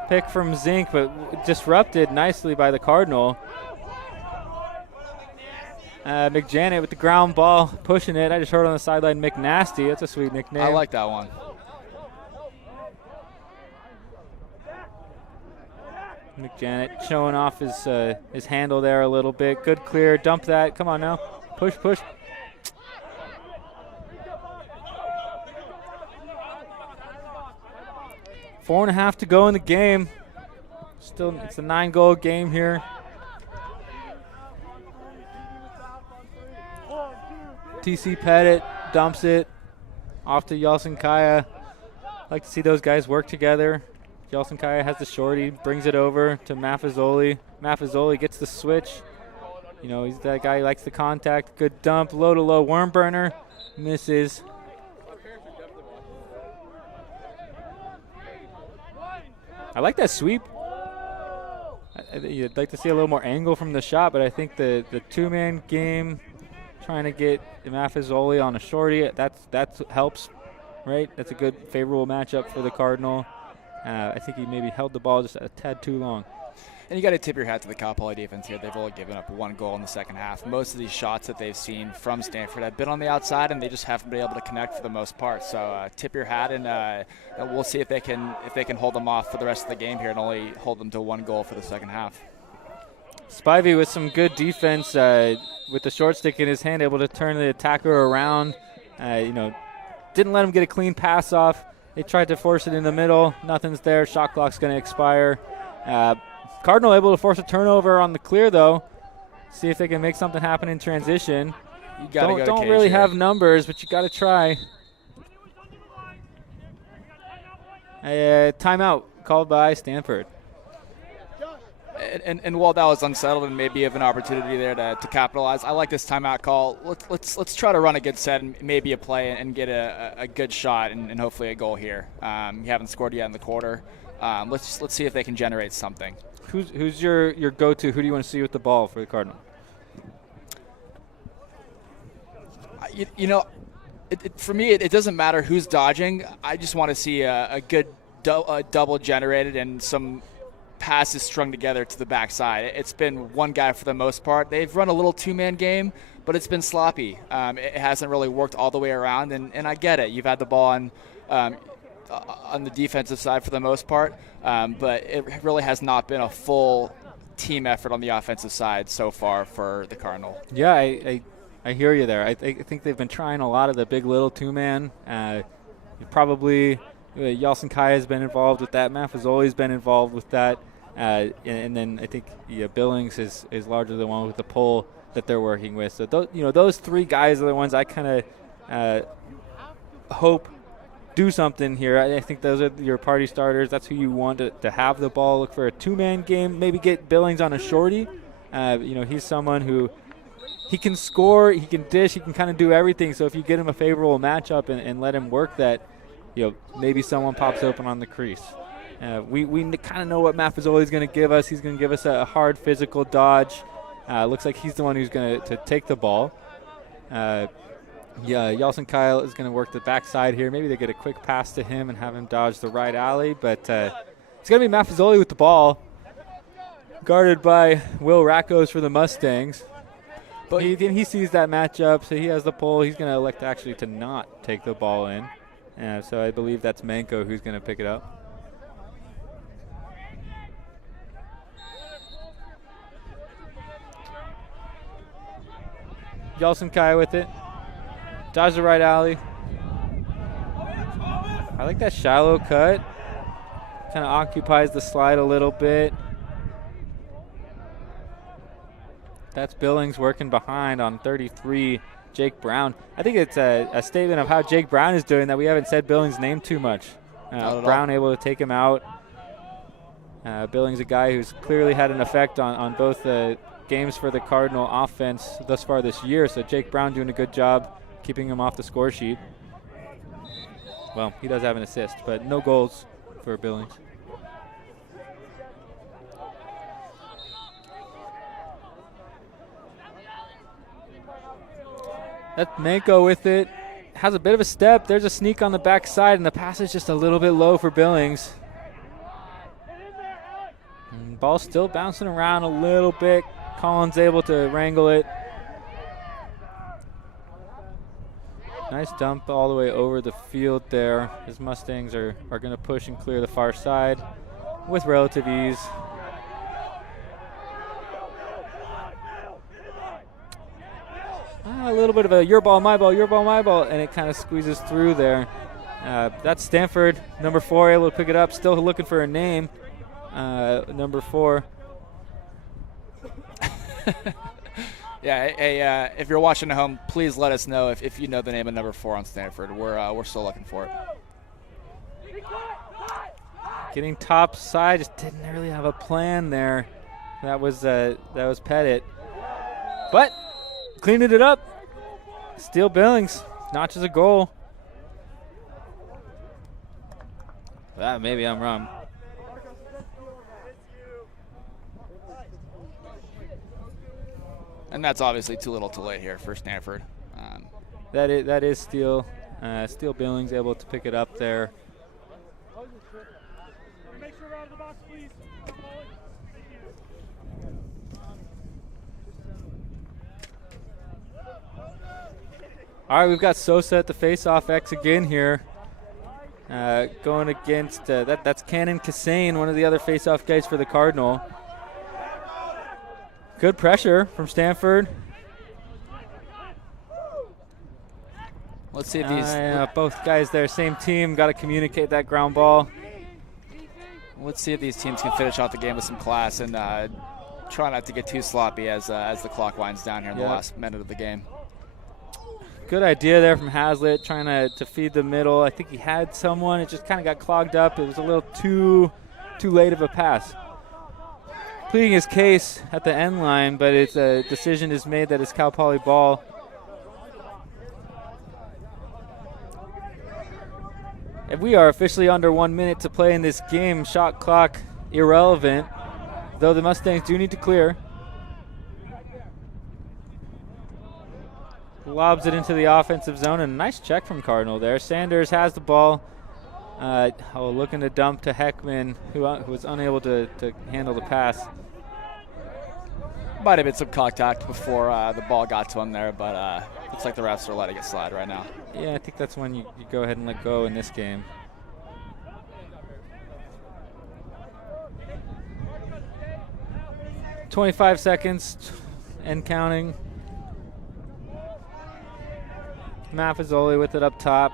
Pick from Zink, but disrupted nicely by the Cardinal. McJanet with the ground ball, pushing it. I just heard on the sideline McNasty. That's a sweet nickname. I like that one. McJanet showing off his handle there a little bit. Good clear. Dump that. Come on now. Push, push. Four and a half to go in the game. Still, it's a 9-goal game here. TC Pettit dumps it off to Yeltsin-Kaya. Like to see those guys work together. Yeltsin-Kaya has the shorty, brings it over to Maffezoli. Maffezoli gets the switch. He's that guy who likes the contact. Good dump, low to low, worm burner, misses. I like that sweep. You'd like to see a little more angle from the shot, but I think the two-man game, trying to get Maffezoli on a shorty, that helps, right? That's a good, favorable matchup for the Cardinal. I think he maybe held the ball just a tad too long. And you got to tip your hat to the Cal Poly defense here. They've only given up 1 goal in the second half. Most of these shots that they've seen from Stanford have been on the outside, and they just haven't been able to connect for the most part. So tip your hat, and we'll see if they can hold them off for the rest of the game here and only hold them to 1 goal for the second half. Spivey with some good defense with the short stick in his hand, able to turn the attacker around. Didn't let him get a clean pass off. They tried to force it in the middle. Nothing's there. Shot clock's going to expire. Cardinal able to force a turnover on the clear, though. See if they can make something happen in transition. You gotta don't really have numbers, but you got to try. Timeout called by Stanford. And while that was unsettled and maybe have an opportunity there to capitalize, I like this timeout call. Let's try to run a good set and maybe a play and get a good shot and hopefully a goal here. You haven't scored yet in the quarter. Let's see if they can generate something. Who's your go-to? Who do you want to see with the ball for the Cardinal? For me, it doesn't matter who's dodging. I just want to see a good double generated and some passes strung together to the backside. It's been one guy for the most part. They've run a little two-man game, but it's been sloppy. It hasn't really worked all the way around, and I get it. You've had the ball on the defensive side for the most part, but it really has not been a full team effort on the offensive side so far for the Cardinal. Yeah, I hear you there. I think they've been trying a lot of the big little two-man. Probably Yalcin Kai has been involved with that. Maffezoli's been involved with that. And then I think Billings is largely the one with the pull that they're working with. So those 3 guys are the ones I kind of hope do something here. I think those are your party starters. That's who you want to have the ball. Look for a 2-man game. Maybe get Billings on a shorty. He's someone who he can score, he can dish, he can kind of do everything. So if you get him a favorable matchup and let him work that, maybe someone pops open on the crease. We kind of know what Maffezoli is going to give us. He's going to give us a hard physical dodge. Looks like he's the one who's going to take the ball. Yalcin Kyle is going to work the backside here. Maybe they get a quick pass to him and have him dodge the right alley. But it's going to be Maffezoli with the ball, guarded by Will Rakos for the Mustangs. But he sees that matchup, so he has the pull. He's going to elect actually to not take the ball in. So I believe that's Manko who's going to pick it up. Yalcin Kai with it. Dodge the right alley. I like that shallow cut. Kind of occupies the slide a little bit. That's Billings working behind on 33, Jake Brown. I think it's a statement of how Jake Brown is doing that we haven't said Billings' name too much. Brown able to take him out. Billings, a guy who's clearly had an effect on both the games for the Cardinal offense thus far this year. So Jake Brown doing a good job keeping him off the score sheet. Well, he does have an assist, but no goals for Billings. That's Manko with it. Has a bit of a step. There's a sneak on the backside, and the pass is just a little bit low for Billings. And ball still bouncing around a little bit. Collins able to wrangle it. Nice dump all the way over the field there. His Mustangs are going to push and clear the far side with relative ease. A little bit of a your ball, my ball, and it kind of squeezes through there. That's Stanford, number 4, able to pick it up. Still looking for a name, number 4. Yeah, if you're watching at home, please let us know if you know the name of number 4 on Stanford. We're still looking for it. Getting top side, just didn't really have a plan there. That was Pettit, but cleaned it up. Steele Billings notches a goal. Maybe I'm wrong. And that's obviously too little too late here for Stanford. That is Steele. Steele Billings able to pick it up there. All right, we've got Sosa at the face-off X again here. Going against, that's Cannon Cassane, one of the other face-off guys for the Cardinal. Good pressure from Stanford. Let's see if these... both guys there, same team, got to communicate that ground ball. Let's see if these teams can finish off the game with some class and try not to get too sloppy as the clock winds down here in the last minute of the game. Good idea there from Hazlitt, trying to feed the middle. I think he had someone. It just kind of got clogged up. It was a little too late of a pass. Pleading his case at the end line, but it's a decision is made that it's Cal Poly ball. And we are officially under 1 minute to play in this game. Shot clock irrelevant, though the Mustangs do need to clear. Lobs it into the offensive zone, and a nice check from Cardinal there. Sanders has the ball. Looking to dump to Heckman, who was unable to handle the pass. Might have been some contact before the ball got to him there, but looks like the refs are letting it slide right now. Yeah, I think that's when you go ahead and let go in this game. .25 seconds and counting. Maffezoli with it up top.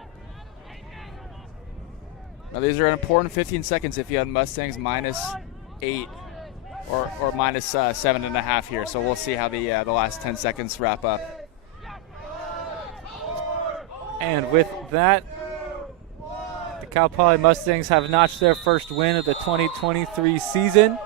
Now these are an important 15 seconds if you had Mustangs -8 or minus 7.5 here. So we'll see how the last 10 seconds wrap up. And with that, the Cal Poly Mustangs have notched their first win of the 2023 season,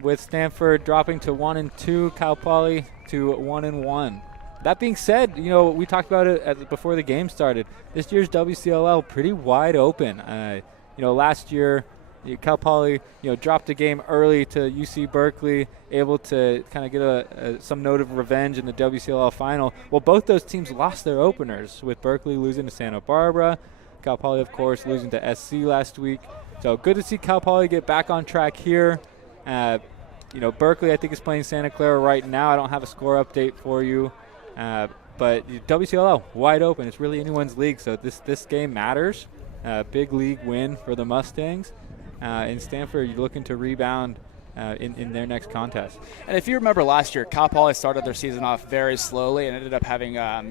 with Stanford dropping to 1-2, Cal Poly to 1-1. That being said, we talked about it before the game started. This year's WCLL pretty wide open. Last year, Cal Poly, dropped a game early to UC Berkeley, able to kind of get some note of revenge in the WCLL final. Well, both those teams lost their openers, with Berkeley losing to Santa Barbara, Cal Poly, of course, losing to SC last week. So good to see Cal Poly get back on track here. Berkeley, I think, is playing Santa Clara right now. I don't have a score update for you. But WCLL, wide open. It's really anyone's league, so this game matters. Big league win for the Mustangs. In Stanford, you're looking to rebound in their next contest. And if you remember last year, Cal Poly started their season off very slowly and ended up having a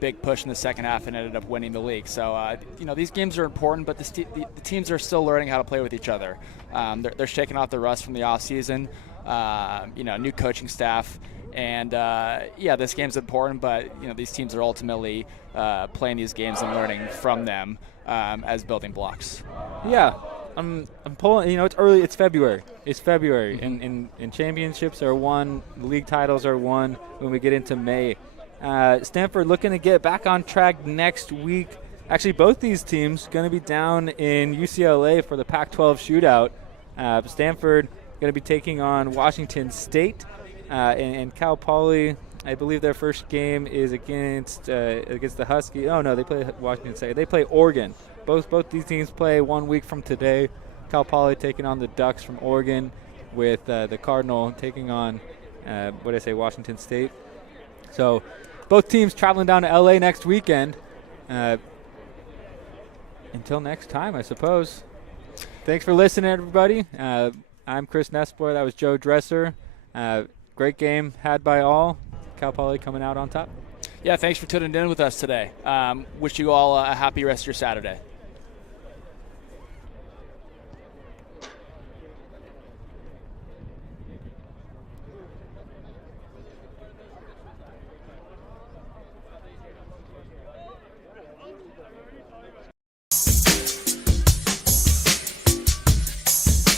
big push in the second half and ended up winning the league. So these games are important, but the teams are still learning how to play with each other. They're shaking off the rust from the off season. New coaching staff. And this game's important, but these teams are ultimately playing these games and learning from them as building blocks. Yeah, I'm pulling. It's early. It's February. Mm-hmm. And championships are won. League titles are won when we get into May. Stanford looking to get back on track next week. Actually, both these teams going to be down in UCLA for the Pac-12 shootout. Stanford going to be taking on Washington State. And Cal Poly, I believe their first game is against the Huskies. Oh no, they play Washington State. They play Oregon. Both these teams play 1 week from today. Cal Poly taking on the Ducks from Oregon, with the Cardinal taking on Washington State. So both teams traveling down to LA next weekend. Until next time, I suppose. Thanks for listening, everybody. I'm Chris Nespor. That was Joe Dresser. Great game had by all. Cal Poly coming out on top. Yeah, thanks for tuning in with us today. Wish you all a happy rest of your Saturday.